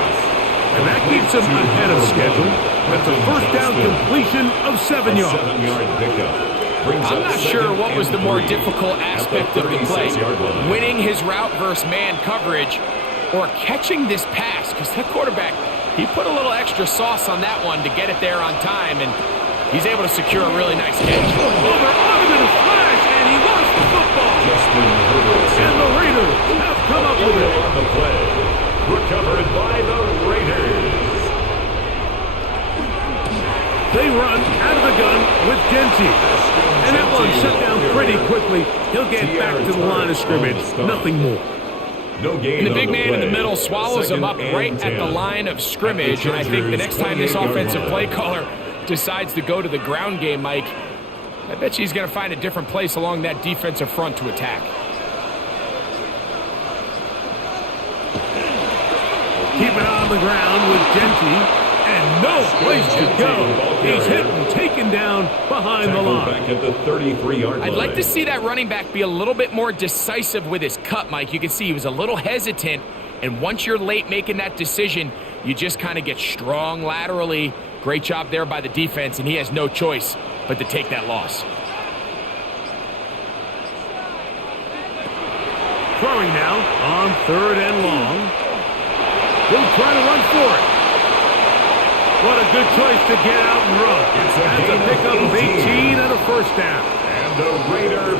And that keeps him ahead of schedule. That's a 1st down completion of 7 yards. I'm not sure what was the more difficult aspect of the play. Winning his route versus man coverage or catching this pass. Because that quarterback, he put a little extra sauce on that one to get it there on time. And he's able to secure a really nice catch. Over automated flash, and he lost the football. And the Raiders have come up with it. On the play. Recovered by the Raiders. They run out of the gun with Genty. And that one shut down pretty quickly. He'll get back to the line of scrimmage. Nothing more. And the big man in the middle swallows him up right at the line of scrimmage. And I think the next time this offensive play caller decides to go to the ground game, Mike, I bet you he's going to find a different place along that defensive front to attack. Keep it on the ground with Genty. And no place to go. He's hit and taken down behind the line. Back at the 33-yard line. I'd like to see that running back be a little bit more decisive with his cut, Mike. You can see he was a little hesitant. And once you're late making that decision, you just kind of get strong laterally. Great job there by the defense, and he has no choice but to take that loss. Throwing now on 3rd and long. He'll try to run for it. What a good choice to get out and run. That's a pickup of 18 and a first down.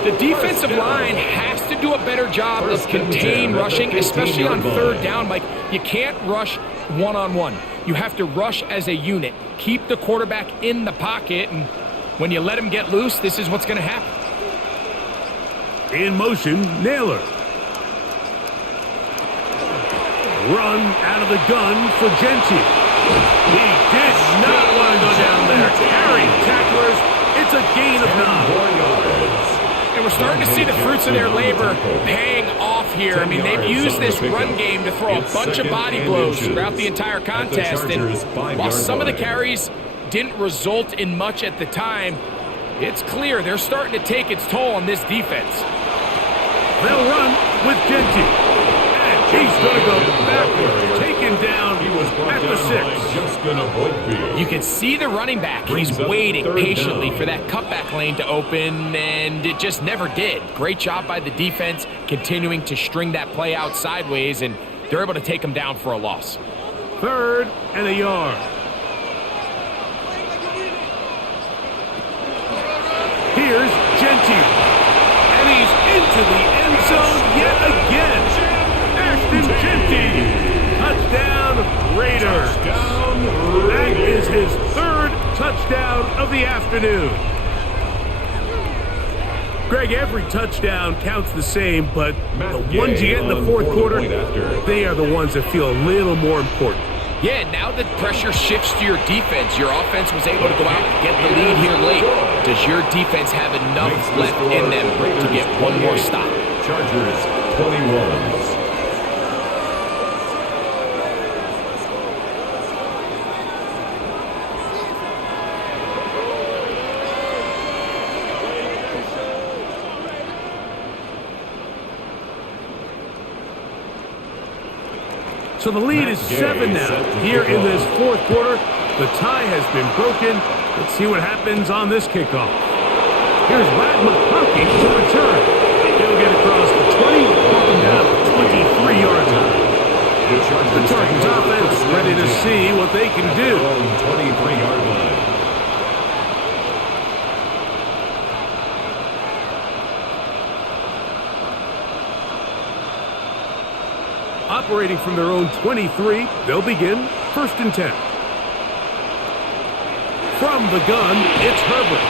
The defensive line has to do a better job of contain rushing, especially on 3rd down. Mike, you can't rush one-on-one. You have to rush as a unit. Keep the quarterback in the pocket, and when you let him get loose, this is what's going to happen. In motion, Naylor. Run out of the gun for Gentry. He did not want to go down there. Carrying tacklers. It's a gain of 9. And we're starting to see the fruits of their labor paying off here. I mean, they've used this run game to throw a bunch of body blows throughout the entire contest. And while some of the carries didn't result in much at the time, it's clear they're starting to take its toll on this defense. They'll run with Gentry. He's going to go backwards, taken down at the 6. You can see the running back. He's waiting patiently for that cutback lane to open, and it just never did. Great job by the defense, continuing to string that play out sideways, and they're able to take him down for a loss. 3rd and a yard. Here's Gentry, and he's into the end zone yet again. Gentry, touchdown Raiders. That is his 3rd touchdown of the afternoon. Greg, every touchdown counts the same, but the ones you get in the 4th quarter, they are the ones that feel a little more important. Yeah, now the pressure shifts to your defense. Your offense was able to go out and get the lead here late. Does your defense have enough left in them to get one more stop? Chargers 21. So the lead is 7 now. Here in this 4th quarter, the tie has been broken. Let's see what happens on this kickoff. Here's Brad McConkey to return. He'll get across the 20, walking down the 23-yard line. The Chargers offense ready to see what they can do. 23-yard line. Operating from their own 23, they'll begin 1st and 10. From the gun, it's Herbert.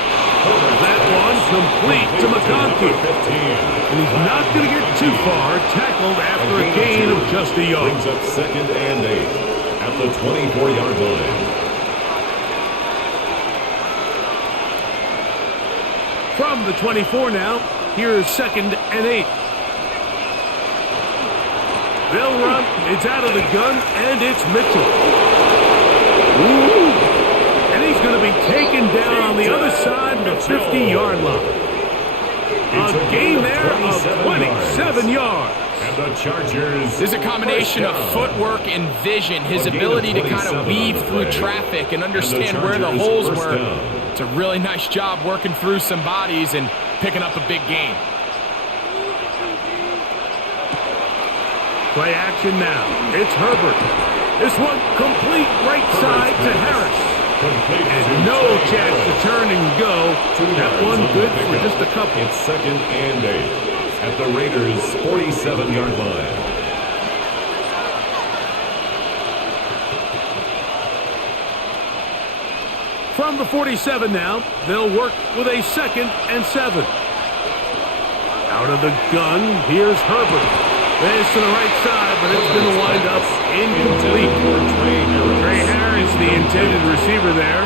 That one complete to McConkey. And he's not going to get too far, tackled after a gain of just a yard. Brings up 2nd and 8 at the 24-yard line. From the 24 now, here's 2nd and 8. They'll run. It's out of the gun, and it's Mitchell. Ooh. And he's going to be taken down on the other side of the 50-yard line. A gain there of 27 yards. And the Chargers. There's a combination of footwork and vision, his ability to kind of weave through traffic and understand where the holes were. It's a really nice job working through some bodies and picking up a big gain. Play action now. It's Herbert. This one complete right side to Harris. And no chance to turn and go. That one good for just a couple. It's 2nd and 8 at the Raiders' 47-yard line. From the 47 now, they'll work with a 2nd and 7. Out of the gun, here's Herbert. This to the right side, but it's going to wind up incomplete. Trey Harris, the intended receiver there.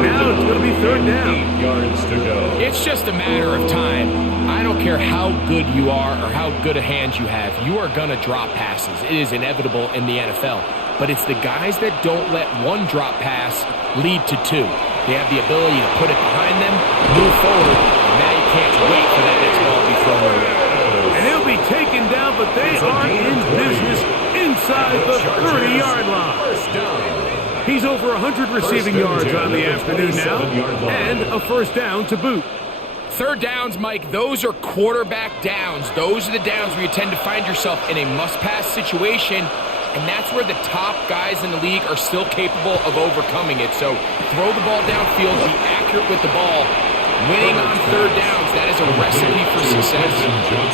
Now it's going to be 3rd down. 8 yards to go. It's just a matter of time. I don't care how good you are or how good a hand you have. You are going to drop passes. It is inevitable in the NFL. But it's the guys that don't let one drop pass lead to 2. They have the ability to put it behind them, move forward, and now you can't wait for that next ball to be thrown away. He'll be taken down, but they are in business inside the 30-yard line. He's over 100 receiving yards on the afternoon now, and a 1st down to boot. Third downs, Mike, those are quarterback downs. Those are the downs where you tend to find yourself in a must-pass situation, and that's where the top guys in the league are still capable of overcoming it. So throw the ball downfield, be accurate with the ball. Winning on third downs, that is a recipe for success.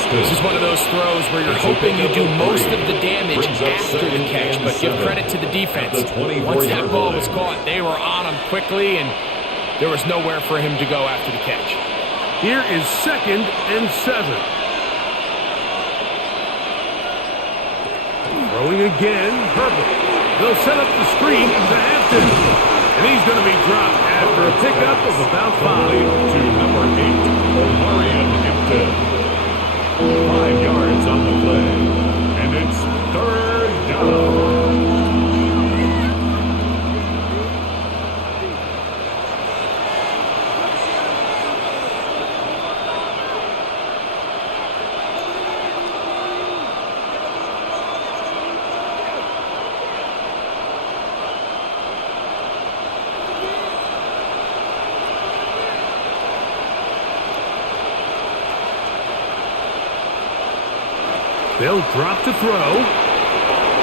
This is one of those throws where you're hoping you do most of the damage after the catch, but give credit to the defense. Once that ball was caught, they were on him quickly, and there was nowhere for him to go after the catch. Here is 2nd and 7. Throwing again, Herbert. They'll set up the screen to Hampton. And he's going to be dropped after a pickup of about 5. To number 8, Omarion Hampton. 5 yards on the play. And it's 3rd down. They'll drop to throw.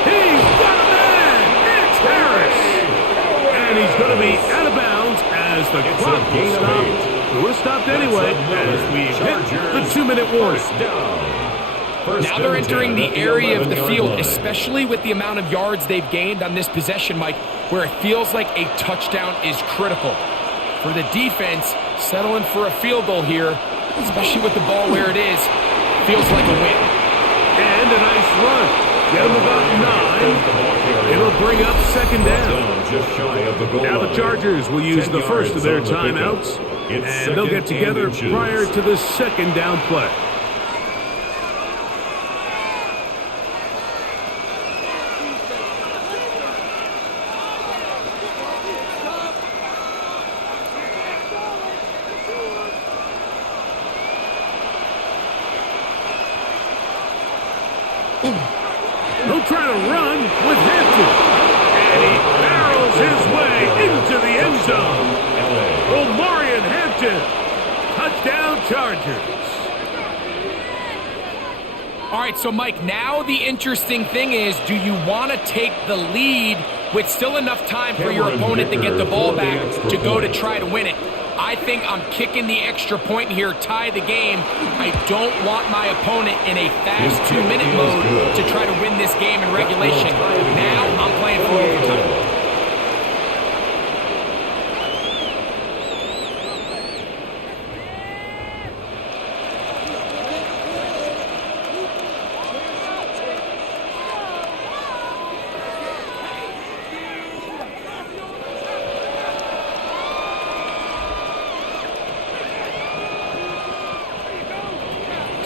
He's got a man! It's Harris! And he's going to be out of bounds as the clock will stop. It was stopped anyway as we hit the 2-minute warning. Now they're entering the area of the field, especially with the amount of yards they've gained on this possession, Mike, where it feels like a touchdown is critical. For the defense, settling for a field goal here, especially with the ball where it is, feels like a win. And a nice run. Get him about 9. It'll bring up 2nd down. Just shy of the goal Now the Chargers will use the first of their timeouts, and they'll get together prior to the 2nd down play. He'll try to run with Hampton. And he barrels his way into the end zone. Omarion Hampton. Touchdown Chargers. All right, so Mike, now the interesting thing is, do you want to take the lead with still enough time for your opponent to get the ball back to go to try to win it? I think I'm kicking the extra point here, tie the game. I don't want my opponent in a fast 2-minute mode to try to win this game in regulation. Now I'm playing for overtime.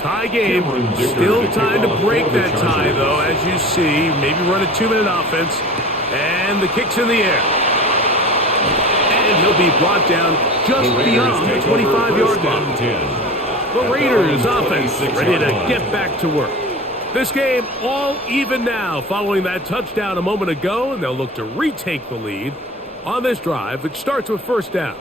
Tie game. Still time to break that tie, though, as you see. Maybe run a 2-minute offense. And the kick's in the air. And he'll be brought down just beyond the 25-yard line. The Raiders offense ready to get back to work. This game all even now following that touchdown a moment ago, and they'll look to retake the lead on this drive that starts with 1st down.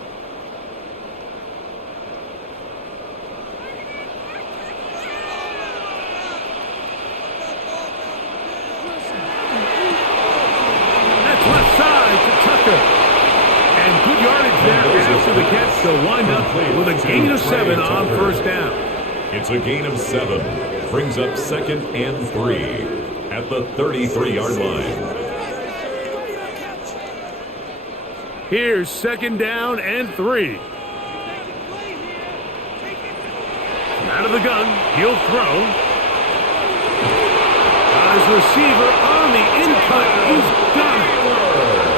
The catch to wind up with a gain of 7 on 1st down. It's a gain of 7. Brings up 2nd and 3 at the 33-yard line. Here's 2nd down and 3. Out of the gun, he'll throw. His receiver on the in-cut. He's got it.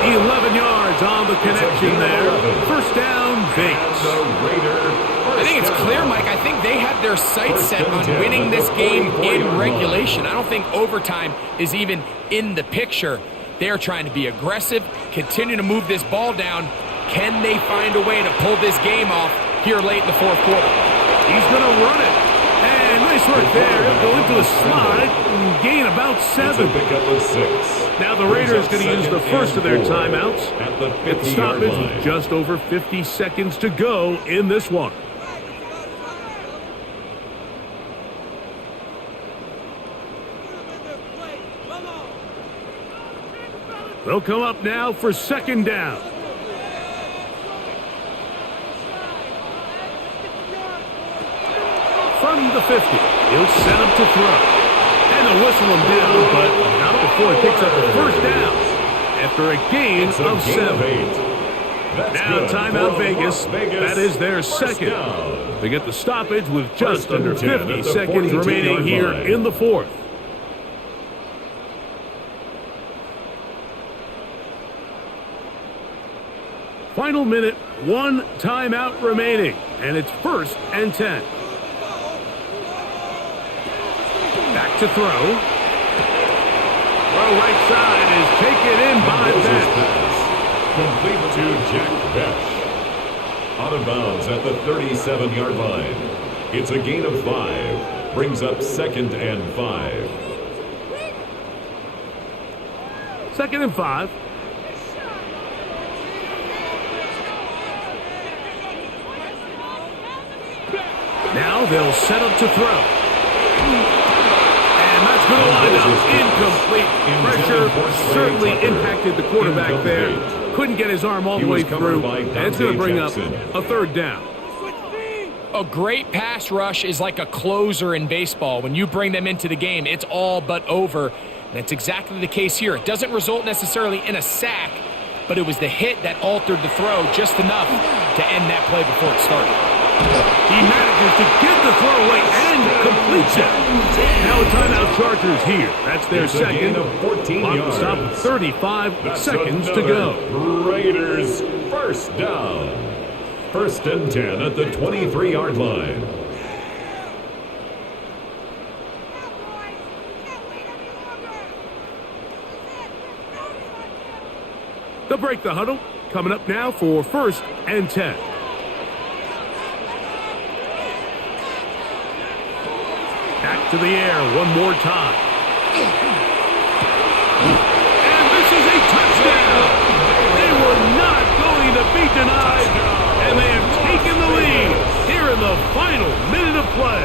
11 yards on the connection there. 1st down, Vegas. I think it's clear, Mike. I think they had their sights set on winning this game in regulation. I don't think overtime is even in the picture. They're trying to be aggressive, continue to move this ball down. Can they find a way to pull this game off here late in the 4th quarter? He's going to run it. And nice work there. He'll go into a slide and gain about 7. It's a pickup of 6. Now the Raiders going to use the first of their timeouts. At the stoppage with just over 50 seconds to go in this one. They'll come up now for second down. From the 50, he'll set up to throw. And they'll whistle him down, but not before he picks up the first down after a gain of 7. Now timeout Vegas. That is their second. They get the stoppage with just under 50 seconds remaining here in the fourth. Final minute, 1 timeout remaining, and it's 1st and 10. Back to throw. Throw right side is taken in by Besh. Complete to Jack Besh. Out of bounds at the 37-yard line. It's a gain of 5. Brings up 2nd and 5. 2nd and 5. Now they'll set up to throw. And that's going to line up incomplete. Pressure certainly impacted the quarterback there. Couldn't get his arm all the way through. And it's going to bring up a 3rd down. A great pass rush is like a closer in baseball. When you bring them into the game, it's all but over. And that's exactly the case here. It doesn't result necessarily in a sack, but it was the hit that altered the throw just enough to end that play before it started. He manages to get the throw away and completes it. Now a timeout Chargers here. That's their second. Clock stop with 35 seconds to go. Raiders first down. 1st and 10 at the 23-yard line. They'll break the huddle. Coming up now for 1st and 10. Back to the air one more time. And this is a touchdown. They were not going to be denied. And they have taken the lead here in the final minute of play.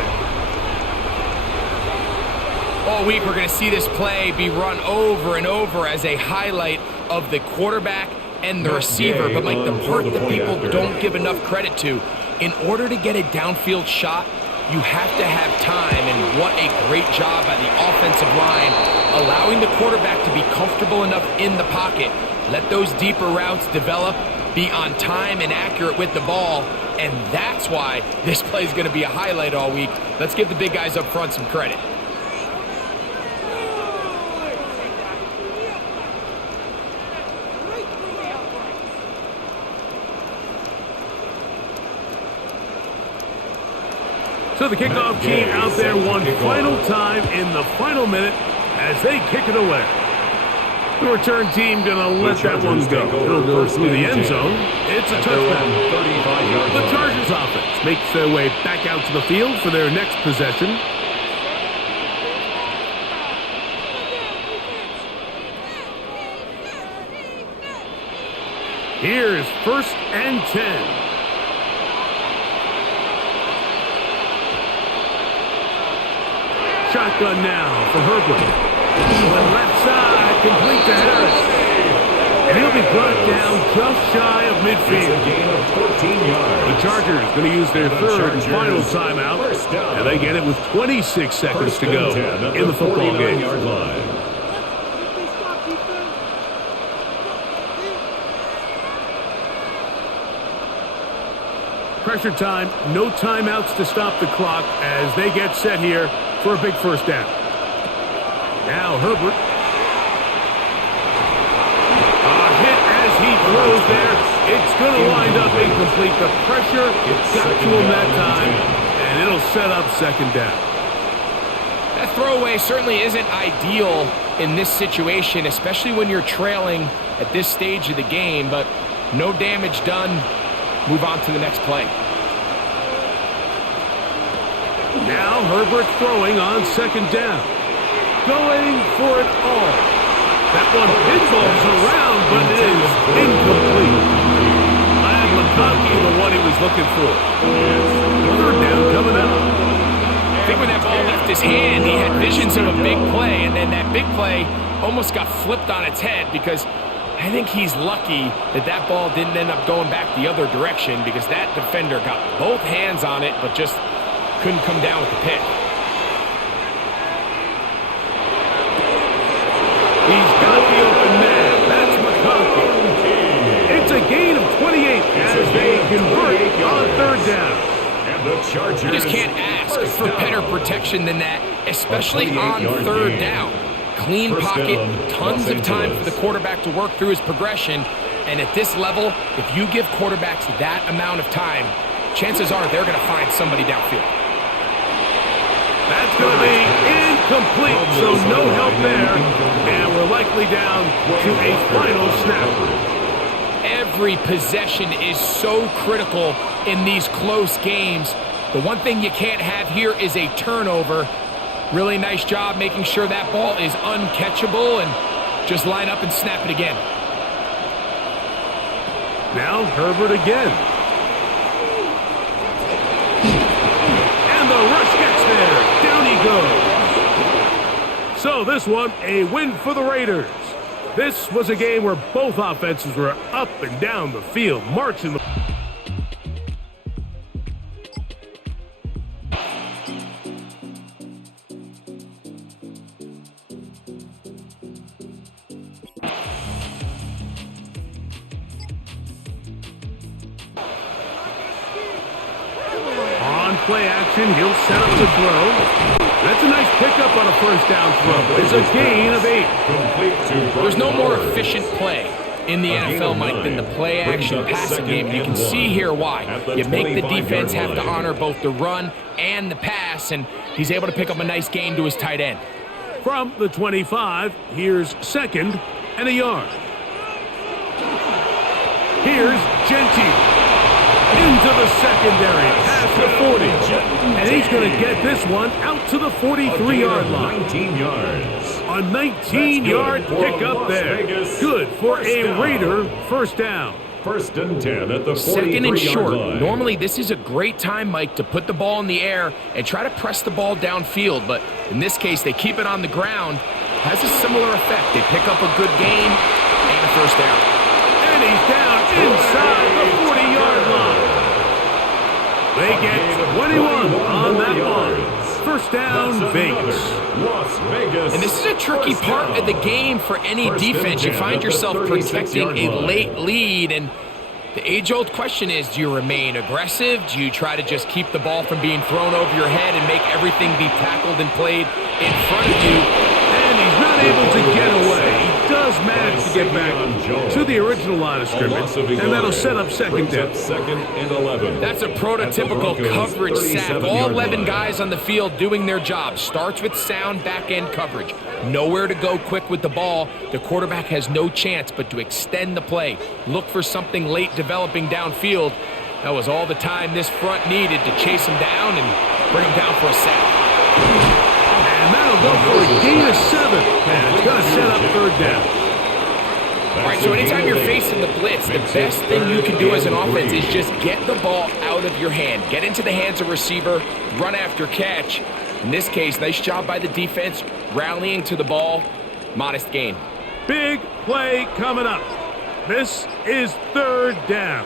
All week we're going to see this play be run over and over as a highlight of the quarterback and the receiver. But like the part that people don't give enough credit to, in order to get a downfield shot, you have to have time, and what a great job by the offensive line, allowing the quarterback to be comfortable enough in the pocket, let those deeper routes develop, be on time and accurate with the ball, and that's why this play is going to be a highlight all week. Let's give the big guys up front some credit. So the kickoff team out there one final time in the final minute as they kick it away. The return team going to let that one go. It'll go through the end zone. It's a touchdown. The Chargers offense makes their way back out to the field for their next possession. Here's 1st and 10. Shotgun now for Herbert. The left side, complete to Harris. And he'll be brought down just shy of midfield. A gain of 14 yards. The Chargers going to use their 3rd and final timeout. And they get it with 26 seconds to go in the football game. Pressure time, no timeouts to stop the clock as they get set here for a big first down. Now Herbert. A hit as he throws there. It's going to wind up incomplete. The pressure got to him that time, and it'll set up 2nd down. That throwaway certainly isn't ideal in this situation, especially when you're trailing at this stage of the game, but no damage done. Move on to the next play. Now Herbert throwing on 2nd down. Going for it all. That one pinballs around, but it is incomplete. Glad McConkey, the one he was looking for. 3rd down coming up. I think when that ball left his hand, he had visions of a big play, and then that big play almost got flipped on its head because I think he's lucky that that ball didn't end up going back the other direction because that defender got both hands on it but just couldn't come down with the pick. He's got the open man. That's McConkey. It's a gain of 28 as they convert on third down. And the Chargers. You just can't ask for better protection than that, especially on third down. Clean pocket, tons of time for the quarterback to work through his progression. And at this level, if you give quarterbacks that amount of time, chances are they're going to find somebody downfield. That's going to be incomplete, so no help there. And we're likely down to a final snap. Every possession is so critical in these close games. The one thing you can't have here is a turnover. Really nice job making sure that ball is uncatchable and just line up and snap it again. Now Herbert again. And the rush gets there. Down he goes. So this one, a win for the Raiders. This was a game where both offenses were up and down the field, marching the... Play action, he'll set up the throw. That's a nice pickup on a first down throw. It's a gain of 8. There's no more efficient play in the NFL, Mike, than the play action passing game. You can see here why. You make the defense have to honor both the run and the pass, and he's able to pick up a nice gain to his tight end. From the 25, here's 2nd and a yard. Here's Genty. Into the secondary, past the 40. And he's going to get this one out to the 43-yard line. 19 yards. A 19-yard pickup there. Good for a Raider first down. 1st and 10 at the 43-yard Second and short. line. Normally, this is a great time, Mike, to put the ball in the air and try to press the ball downfield. But in this case, they keep it on the ground. Has a similar effect. They pick up a good gain and a first down. And he's down inside the 40-yard line. They get 21 on that one. First down, Vegas. Las Vegas. And this is a tricky part of the game for any defense. You find yourself protecting a late lead, and the age-old question is, do you remain aggressive? Do you try to just keep the ball from being thrown over your head and make everything be tackled and played in front of you? And he's not able to get away. He does manage to get back to the original line of scrimmage, and that'll set up second down. 2nd and 11. That's a prototypical coverage sack. All 11 guys on the field doing their job. Starts with sound back-end coverage. Nowhere to go quick with the ball. The quarterback has no chance but to extend the play. Look for something late developing downfield. That was all the time this front needed to chase him down and bring him down for a sack. And that'll go for a gain of 7. And it's going to set up third down. All right, so anytime you're facing the blitz, the best thing you can do as an offense is just get the ball out of your hand. Get into the hands of receiver, run after catch. In this case, nice job by the defense, rallying to the ball. Modest gain. Big play coming up. This is third down.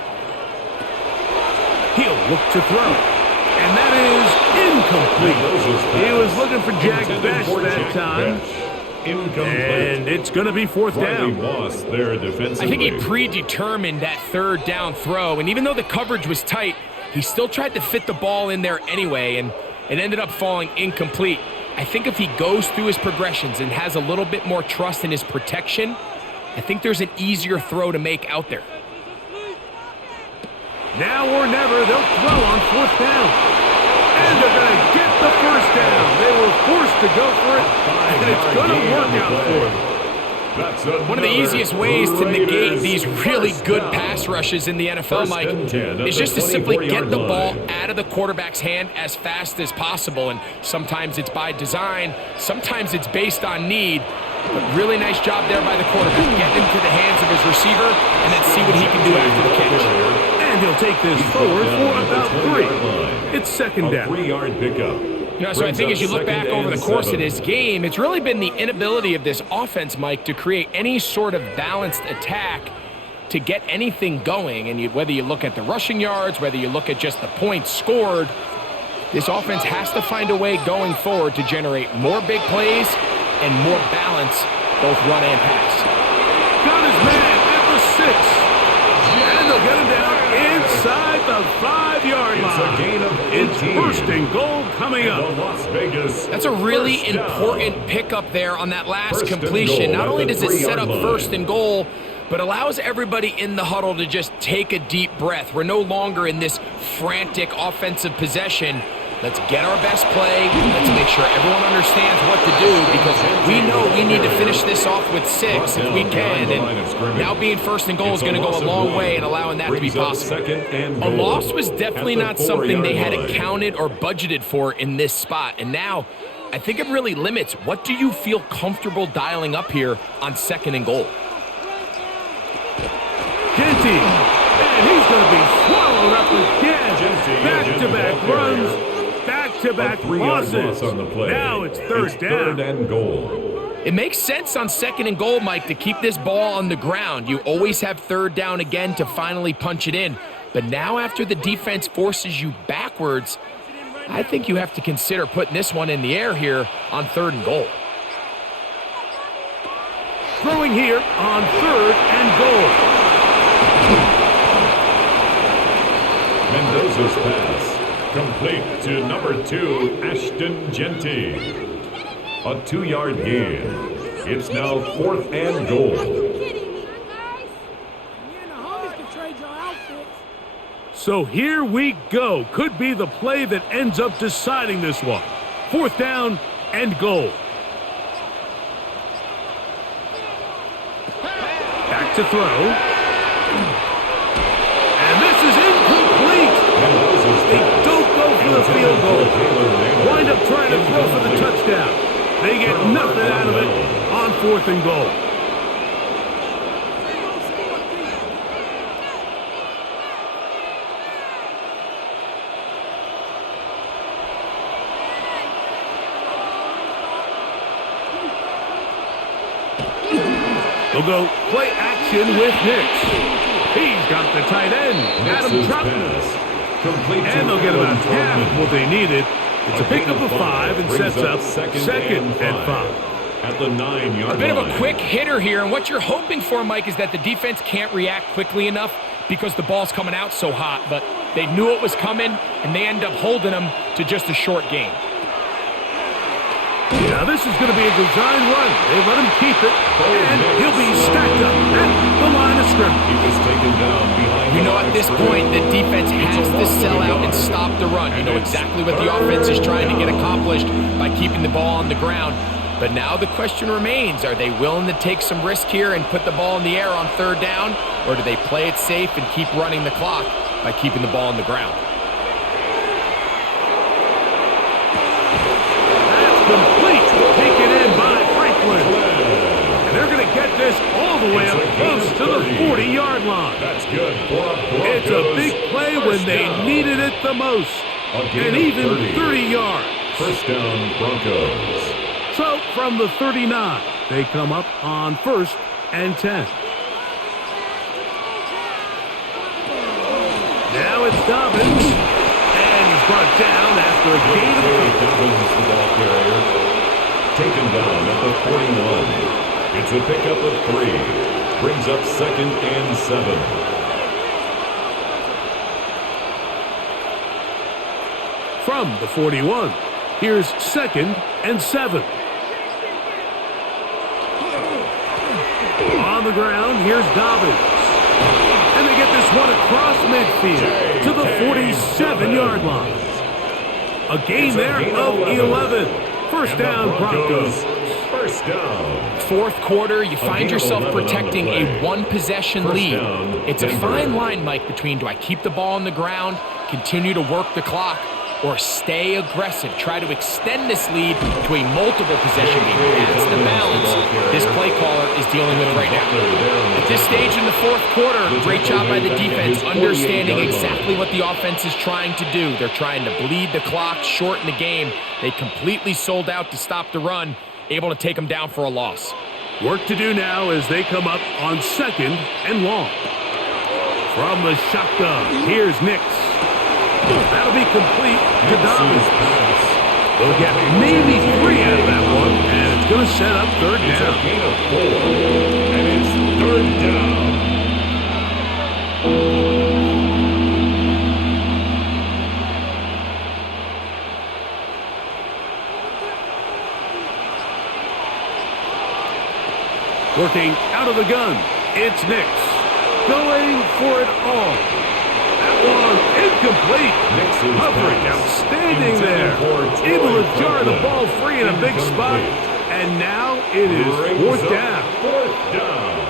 He'll look to throw. And that is incomplete. He was looking for Jack Best that time. And it's going to be fourth down. I think he predetermined that third down throw, and even though the coverage was tight, he still tried to fit the ball in there anyway, and it ended up falling incomplete. I think if he goes through his progressions and has a little bit more trust in his protection, I think there's an easier throw to make out there. Now or never, they'll throw on fourth down. And they're going to get the first down. They were forced to go for it, and it's going to work out for them. One of the easiest ways to negate these really good pass rushes in the NFL, Mike, is just to simply get the ball out of the quarterback's hand as fast as possible. And sometimes it's by design, sometimes it's based on need. But really nice job there by the quarterback, getting into the hands of his receiver, and then see what he can do after the catch. And he'll take this forward for about 3. It's second down. 3-yard pickup. You know, so I think as you look back over the course of this game, it's really been the inability of this offense, Mike, to create any sort of balanced attack to get anything going. And whether you look at the rushing yards, whether you look at just the points scored, this offense has to find a way going forward to generate more big plays and more balance, both run and pass. Got his man at the 6. And they'll get him down inside the 5-yard line. It's a gain of 18. It's first and goal coming up. Las Vegas. That's a really important pickup there on that last completion. Not only does it set up first and goal, but allows everybody in the huddle to just take a deep breath. We're no longer in this frantic offensive possession. Let's get our best play. Let's make sure everyone understands what to do, because we know we need to finish this off with 6 if we can. And now being first and goal is going to go a long way in allowing that to be possible. A loss was definitely not something they had accounted or budgeted for in this spot. And now I think it really limits, what do you feel comfortable dialing up here on 2nd and goal? Genty, and he's going to be swallowed up again. Back-to-back runs. Back-to-back losses. Now it's third down. 3rd and goal. It makes sense on 2nd and goal, Mike, to keep this ball on the ground. You always have 3rd down again to finally punch it in. But now after the defense forces you backwards, I think you have to consider putting this one in the air here on 3rd and goal. Throwing here on 3rd and goal. Mendoza's pass. Complete to number 2, Ashton Genty. A 2-yard gain. It's now 4th and goal. So here we go. Could be the play that ends up deciding this one. 4th down and goal. Back to throw. And this is incomplete. They don't go for the field goal. Wind up trying to throw for the touchdown. They get nothing out of it on 4th and goal. They'll go play action with Nix. He's got the tight end, Adam Troutman. And they'll get about half of what they needed. It's a pickup of 5 and sets up 2nd and 5. At the 9-yard line. A bit of a quick hitter here, and what you're hoping for, Mike, is that the defense can't react quickly enough because the ball's coming out so hot. But they knew it was coming, and they end up holding them to just a short gain. Now this is going to be a design run. They let him keep it, and he'll be stacked up at the line of scrimmage. He was taken down behind. You know, at this point, the defense has to sell out and stop the run. You know exactly what the offense is trying to get accomplished by keeping the ball on the ground. But now the question remains, are they willing to take some risk here and put the ball in the air on 3rd down, or do they play it safe and keep running the clock by keeping the ball on the ground? Complete, taken in by Franklin. And they're going to get this all the way up close to the 40-yard line. That's good for It's a big play when they needed it the most. And even 30 yards. First down, Broncos. So from the 39, they come up on 1st and 10. Now it's Dobbins. Brought down after a gain of Dobbins, the ball carrier, taken down at the 41. It's a pickup of 3. Brings up 2nd and 7. From the 41, here's 2nd and 7. On the ground, here's Dobbins. And they get this one across midfield to the 47-yard line. A gain there of 11. First down, Broncos. First down. 4th quarter, you find yourself protecting a one-possession lead. It's a fine line, Mike, between do I keep the ball on the ground, continue to work the clock, or stay aggressive. Try to extend this lead to a multiple possession game. That's the balance this play caller is dealing with right now. At this stage in the fourth quarter, great job by the defense understanding exactly what the offense is trying to do. They're trying to bleed the clock, shorten the game. They completely sold out to stop the run, able to take them down for a loss. Work to do now as they come up on 2nd and long. From the shotgun, here's Nix. That'll be complete to Dobbins. They'll get maybe 3 out of that one, and it's going to set up 3rd down. It's a gain of 4, and it's 3rd down. Working out of the gun, it's Nix. Going for it all. That one incomplete. Coverage outstanding there. Able to jar the ball free in a big spot. And now it is 4th down.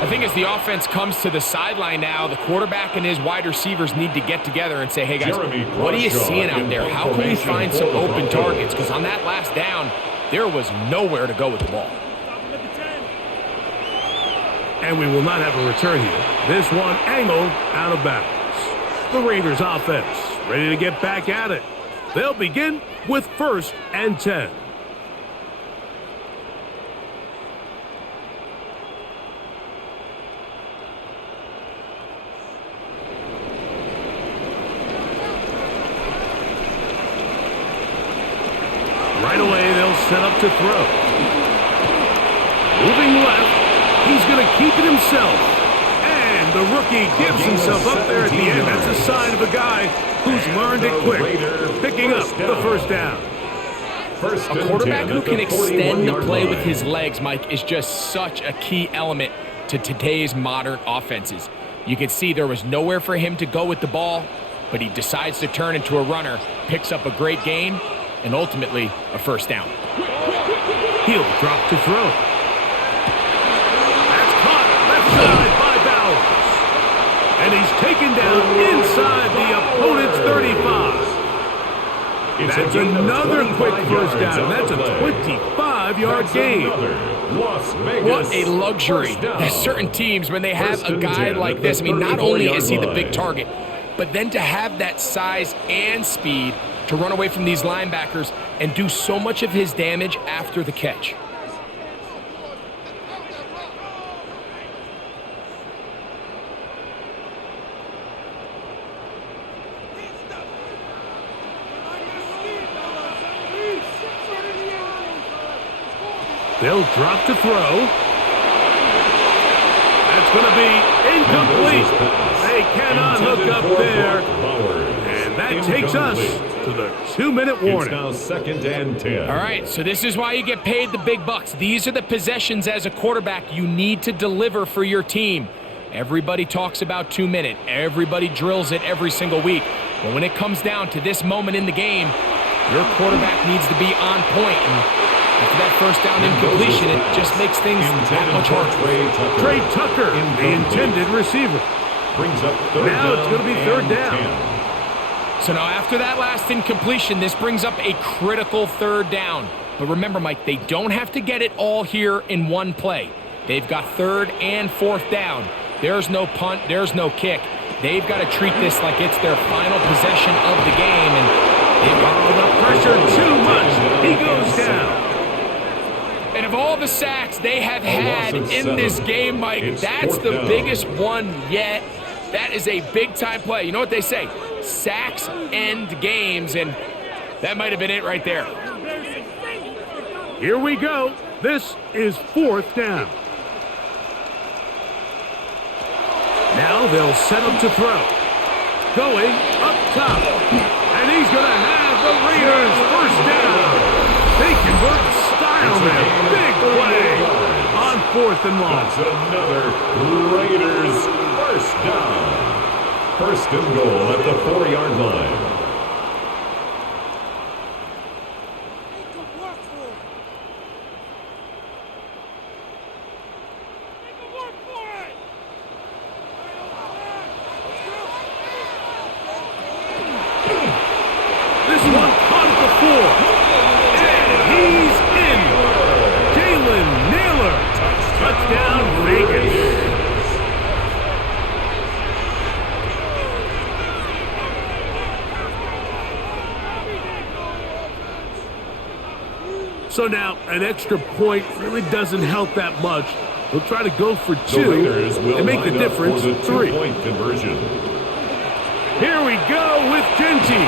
I think as the offense comes to the sideline now, the quarterback and his wide receivers need to get together and say, hey guys, what are you seeing out there? How can we find some open targets? Because on that last down, there was nowhere to go with the ball. And we will not have a return here. This one angled out of bounds. The Raiders offense ready to get back at it. They'll begin with 1st and 10. Right away, they'll set up to throw. Moving left. He's going to keep it himself. And the rookie gives himself up there at the end. That's a sign of a guy who's learned it quick. Picking up the 1st down. A quarterback who can extend the play with his legs, Mike, is just such a key element to today's modern offenses. You can see there was nowhere for him to go with the ball, but he decides to turn into a runner, picks up a great gain, and ultimately a 1st down. He'll drop to throw. Side by Bowers. And he's taken down inside the opponent's 35. That's another quick 1st down. That's a 25-yard gain. What a luxury. There's certain teams, when they have a guy like this, I mean, not only is he the big target, but then to have that size and speed to run away from these linebackers and do so much of his damage after the catch. They'll drop to throw. That's going to be incomplete. They cannot hook up there. And that takes us to the 2-minute warning. It's now 2nd and 10. All right, so this is why you get paid the big bucks. These are the possessions as a quarterback you need to deliver for your team. Everybody talks about 2-minute. Everybody drills it every single week. But when it comes down to this moment in the game, your quarterback needs to be on point. And after that 1st down incompletion, it just makes things that much harder. Trey Tucker, the intended receiver. Brings up now it's going to be 3rd down. 10. So now after that last incompletion, this brings up a critical 3rd down. But remember, Mike, they don't have to get it all here in one play. They've got 3rd and 4th down. There's no punt. There's no kick. They've got to treat this like it's their final possession of the game. And the pressure too much. He goes down. And of all the sacks they have had in this game, Mike, that's the biggest one yet. That is a big-time play. You know what they say? Sacks end games, and that might have been it right there. Here we go. This is 4th down. Now they'll set him to throw. Going up top. And he's going to have the Raiders 1st down. They convert style there. Big play on 4th and long. That's another Raiders 1st down. 1st and goal at the 4-yard line. This one caught at the 4. And he's in. Jalen Naylor. Touchdown, Vegas. So now, an extra point really doesn't help that much. We'll try to go for 2 and make the difference 3. Conversion. Here we go with Genty.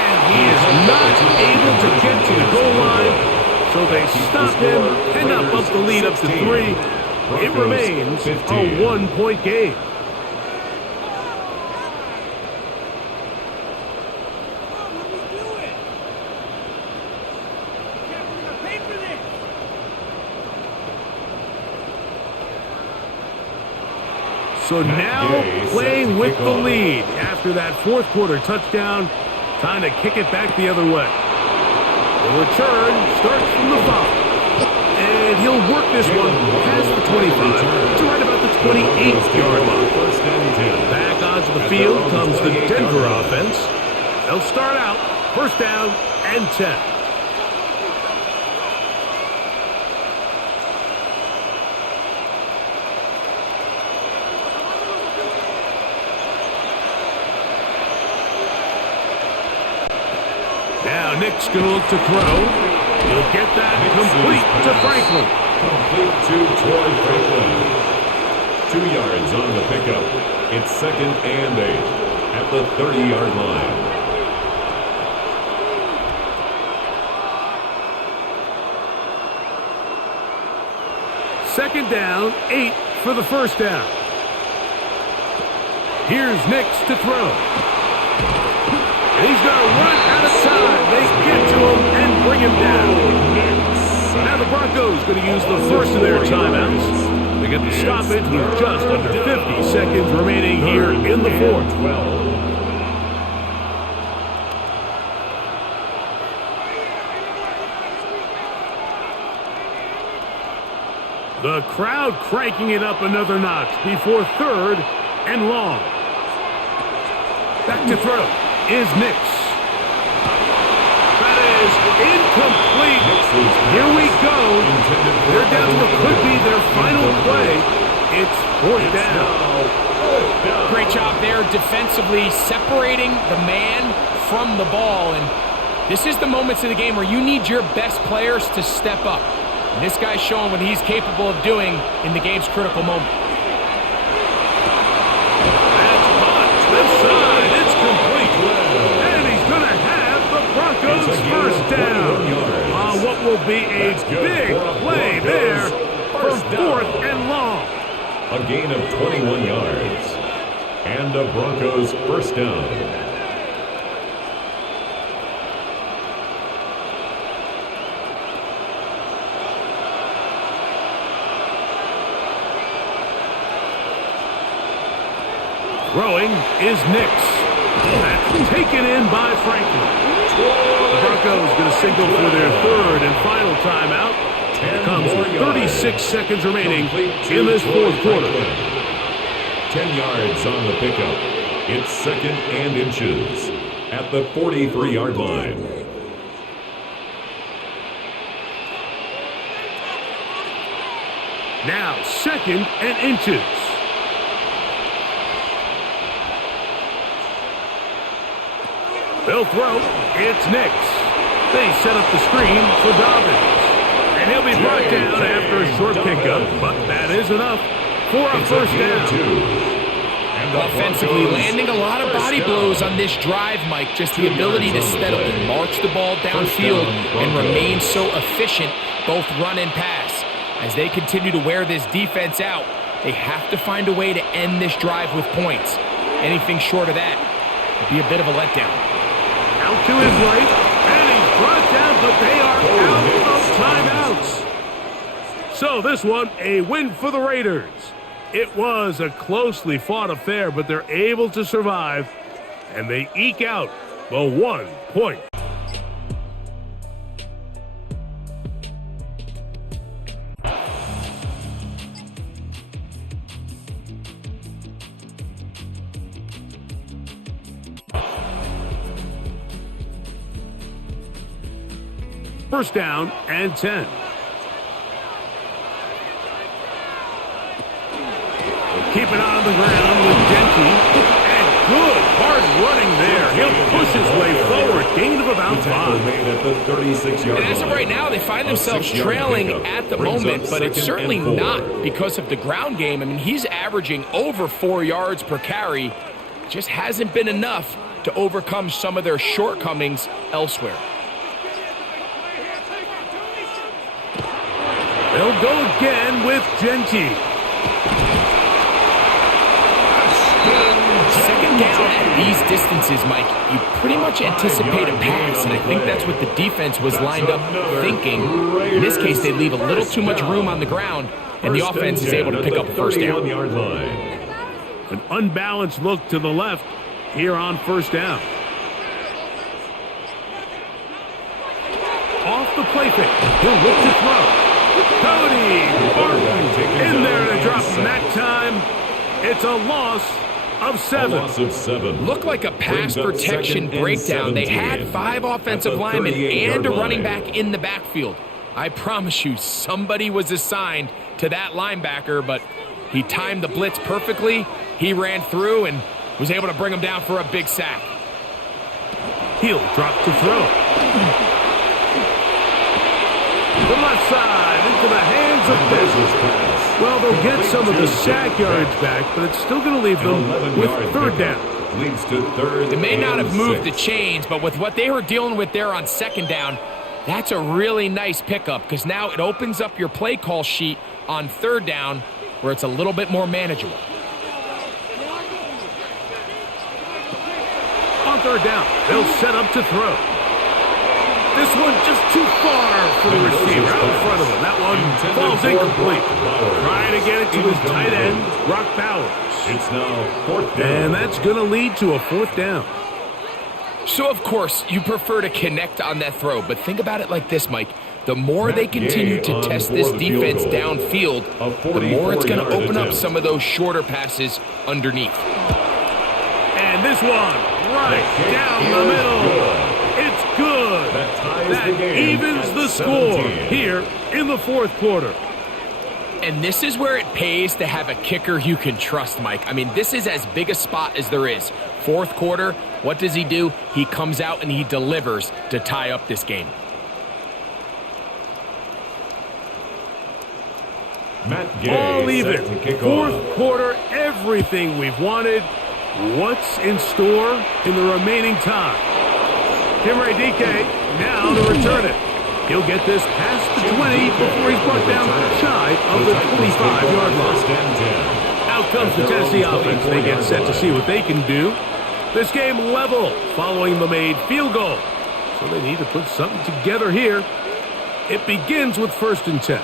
And he is not able to get to the goal line, so they stop him and now bump the lead up to 3. It remains a 1-point game. So now playing with the lead after that fourth quarter touchdown, time to kick it back the other way. The return starts from the 5. And he'll work this one past the 25 to right about the 28-yard line. Back onto the field comes the Denver offense. They'll start out first down and 10. Now Nick's going to look to throw. He'll get that complete to Franklin. Complete to Troy Franklin. 2 yards on the pickup. It's 2nd and 8 at the 30-yard line. Second down, 8 for the first down. Here's Nick's to throw. And he's going to run out of time. They get to him and bring him down. Now the Broncos going to use the first of their timeouts. They get the stoppage with just under 50 seconds remaining here in the fourth. The crowd cranking it up another notch before 3rd and long. Back to throw is Nix. That is incomplete. Here we go. They're down to what could be their final play. It's 4th down. Great job there defensively, separating the man from the ball. And this is the moments of the game where you need your best players to step up. And this guy's showing what he's capable of doing in the game's critical moment. That's caught. Left side. It's complete. And he's going to have the Broncos first down. On what will be a big play there for 4th and long. A gain of 21 yards. And a Broncos first down. Throwing is Nix. That's taken in by Franklin. The Broncos going to signal for their 3rd and final timeout. It comes with 36 seconds remaining in this fourth quarter. 10 yards on the pickup. It's 2nd and inches at the 43-yard line. Now 2nd and inches. They'll throw. It's Nix. They set up the screen for Dobbins. And he'll be brought down after a short pickup, but that is enough for a first down. Offensively, landing a lot of body blows on this drive, Mike. Just the ability to steadily march the ball downfield and remain so efficient, both run and pass. As they continue to wear this defense out, they have to find a way to end this drive with points. Anything short of that would be a bit of a letdown. Out to his right, and he's brought down, but they are out of timeouts. So this one, a win for the Raiders. It was a closely fought affair, but they're able to survive, and they eke out the 1 point. first down and 10. Keep it on the ground with Genty. And good hard running there. He'll push his way forward. Gain of about 5. And as of right now, they find themselves trailing at the moment, but it's certainly not because of the ground game. I mean, he's averaging over 4 yards per carry. Just hasn't been enough to overcome some of their shortcomings elsewhere. They'll go again with Genty. Second down at these distances, Mike, you pretty much anticipate a pass, and I think that's what the defense was lined up thinking. In this case, they leave a little too much room on the ground, and the offense is able to pick up a first down. An unbalanced look to the left here on first down. Off the play fake. He'll look to throw. Cody Barton in there to drop him that time. It's a loss of 7. Looked like a pass protection breakdown. They had 5 offensive linemen and a running back in the backfield. I promise you, somebody was assigned to that linebacker, but he timed the blitz perfectly. He ran through and was able to bring him down for a big sack. He'll drop to throw. The left side into the hands of Bezos. Well, they'll get some of the sack yards back, but it's still going to leave them with third down. They may not have moved the chains, but with what they were dealing with there on second down, that's a really nice pickup because now it opens up your play call sheet on third down where it's a little bit more manageable. On third down, they'll set up to throw. This one just too far for the receiver out in front of him. That one falls incomplete. Trying to get it to his tight end, Brock Bowers. It's now fourth down. And that's going to lead to a fourth down. So, of course, you prefer to connect on that throw, but think about it like this, Mike. The more they continue to test this defense downfield, the more it's going to open up some of those shorter passes underneath. And this one, right down the middle. It's good. That evens the score here in the fourth quarter. And this is where it pays to have a kicker you can trust, Mike. I mean, this is as big a spot as there is. Fourth quarter, what does he do? He comes out and he delivers to tie up this game. All even. Fourth quarter, everything we've wanted. What's in store in the remaining time? Kimray DK now to return it. He'll get this past the 20 before he's brought down shy of the 25-yard line. Out comes the Tennessee offense. They get set to see what they can do. This game level following the made field goal. So they need to put something together here. It begins with 1st and 10.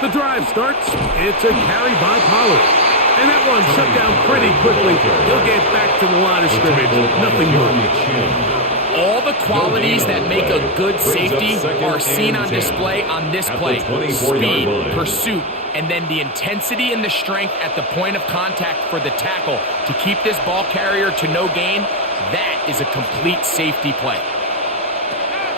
The drive starts. It's a carry by Pollard. And that one shut down pretty quickly. He'll get back to the line of scrimmage. Nothing more. All the qualities that make a good safety are seen on display on this play. Speed, pursuit, and then the intensity and the strength at the point of contact for the tackle to keep this ball carrier to no gain. That is a complete safety play.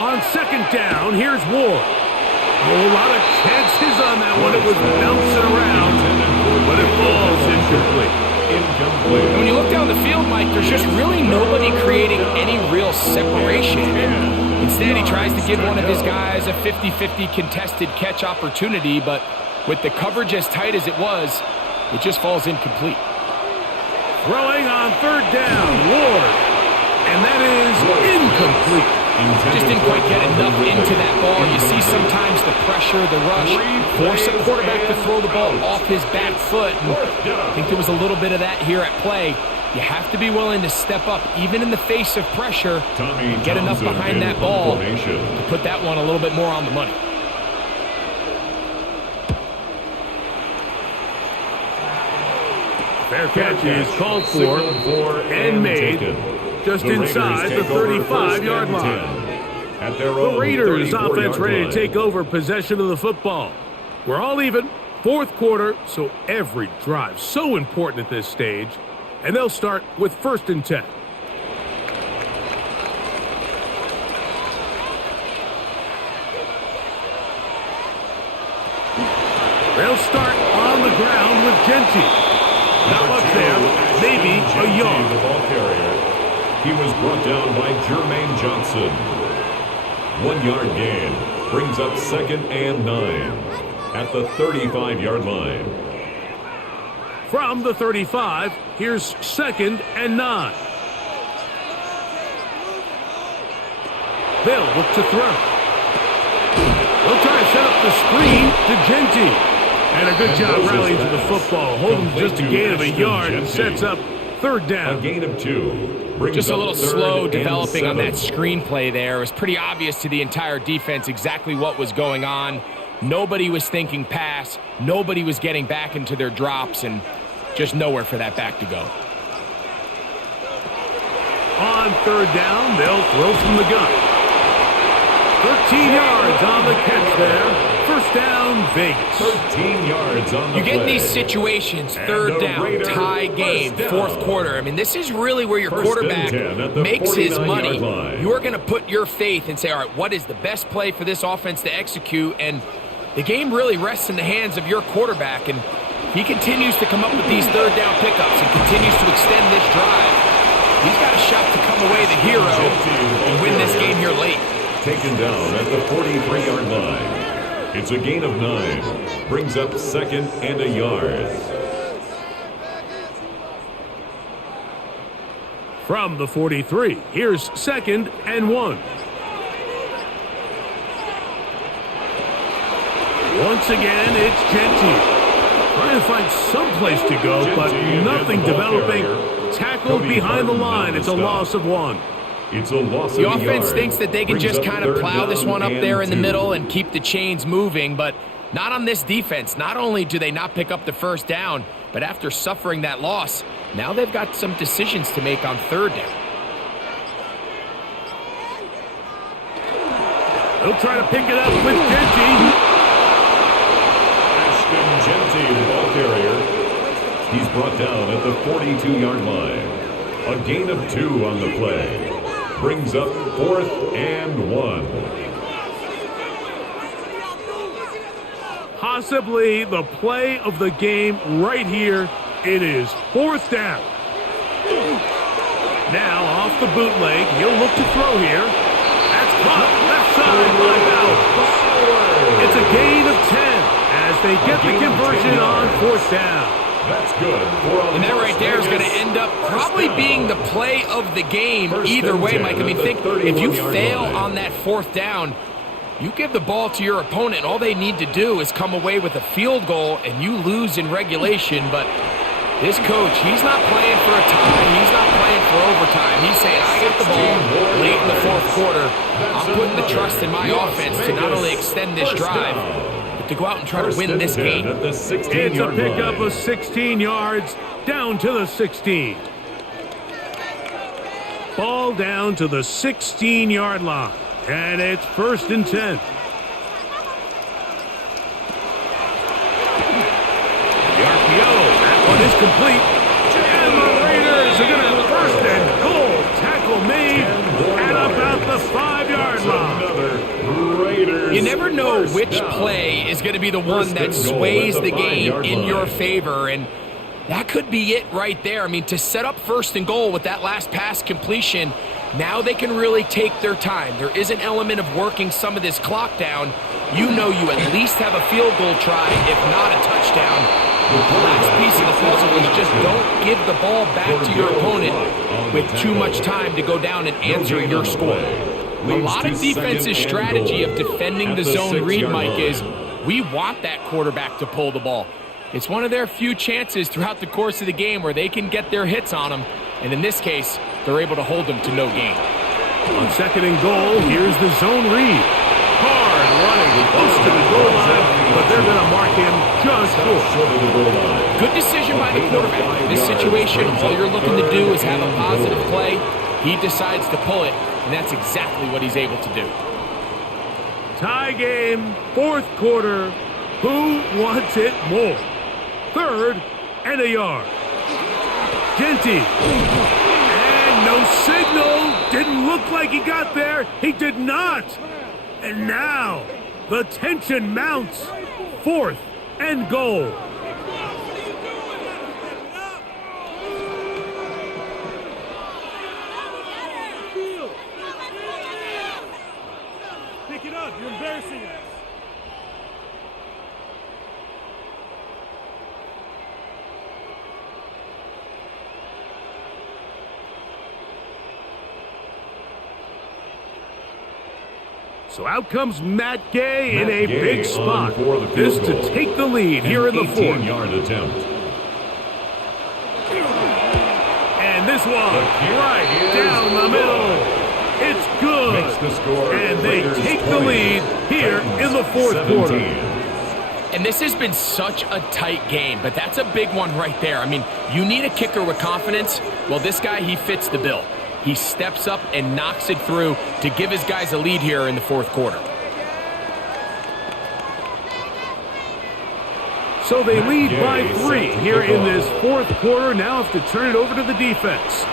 On second down, here's Ward. A whole lot of chances on that one. It was bouncing around, but it falls incomplete. And when you look down the field, Mike, there's just really nobody creating any real separation. Instead, he tries to give one of his guys a 50-50 contested catch opportunity, but with the coverage as tight as it was, it just falls incomplete. Throwing on third down, Ward. And that is incomplete. Just didn't quite get enough into that ball. You see sometimes the pressure, the rush, force a quarterback to throw the ball off his back foot. And I think there was a little bit of that here at play. You have to be willing to step up, even in the face of pressure, and get enough behind that ball to put that one a little bit more on the money. Fair catch is called for and made. Just inside the 35-yard line. The Raiders offense ready to take over possession of the football. We're all even. Fourth quarter, so every drive so important at this stage. and they'll start with 1st and 10. They'll start on the ground with Genty. Not much there, maybe a yard. The ball carrier. He was brought down by Jermaine Johnson. 1 yard gain brings up 2nd and 9 at the 35-yard line. From the 35, here's 2nd and 9. They'll look to throw. They'll try to set up the screen to Genty. And a good job rallying to the football. Holding just a gain of a yard and sets up 3rd down. A gain of 2. Just a little slow developing on that screenplay there. It was pretty obvious to the entire defense exactly what was going on. Nobody was thinking pass. Nobody was getting back into their drops, and just nowhere for that back to go. On 3rd down, they'll throw from the gun. 13 yards on the catch there. 1st down, Vegas. 13 yards on the You get in play. these situations, 3rd down, tie game, 4th quarter. I mean, this is really where your quarterback makes his money. You're going to put your faith and say, all right, what is the best play for this offense to execute? And the game really rests in the hands of your quarterback. And he continues to come up with these 3rd down pickups and continues to extend this drive. He's got a shot to come away the hero and win this game here late. Taken down at the 43-yard line. It's a gain of 9. Brings up 2nd and a yard. From the 43, here's 2nd and 1. Once again, it's Genty. Trying to find some place to go, but nothing developing. Tackled behind the line. It's a loss of 1. It's a loss of The a offense yard. thinks that they can Brings just up kind of 3rd plow this one up down there and in the 2. middle and keep the chains moving, but not on this defense. Not only do they not pick up the 1st down, but after suffering that loss, now they've got some decisions to make on 3rd down. They'll try to pick it up with Genty. Ashton Genty, the ball carrier. He's brought down at the 42-yard line. A gain of 2 on the play. Brings up 4th and 1. Possibly the play of the game right here. It is 4th down. Now off the bootleg. He'll look to throw here. That's caught. Left side. It's a gain of 10 as they get the conversion on 4th down. That's good. And that right there is going to end up probably being the play of the game either way, Mike. I mean, think if you fail on that 4th down, you give the ball to your opponent. All they need to do is come away with a field goal, and you lose in regulation. But this coach, he's not playing for a tie. He's not playing for overtime. He's saying, I got the ball late in the 4th quarter. I'm putting the trust in my offense to not only extend this drive, to go out and try to win this game. It's a pickup of 16 yards down to the 16. Ball down to the 16-yard line. And it's 1st and 10. The RPO, that one is complete. And the Raiders are going to have 1st and goal. Tackle made at about the 5-yard line. You never know which play is going to be the one that sways the game in your favor, and that could be it right there. I mean, to set up 1st and goal with that last pass completion, now they can really take their time. There is an element of working some of this clock down. You know you at least have a field goal try, if not a touchdown. The last piece of the puzzle is just don't give the ball back to your opponent with too much time to go down and answer your score. A lot of defense's strategy of defending the zone read, Mike, is we want that quarterback to pull the ball. It's one of their few chances throughout the course of the game where they can get their hits on them, and in this case, they're able to hold them to no gain. On 2nd and goal, here's the zone read. Hard running close to the goal line, but they're going to mark him just short of the goal line. Good decision by the quarterback. In this situation, all you're looking to do is have a positive play. He decides to pull it, and that's exactly what he's able to do. Tie game, 4th quarter. Who wants it more? 3rd and a yard. Argenti. And no signal. Didn't look like he got there. He did not. And now the tension mounts. 4th and goal. Pick it up. You're embarrassing us. So out comes Matt Gay in Matt a Gay big spot. for the field This to goal. take the lead here in the 4th. 18-yard attempt. And this one The kick right is down the middle. It's good. Makes the score. And they Raiders take the 20, lead here in the 4th 17. quarter. And this has been such a tight game, but that's a big one right there. I mean, you need a kicker with confidence. Well, this guy, he fits the bill. He steps up and knocks it through to give his guys a lead here in the 4th quarter. So they lead by Gay 3 set to here kick in off. this 4th quarter. Now have to turn it over to the defense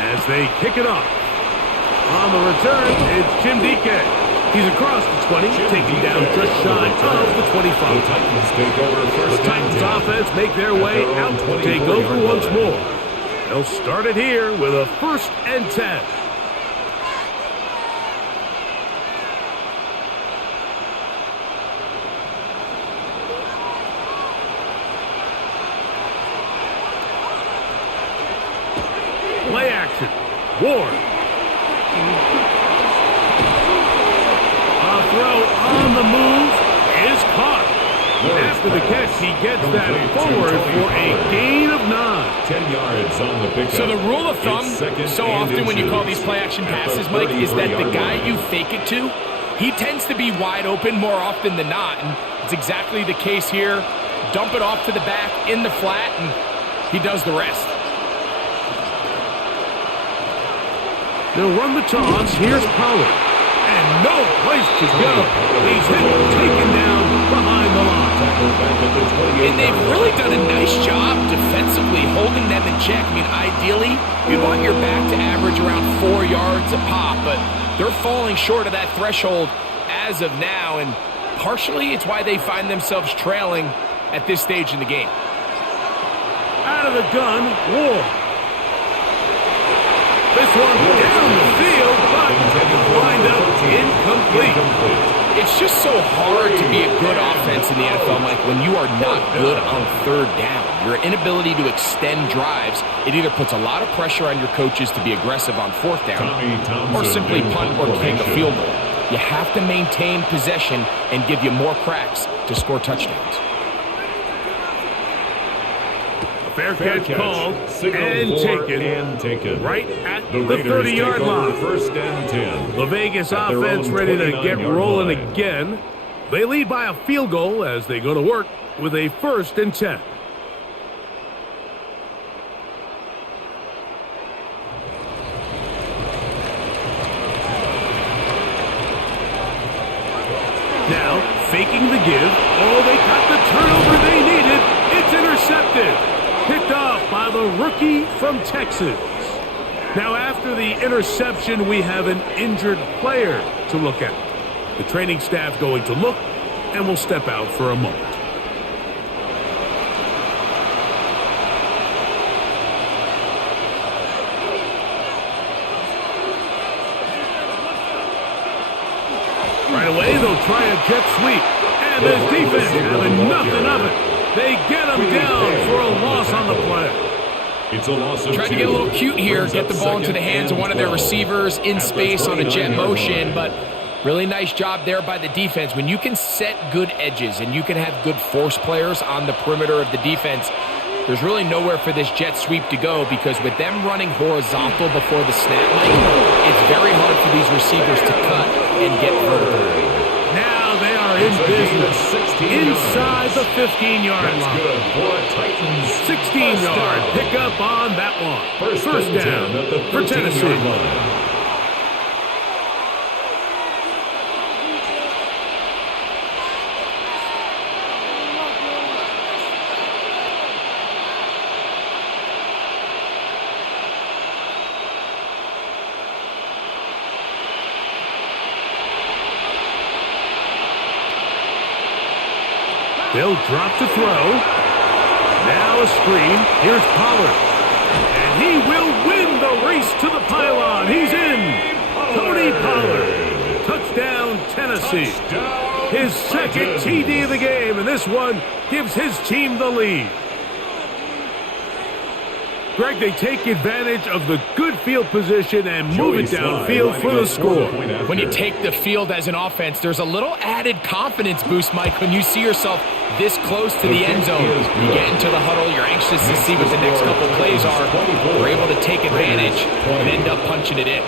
as they kick it off. On the return, it's Jim Dike. He's across the 20, taking down just shy of the 25. The Titans take over The first Titans and 10. offense make their way their own out to take 24-yard over once line. more. They'll start it here with a 1st and 10. Play action. Ward. A throw on the move is caught. After the catch, he gets that forward for a gain of 9. 10 yards on the pickup. So the rule of thumb, It's second so and often when you call these inches play-action at the passes, Mike, is that the 33-yard guy line. you fake it to, he tends to be wide open more often than not, and it's exactly the case here. Dump it off to the back in the flat, and he does the rest. They'll run the toss. Here's Pollard. And no place to go. He's hit, taken down behind the line. And they've really done a nice job defensively holding them in check. I mean, ideally, you'd want your back to average around 4 yards a pop, but they're falling short of that threshold as of now, and partially it's why they find themselves trailing at this stage in the game. Out of the gun, Ward. This one down the field, but lined up incomplete. It's just so hard to be a good offense in the NFL, Mike, when you are not good on 3rd down. Your inability to extend drives, it either puts a lot of pressure on your coaches to be aggressive on 4th down or simply punt or kick a field goal. You have to maintain possession and give you more cracks to score touchdowns. Fair catch called and taken right at the Raiders 30-yard take over line. 1st and 10. The Vegas At their offense own ready to get 29-yard rolling line. again. They lead by a field goal as they go to work with a 1st and 10. Now, faking the give. Oh, they got the turnover they needed. It's intercepted. Picked off by the rookie from Texas. Now, after the interception, we have an injured player to look at. The training staff going to look, and will step out for a moment. Right away, they'll try a jet sweep. And this defense having nothing of it. They get him down for a loss on the play. It's a loss of Tried to 2. get a little cute here, Brings get up the ball into the 2nd hands of and one of their 12. receivers in At the space on a jet 29-yard motion, line. but really nice job there by the defense. When you can set good edges and you can have good force players on the perimeter of the defense, there's really nowhere for this jet sweep to go, because with them running horizontal before the snap, it's very hard for these receivers to cut and get vertical. Now they are in business inside the 15-yard That's line. good for a Titans. 16-yard pickup on that one. First down at the for Tennessee. 13-yard line. They'll drop to throw. Now a screen. Here's Pollard. And he will win the race to the pylon. He's in. Tony Pollard. Touchdown, Tennessee. His second TD of the game, and this one gives his team the lead. Greg, they take advantage of the good field position and move it downfield for the score. When you take the field as an offense, there's a little added confidence boost, Mike, when you see yourself this close to the end zone. You get into the huddle, you're anxious to see what the next couple plays are. You're able to take advantage and end up punching it in.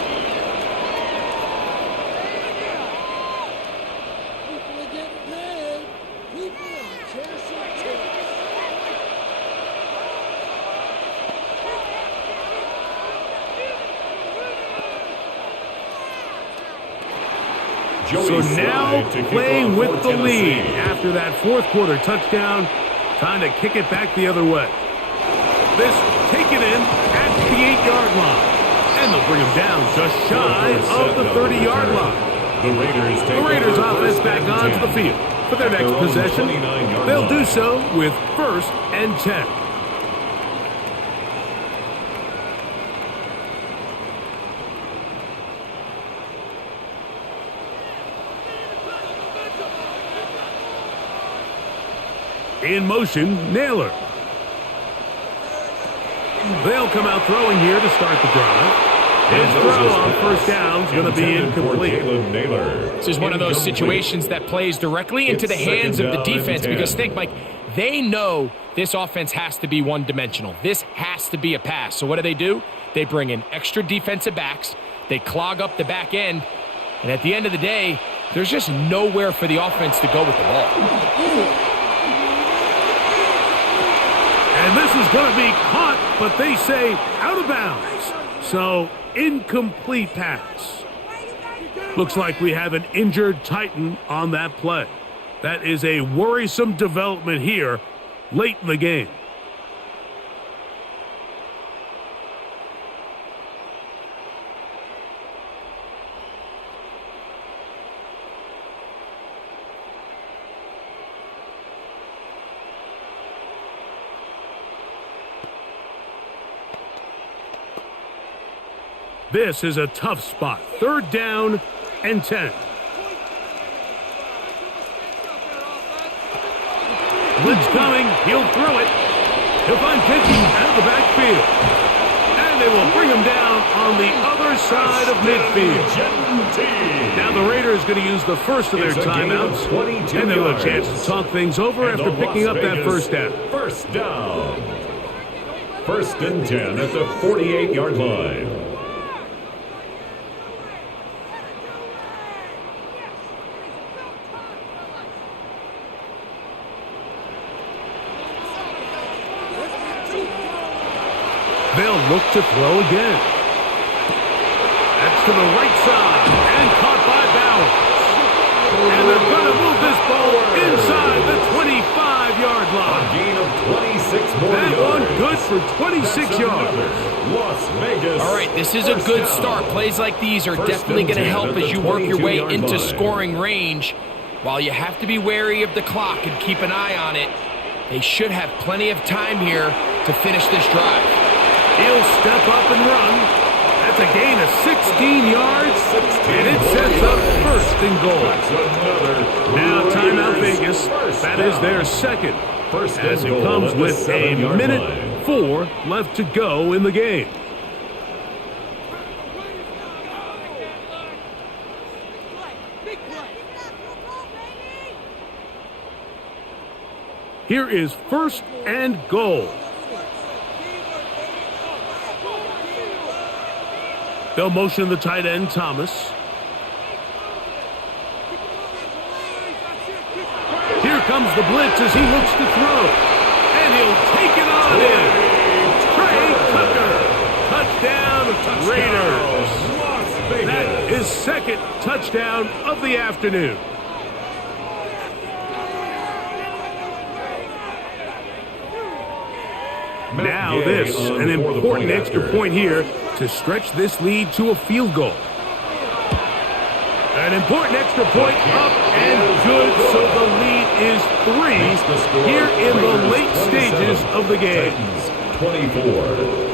So now playing with the lead after that fourth quarter touchdown, trying to kick it back the other way. This taken in at the 8-yard line. And they'll bring him down just shy of the 30-yard line. The Raiders offense back onto the field for their next possession. They'll do so with 1st and 10. In motion, Naylor. They'll come out throwing here to start the drive. His throw on first down is going to be incomplete. This is one of those situations that plays directly into the hands of the defense because think, Mike, they know this offense has to be one-dimensional. This has to be a pass. So what do? They bring in extra defensive backs. They clog up the back end. And at the end of the day, there's just nowhere for the offense to go with the ball. And this is going to be caught, but they say out of bounds. So, incomplete pass. Looks like we have an injured Titan on that play. That is a worrisome development here late in the game. This is a tough spot. 3rd down and 10. Blitz coming. He'll throw it. He'll find Kenji out of the backfield. And they will bring him down on the other side of midfield. Now the Raiders going to use the first of their timeouts. And they'll have a chance to talk things over after picking up that first down. First down. 1st and 10 at the 48-yard line. They'll look to throw again. That's to the right side and caught by Bowers. And they're going to move this ball inside the 25-yard line. A gain of 26 more that yards. One good for 26 yards. Las Vegas. All right, this is a good start. Plays like these are definitely going to help as you work your way into scoring range. While you have to be wary of the clock and keep an eye on it, they should have plenty of time here to finish this drive. He'll step up and run. That's a gain of 16 yards, and it sets up 1st and goal. Now timeout Vegas. That is their second, as it comes with a minute 4 left to go in the game. Here is 1st and goal. They'll motion the tight end, Thomas. Here comes the blitz as he looks to throw. And he'll take it on in. Trey Tucker. Touchdown, Raiders. That is 2nd touchdown of the afternoon. Now this, an important extra point here to stretch this lead to a field goal. An important extra point up and good, so the lead is 3 here in the late stages of the game. Titans 24.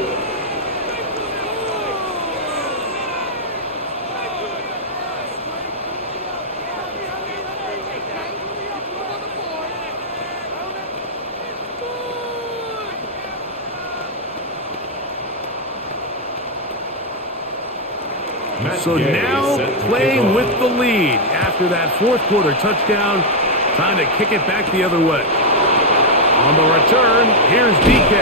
So now playing with the lead after that fourth quarter touchdown. Time to kick it back the other way. On the return, here's DK.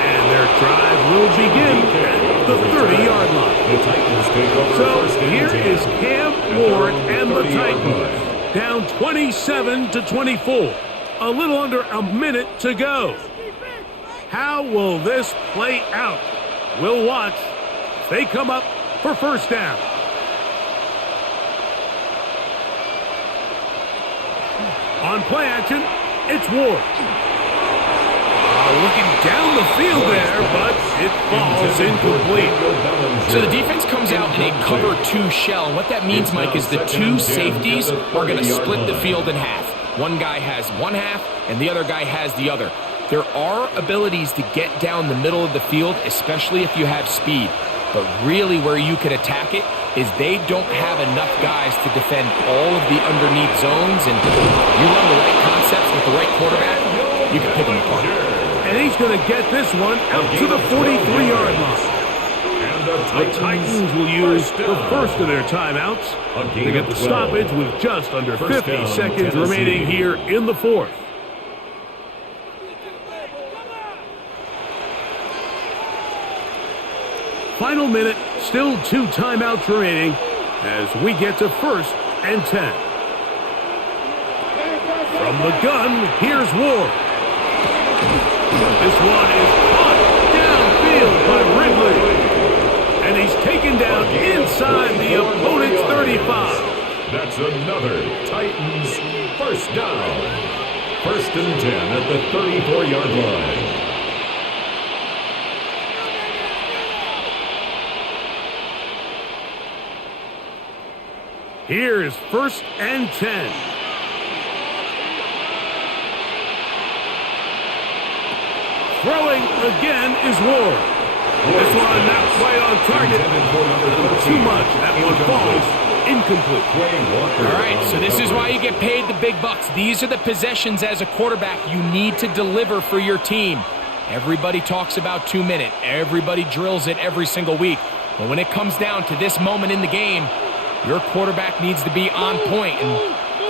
And their drive will begin at the 30-yard line. So here is Cam Ward and the Titans down 27-24. A little under a minute to go. How will this play out? We'll watch. They come up for first down. On play action, it's Ward. Looking down the field there, but it falls incomplete. So the defense comes out in a cover 2 shell. And what that means, Mike, is the 2 safeties are going to split the field in half. One guy has one half, and the other guy has the other. There are abilities to get down the middle of the field, especially if you have speed. But really where you can attack it is they don't have enough guys to defend all of the underneath zones. And you run the right concepts with the right quarterback, you can pick them apart. And he's going to get this one out to the 43-yard line. The Titans will use the first of their timeouts. They get the stoppage with just under 50 seconds remaining here in the fourth. Final minute, still 2 timeouts remaining as we get to 1st and 10. From the gun, here's Ward. This one is caught downfield by Ridley. And he's taken down inside the opponent's 35. That's another Titans first down. 1st and 10 at the 34-yard line. Here's 1st and 10. Throwing again is Ward. This one not quite on target. Too much. That one falls incomplete. All right, so this is why you get paid the big bucks. These are the possessions as a quarterback you need to deliver for your team. Everybody talks about 2 minute. Everybody drills it every single week. But when it comes down to this moment in the game, your quarterback needs to be on point, and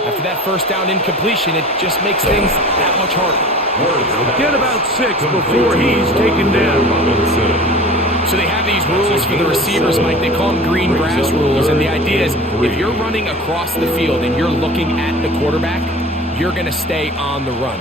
after that first down incompletion, it just makes things that much harder. They'll get about 6 before he's taken down. So they have these rules for the receivers, Mike. They call them green grass rules, and the idea is if you're running across the field and you're looking at the quarterback, you're going to stay on the run.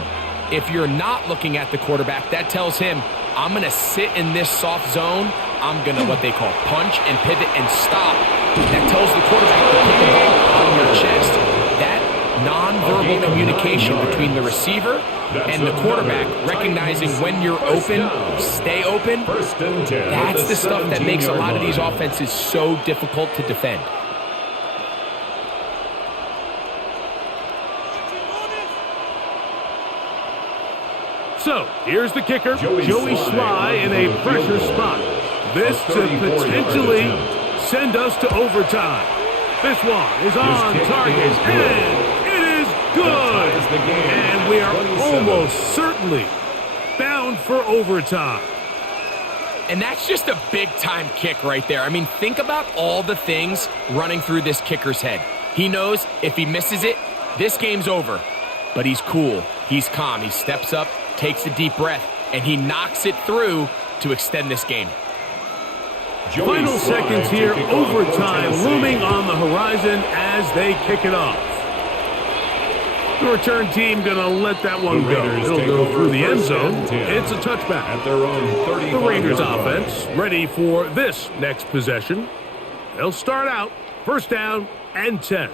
If you're not looking at the quarterback, that tells him, I'm going to sit in this soft zone. I'm going to what they call punch and pivot and stop. That tells the quarterback to put the ball on your chest. That nonverbal communication between the receiver and the quarterback, recognizing when you're open, stay open, that's the stuff that makes a lot of these offenses so difficult to defend. So, here's the kicker, Joey Sly in a pressure spot. This to potentially send us to overtime. This one is on target, and it is good. And we are almost certainly bound for overtime. And that's just a big-time kick right there. I mean, think about all the things running through this kicker's head. He knows if he misses it, this game's over. But he's cool. He's calm. He steps up, takes a deep breath, and he knocks it through to extend this game. Final seconds here, overtime looming on the horizon as they kick it off. The return team going to let that one go. It'll go through the end zone. It's a touchback. At their own the Raiders offense ready for this next possession. They'll start out 1st down and 10.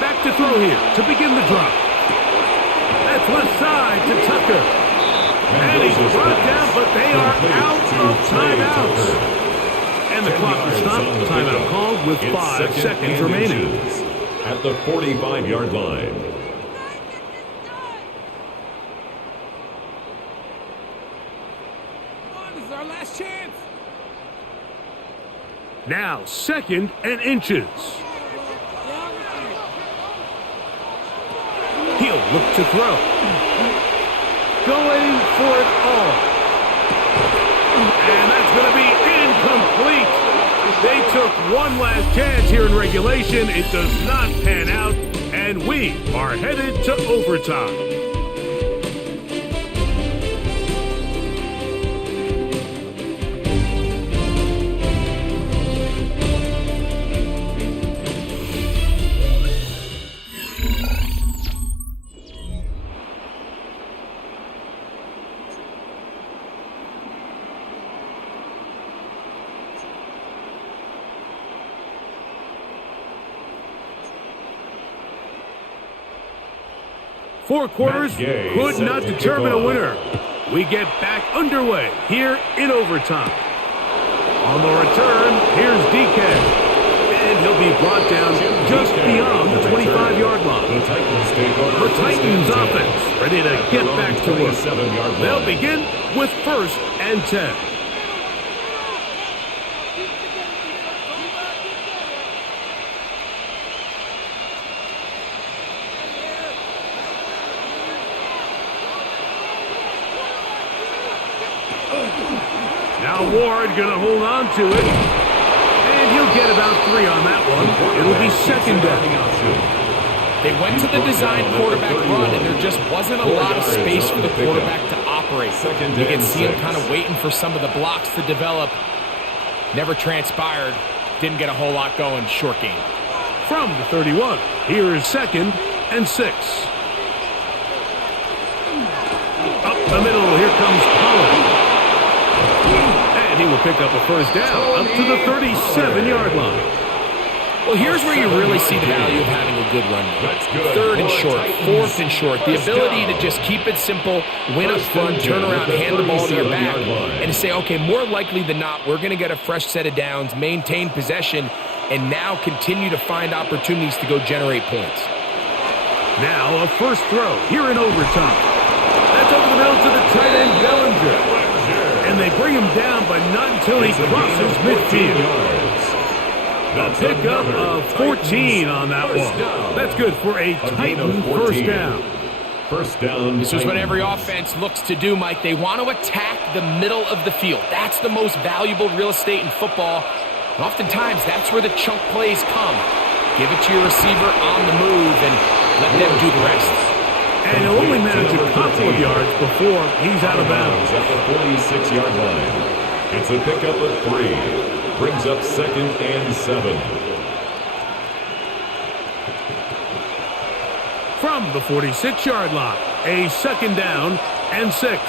Back to throw here to begin the drop. That's left side to Tucker. And he's brought down, but they are out of timeouts. And the clock will stop. Timeout called with 5 seconds remaining. At the 45-yard line. This is our last chance. Now 2nd and inches. He'll look to throw. Going for it all. And that's going to be incomplete. They took one last chance here in regulation. It does not pan out, and we are headed to overtime. Four quarters could not determine a winner. We get back underway here in overtime. On the return, here's DK. And he'll be brought down just beyond the 25-yard line. The Titans offense ready to get back to work. They'll begin with 1st and 10. Now Ward going to hold on to it. And he'll get about 3 on that one. It'll be 2nd down. They went to the design quarterback run, and there just wasn't a lot of space for the quarterback to operate. You can see him kind of waiting for some of the blocks to develop. Never transpired. Didn't get a whole lot going. Short game. From the 31, here is 2nd and 6. Up the middle, here comes Pollard. And he will pick up a 1st down up to the 37-yard line. Well, here's where you really see the value of having a good run. 3rd and short, 4th and short. The ability to just keep it simple, win up front, turn around, hand the ball to your back, and to say, okay, more likely than not, we're going to get a fresh set of downs, maintain possession, and now continue to find opportunities to go generate points. Now a 1st throw here in overtime. That's over the middle to the tight end, Bellinger. And they bring him down, but not until he crosses midfield. A pickup of 14 on that one. That's good for a Titan 1st down. 1st down. This is what every offense looks to do, Mike. They want to attack the middle of the field. That's the most valuable real estate in football. And oftentimes, that's where the chunk plays come. Give it to your receiver on the move and let them do the rest. And he'll only manage a couple of yards before he's out of bounds. At the 46-yard line. It's a pickup of 3. Brings up 2nd and 7. From the 46-yard line, a 2nd down and 6.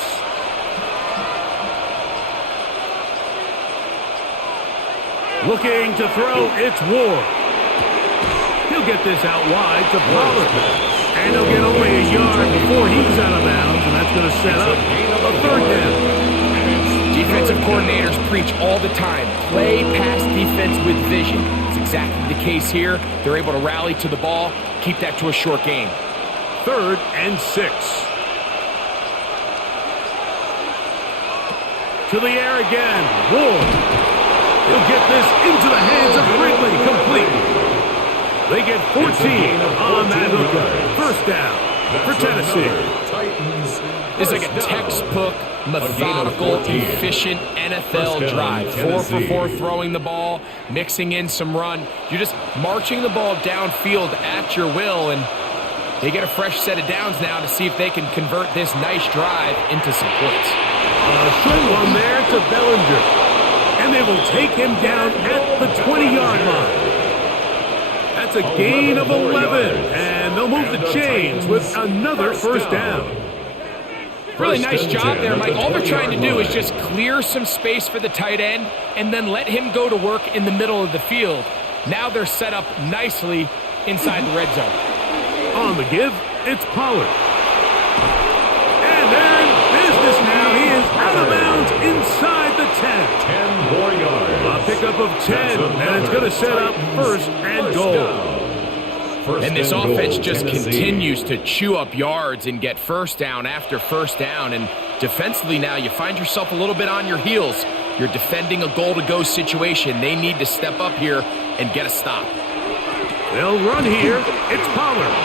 Looking to throw, it's Ward. He'll get this out wide to Pollard. And he'll get only a yard before he's out of bounds, and that's going to set up a 3rd down. Defensive coordinators preach all the time, play pass defense with vision. It's exactly the case here. They're able to rally to the ball, keep that to a short game. 3rd and 6. To the air again, Ward. He'll get this into the hands of Ridley, complete. They get 14 on that hooker. 1st down for Tennessee. It's like a textbook, methodical, efficient NFL drive. 4 for 4 throwing the ball, mixing in some run. You're just marching the ball downfield at your will, and they get a fresh set of downs now to see if they can convert this nice drive into some points. A short one there to Bellinger. And they will take him down at the 20-yard line. That's a gain of 11, and they'll move the chains with another 1st down. Really nice job there, Mike. All they're trying to do is just clear some space for the tight end and then let him go to work in the middle of the field. Now they're set up nicely inside the red zone. On the give, it's Pollard. And they're in business now. Out of bounds inside the 10. 10 more yards. A pickup of 10, and it's going to set up first and goal. And this offense just continues to chew up yards and get first down after first down. And defensively now, you find yourself a little bit on your heels. You're defending a goal-to-go situation. They need to step up here and get a stop. They'll run here. It's Pollard.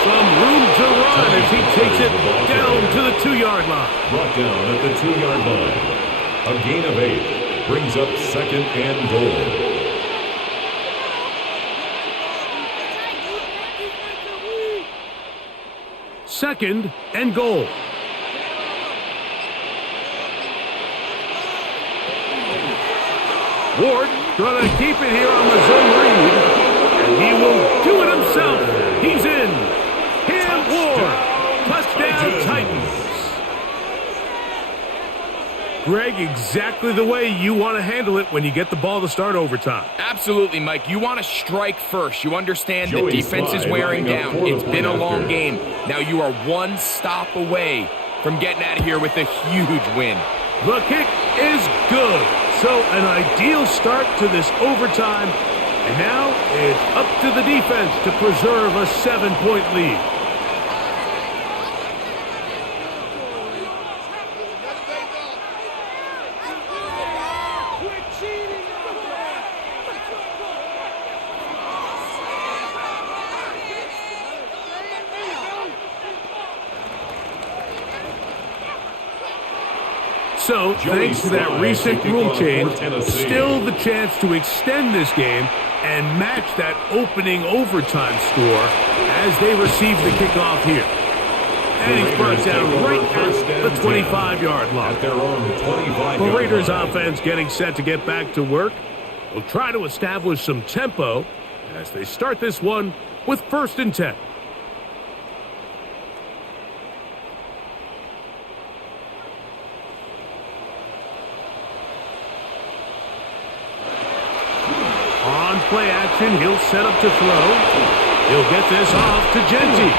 Some room to run as he takes it down to the 2-yard line. Brought down at the 2-yard line. A gain of 8 brings up second and goal. Second and goal. Ward going to keep it here on the zone read. And he will do it himself. He's in. Cam Ward. Touchdown Titans. Greg, exactly the way you want to handle it when you get the ball to start overtime. Absolutely, Mike. You want to strike first. You understand the defense is wearing down. It's been a long game. Now you are one stop away from getting out of here with a huge win. The kick is good. So an ideal start to this overtime. And now it's up to the defense to preserve a 7-point lead. So, thanks to that recent rule change, still the chance to extend this game and match that opening overtime score as they receive the kickoff here. And he's brought down right at the 25-yard line. The Raiders offense getting set to get back to work. Will try to establish some tempo as they start this one with 1st and 10. Play action, he'll set up to throw. He'll get this off to Genty.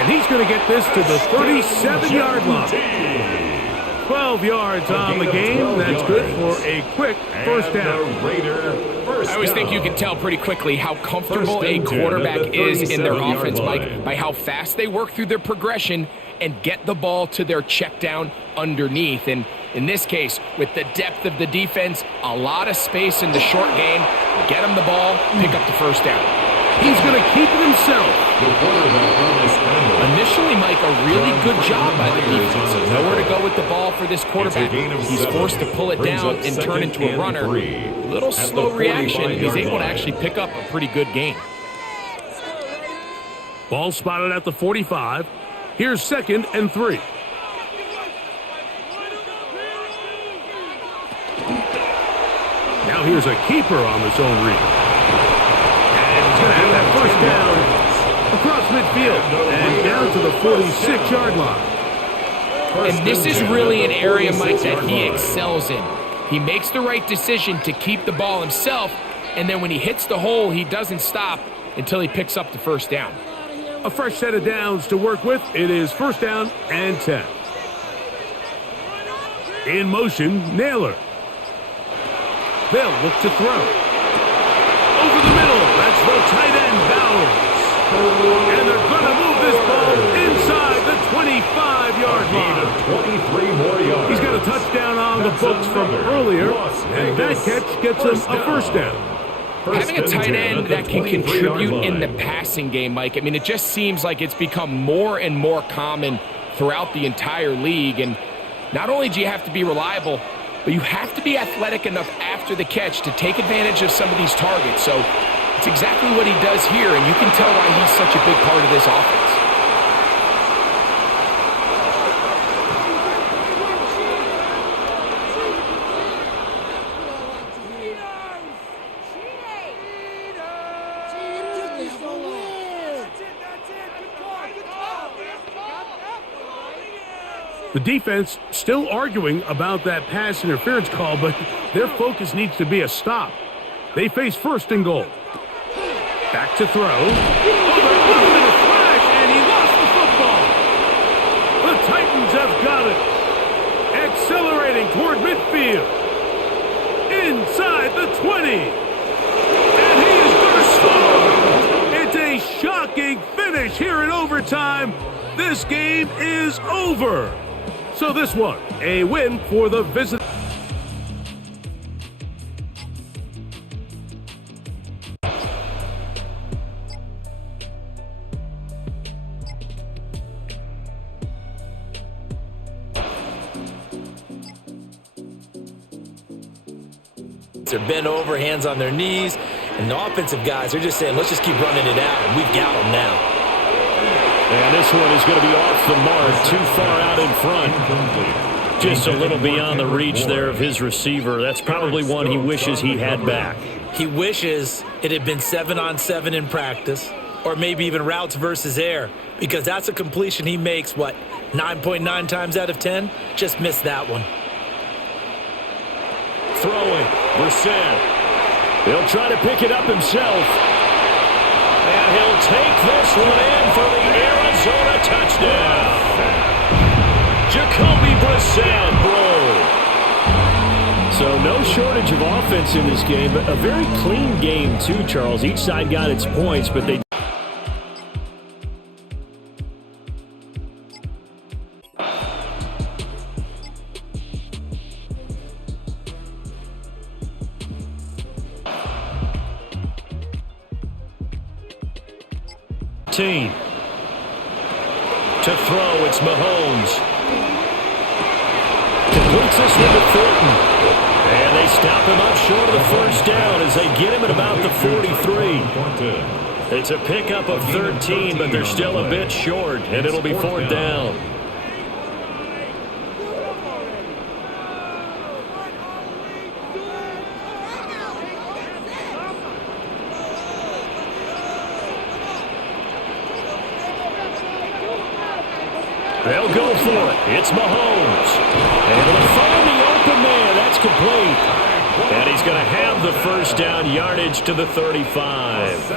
And he's going to get this to the 37-yard line. 12 yards on the game. That's good for a quick first down. I always think you can tell pretty quickly how comfortable a quarterback is in their offense, Mike, by how fast they work through their progression and get the ball to their check down underneath. And in this case, with the depth of the defense, a lot of space in the short game, get him the ball, pick up the first down. He's going to keep it himself. Initially, Mike, a really good job by the defense. Nowhere to go with the ball for this quarterback. He's forced to pull it down and turn into a runner. Little slow reaction, and he's able to actually pick up a pretty good game. Ball spotted at the 45. Here's 2nd and 3. Now here's a keeper on the zone read. And he's going to have that first down across midfield and down to the 46-yard line. And this is really an area, Mike, that he excels in. He makes the right decision to keep the ball himself, and then when he hits the hole, he doesn't stop until he picks up the first down. A fresh set of downs to work with. It is 1st down and 10. In motion, Naylor. They'll look to throw. Over the middle, that's the tight end, Bowers. And they're going to move this ball inside the 25-yard line. 23 more yards. He's got a touchdown on the books from earlier, and that catch gets him a first down. Having a tight end that can contribute in the passing game, Mike, I mean, it just seems like it's become more and more common throughout the entire league. And not only do you have to be reliable, but you have to be athletic enough after the catch to take advantage of some of these targets. So it's exactly what he does here, and you can tell why he's such a big part of this offense. The defense still arguing about that pass interference call, but their focus needs to be a stop. They face 1st and goal. Back to throw. Oh, there wasn't a flash, and he lost the football. The Titans have got it. toward midfield. Inside the 20. And he is going to score. It's a shocking finish here in overtime. This game is over. So this one, a win for the visitors. They're bent over, hands on their knees, and the offensive guys are just saying, let's just keep running it out, and we've got them now. And this one is going to be off the mark, too far out in front. Just a little beyond the reach there of his receiver. That's probably one he wishes he had back. He wishes it had been 7-on-7 in practice, or maybe even routes versus air, because that's a completion he makes, 9.9 times out of 10? Just missed that one. Throwing, Brissett. He'll try to pick it up himself. And he'll take this one in for the Arizona touchdown. Jacoby Brissett, So no shortage of offense in this game, but a very clean game too, Charles. Each side got its points, but they... Team. To throw, it's Mahomes. Completes this one to Thornton. And they stop him up short of the first down as they get him at about the 43. It's a pickup of 13, but they're still a bit short, and it'll be fourth down. They'll go for it. It's Mahomes. And he'll find the open man. That's complete. And he's going to have the first down yardage to the 35.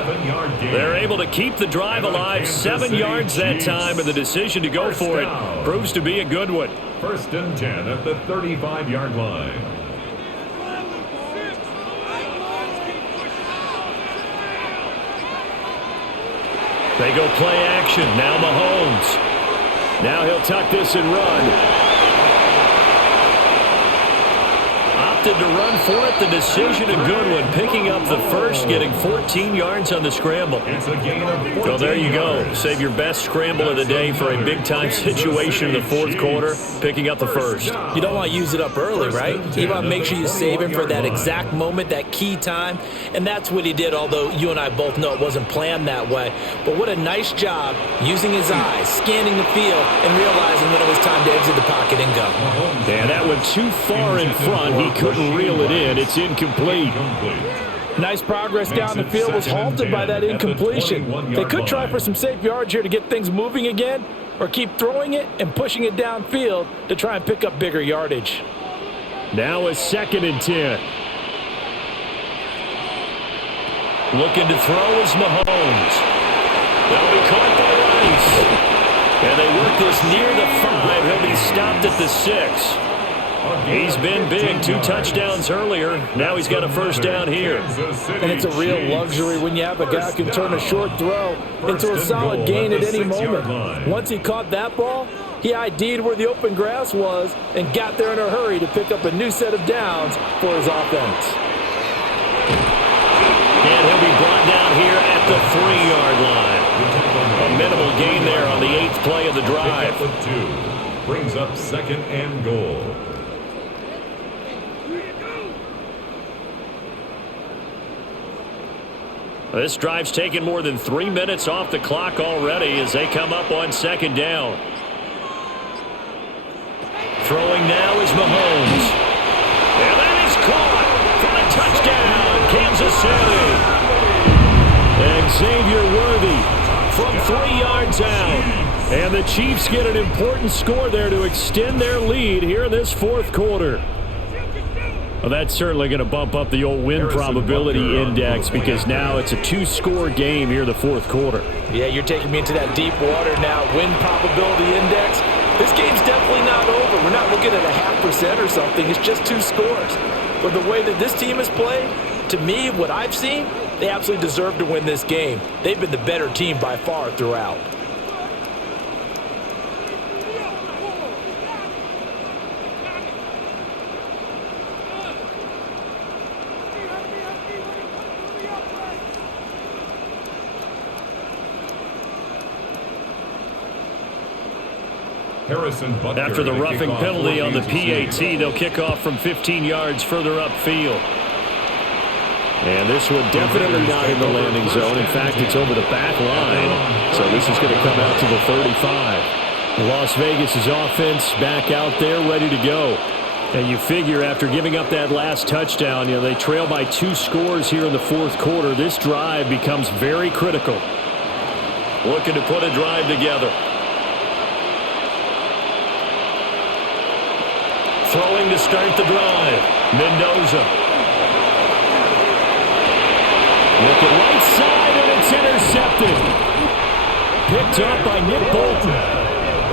They're able to keep the drive alive. 7 yards that time, and the decision to go for it proves to be a good one. 1st and 10 at the 35-yard line. They go play action. Now Mahomes. Now he'll tuck this and run. Opted to run for it. The decision a good one. Picking up the first, getting 14 yards on the scramble. So there you go. Save your best scramble of the day for a big-time situation in the fourth quarter. Picking up the first. You don't want to use it up early, right? You want to make sure you save him for that exact moment, that key time. And that's what he did, although you and I both know it wasn't planned that way. But what a nice job using his eyes, scanning the field, and realizing when it was time to exit the pocket and go. And that went too far in front. He couldn't reel it in. It's incomplete. Nice progress down the field was halted by that incompletion. They could try for some safe yards here to get things moving again, or keep throwing it and pushing it downfield to try and pick up bigger yardage. Now a 2nd and 10. Looking to throw is Mahomes. That'll be caught by Rice. And they work this near the 5. He'll be stopped at the 6. He's been big. 2 touchdowns earlier. Now he's got a first down here. And it's a real luxury when you have a guy who can turn a short throw into a solid gain at any moment. Once he caught that ball, he ID'd where the open grass was and got there in a hurry to pick up a new set of downs for his offense. And he'll be brought down here at the 3-yard line. A minimal gain there on the 8th play of the drive. Brings up 2nd and goal. This drive's taken more than 3 minutes off the clock already as they come up on 2nd down. Throwing now is Mahomes. And that is caught for a touchdown, Kansas City. And Xavier Worthy from 3 yards out. And the Chiefs get an important score there to extend their lead here in this fourth quarter. Well, that's certainly going to bump up the old win probability index because now it's a 2-score game here in the fourth quarter. Yeah, you're taking me into that deep water now. Win probability index. This game's definitely not over. We're not looking at a 0.5% or something. It's just 2 scores. But the way that this team has played, to me, what I've seen, they absolutely deserve to win this game. They've been the better team by far throughout. After the roughing penalty on the PAT, they'll kick off from 15 yards further upfield. And this one definitely not in the landing zone. In fact, it's over the back line. So this is going to come out to the 35. Las Vegas' offense back out there ready to go. And you figure after giving up that last touchdown, they trail by 2 scores here in the 4th quarter. This drive becomes very critical. Looking to put a drive together. Throwing to start the drive. Mendoza. Looking right side, and it's intercepted. Picked up by Nick Bolton.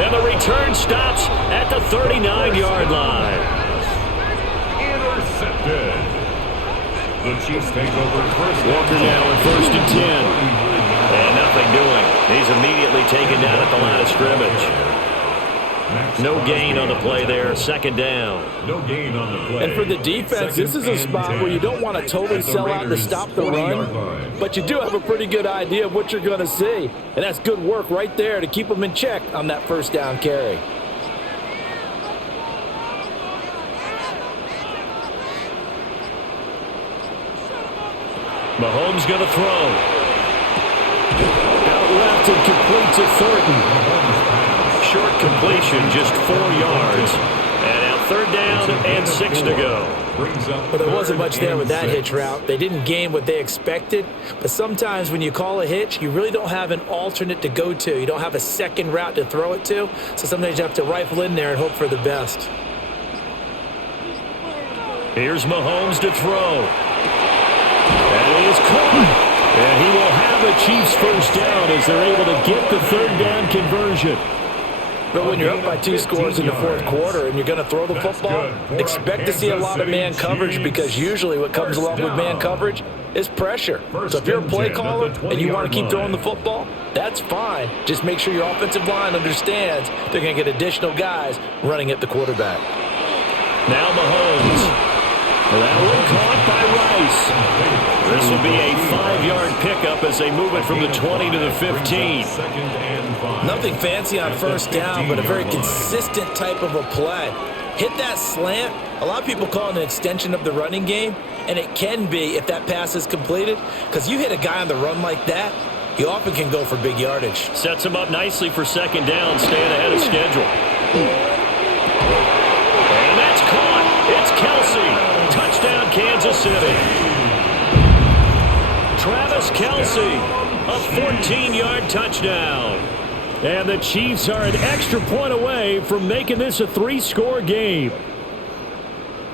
And the return stops at the 39-yard line. Intercepted. The Chiefs take over first. Walker now in 1st and 10. And nothing doing. He's immediately taken down at the line of scrimmage. No gain on the play there. 2nd down. No gain on the play. And for the defense, this is a spot where you don't want to totally sell out to stop the run, but you do have a pretty good idea of what you're going to see. And that's good work right there to keep them in check on that 1st down carry. Mahomes going to throw. Out left and complete to Thornton. Short completion, just 4 yards. And now 3rd down and 6 to go. But there wasn't much there with that hitch route. They didn't gain what they expected. But sometimes when you call a hitch, you really don't have an alternate to go to. You don't have a second route to throw it to. So sometimes you have to rifle in there and hope for the best. Here's Mahomes to throw. And he is caught. And he will have a Chiefs 1st down as they're able to get the 3rd down conversion. But when you're up by 2 scores in the 4th quarter and you're going to throw the football, expect to see a lot of man coverage, because usually what comes along with man coverage is pressure. So if you're a play caller and you want to keep throwing the football, that's fine. Just make sure your offensive line understands they're going to get additional guys running at the quarterback. Now Mahomes. That one caught by Rice. This will be a 5-yard pickup as they move it from the 20 to the 15. Nothing fancy on 1st down, but a very consistent type of a play. Hit that slant. A lot of people call it an extension of the running game, and it can be if that pass is completed, because you hit a guy on the run like that, he often can go for big yardage. Sets him up nicely for 2nd down, staying ahead of schedule. And that's caught. It's Kelsey. Touchdown, Kansas City. Travis Kelsey, a 14-yard touchdown. And the Chiefs are an extra point away from making this a 3-score game.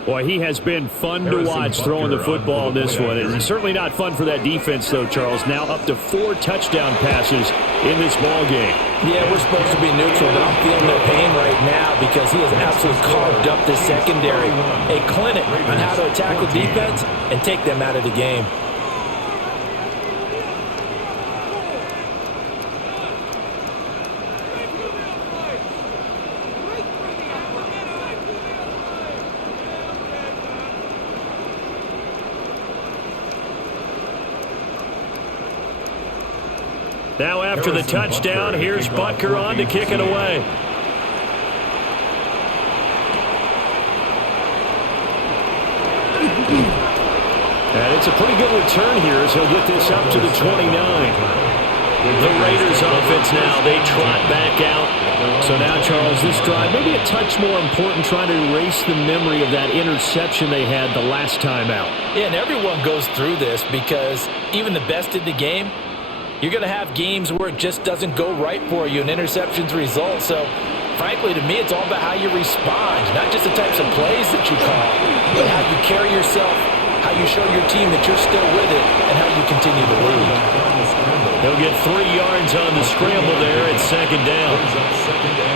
Boy, he has been fun to watch throwing the football in this one. It's certainly not fun for that defense, though, Charles. Now up to 4 touchdown passes in this ball game. Yeah, we're supposed to be neutral, but I'm feeling their pain right now because he has absolutely carved up this secondary. A clinic on how to attack the defense and take them out of the game. Now after the touchdown, here's Butker on to kick it away. And it's a pretty good return here as he'll get this up to the 29. The Raiders offense now, they trot back out. So now, Charles, this drive maybe a touch more important, trying to erase the memory of that interception they had the last time out. Yeah, and everyone goes through this because even the best in the game, you're going to have games where it just doesn't go right for you and interceptions result. So, frankly, to me, it's all about how you respond, not just the types of plays that you call, but how you carry yourself, how you show your team that you're still with it, and how you continue to lead. He'll get 3 yards on the scramble there at second down.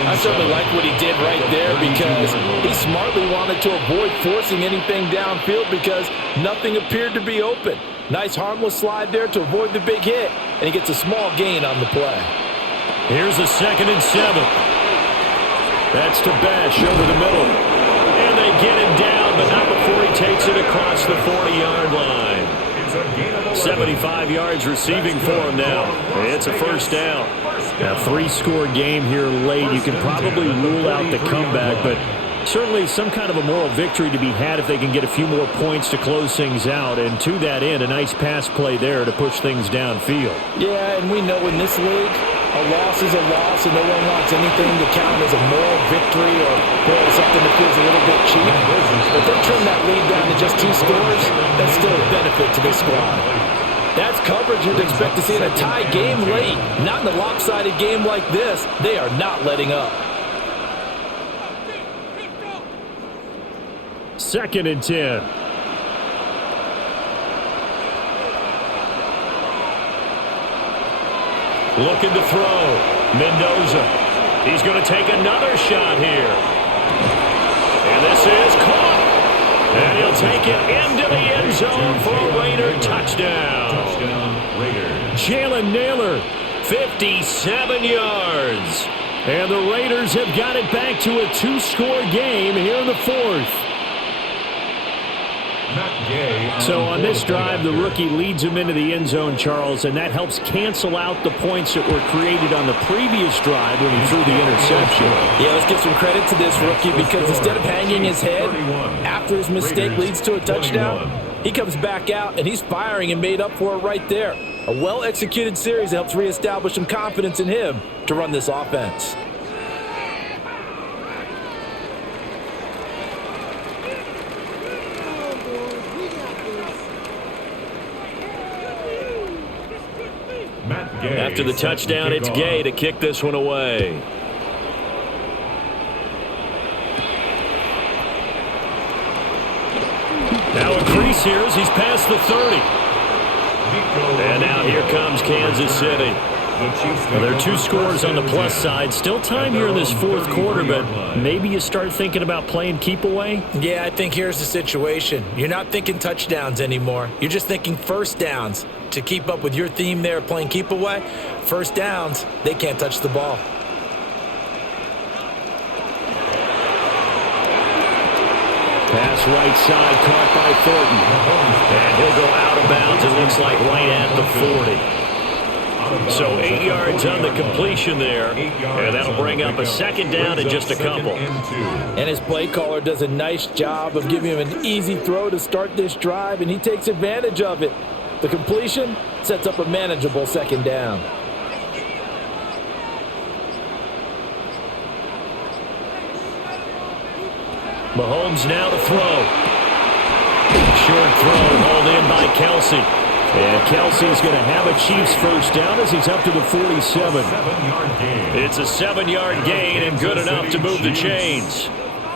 I certainly like what he did right there because he smartly wanted to avoid forcing anything downfield because nothing appeared to be open. Nice harmless slide there to avoid the big hit, and he gets a small gain on the play. Here's a 2nd and 7. That's to Bash over the middle. And they get him down, but not before he takes it across the 40-yard line. 75 yards receiving for him now. It's a first down. A 3-score game here late. You can probably rule out the comeback, but certainly some kind of a moral victory to be had if they can get a few more points to close things out. And to that end, a nice pass play there to push things downfield. Yeah, and we know in this league, a loss is a loss, and no one wants anything to count as a moral victory or something that feels a little bit cheap. If they trim that lead down to just 2 scores, that's still a benefit to this squad. That's coverage you'd expect to see in a tie game late. Not in a lopsided game like this. They are not letting up. 2nd and 10. Looking to throw. Mendoza. He's going to take another shot here. And this is caught. And he'll take it into the end zone for a Raider touchdown. Jalen Naylor, 57 yards. And the Raiders have got it back to a 2-score game here in the 4th. So on this drive, the rookie leads him into the end zone, Charles, and that helps cancel out the points that were created on the previous drive when he threw the interception. Yeah, let's give some credit to this rookie because instead of hanging his head after his mistake leads to a touchdown, he comes back out and he's firing and made up for it right there. A well-executed series that helps reestablish some confidence in him to run this offense. After the touchdown, it's Gay to kick this one away. Now a crease here as he's past the 30. And now here comes Kansas City. Well, there are 2 scores on the plus side. Still time here in this 4th quarter, but maybe you start thinking about playing keep away? Yeah, I think here's the situation. You're not thinking touchdowns anymore. You're just thinking first downs. To keep up with your theme there, playing keep away, first downs, they can't touch the ball. Pass right side, caught by Thornton. And he'll go out of bounds, it looks like right at the 40. So 8 yards on the completion there, and that'll bring up a 2nd down and just a couple. And his play caller does a nice job of giving him an easy throw to start this drive, and he takes advantage of it. The completion sets up a manageable 2nd down. Mahomes now to throw. Short throw hauled in by Kelsey. And Kelsey's going to have a Chiefs first down as he's up to the 47. It's a 7-yard gain and good enough to move the chains.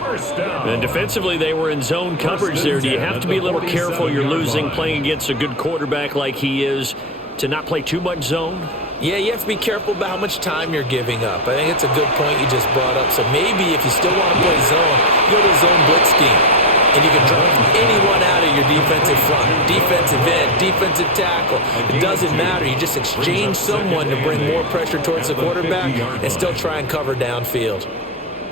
And defensively, they were in zone coverage there. Do you have to be a little careful you're losing playing against a good quarterback like he is to not play too much zone? Yeah, you have to be careful about how much time you're giving up. I think it's a good point you just brought up. So maybe if you still want to play zone, you go to a zone blitz scheme. And you can drop anyone out of your defensive front, defensive end, defensive tackle. It doesn't matter. You just exchange someone to bring more pressure towards the quarterback and still try and cover downfield.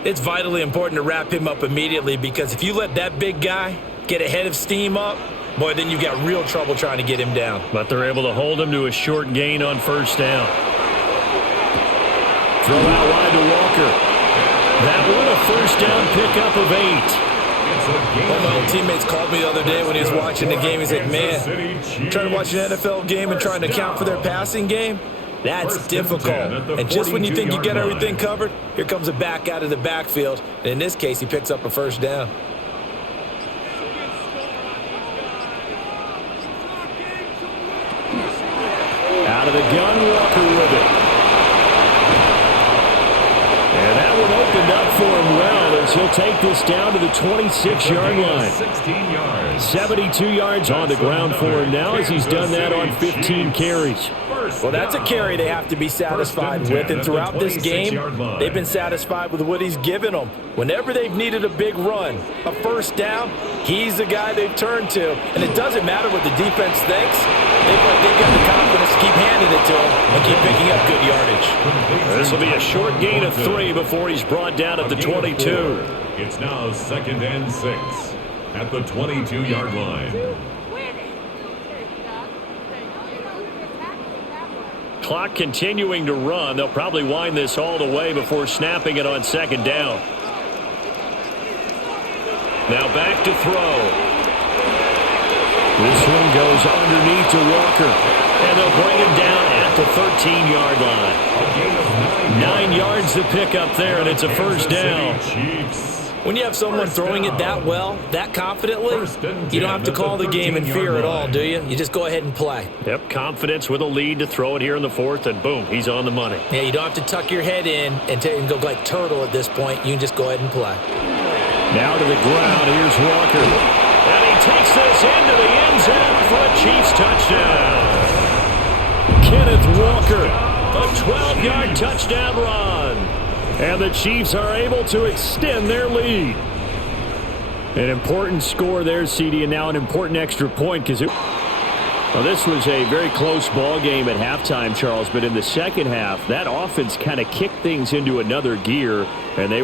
It's vitally important to wrap him up immediately because if you let that big guy get ahead of steam up, boy, then you've got real trouble trying to get him down. But they're able to hold him to a short gain on first down. Throw out wide to Walker. That one a first down pickup of 8. One of my old teammates called me the other day when he was watching the game. He's like, man, trying to watch an NFL game and trying to account for their passing game? That's difficult. And just when you think you get everything covered, here comes a back out of the backfield. And in this case, he picks up a first down. Out of the gun, Walker with it. And that one opened up for him well as he'll take this down to the 26-yard line. 16 yards. 72 yards on the ground for him now as he's done that on 15 carries. Well, that's a carry they have to be satisfied with, and throughout this game, they've been satisfied with what he's given them. Whenever they've needed a big run, a first down, he's the guy they've turned to, and it doesn't matter what the defense thinks. They've got the confidence to keep handing it to him and keep picking up good yardage. This will be a short gain of 3 before he's brought down at the 22. It's now 2nd and 6 at the 22-yard line. Clock continuing to run. They'll probably wind this all the way before snapping it on 2nd down. Now back to throw. This one goes underneath to Walker. And they'll bring him down at the 13-yard line. 9 yards to pick up there, and it's a first down. When you have someone throwing it that well, that confidently, you don't have to call the game in fear at all, do you? You just go ahead and play. Yep, confidence with a lead to throw it here in the 4th, and boom, he's on the money. Yeah, you don't have to tuck your head in and go like turtle at this point. You can just go ahead and play. Now to the ground, here's Walker. And he takes this into the end zone for a Chiefs touchdown. Kenneth Walker, a 12-yard touchdown run. And the Chiefs are able to extend their lead. An important score there, CD, and now an important extra point because this was a very close ball game at halftime, Charles, but in the second half, that offense kind of kicked things into another gear, and they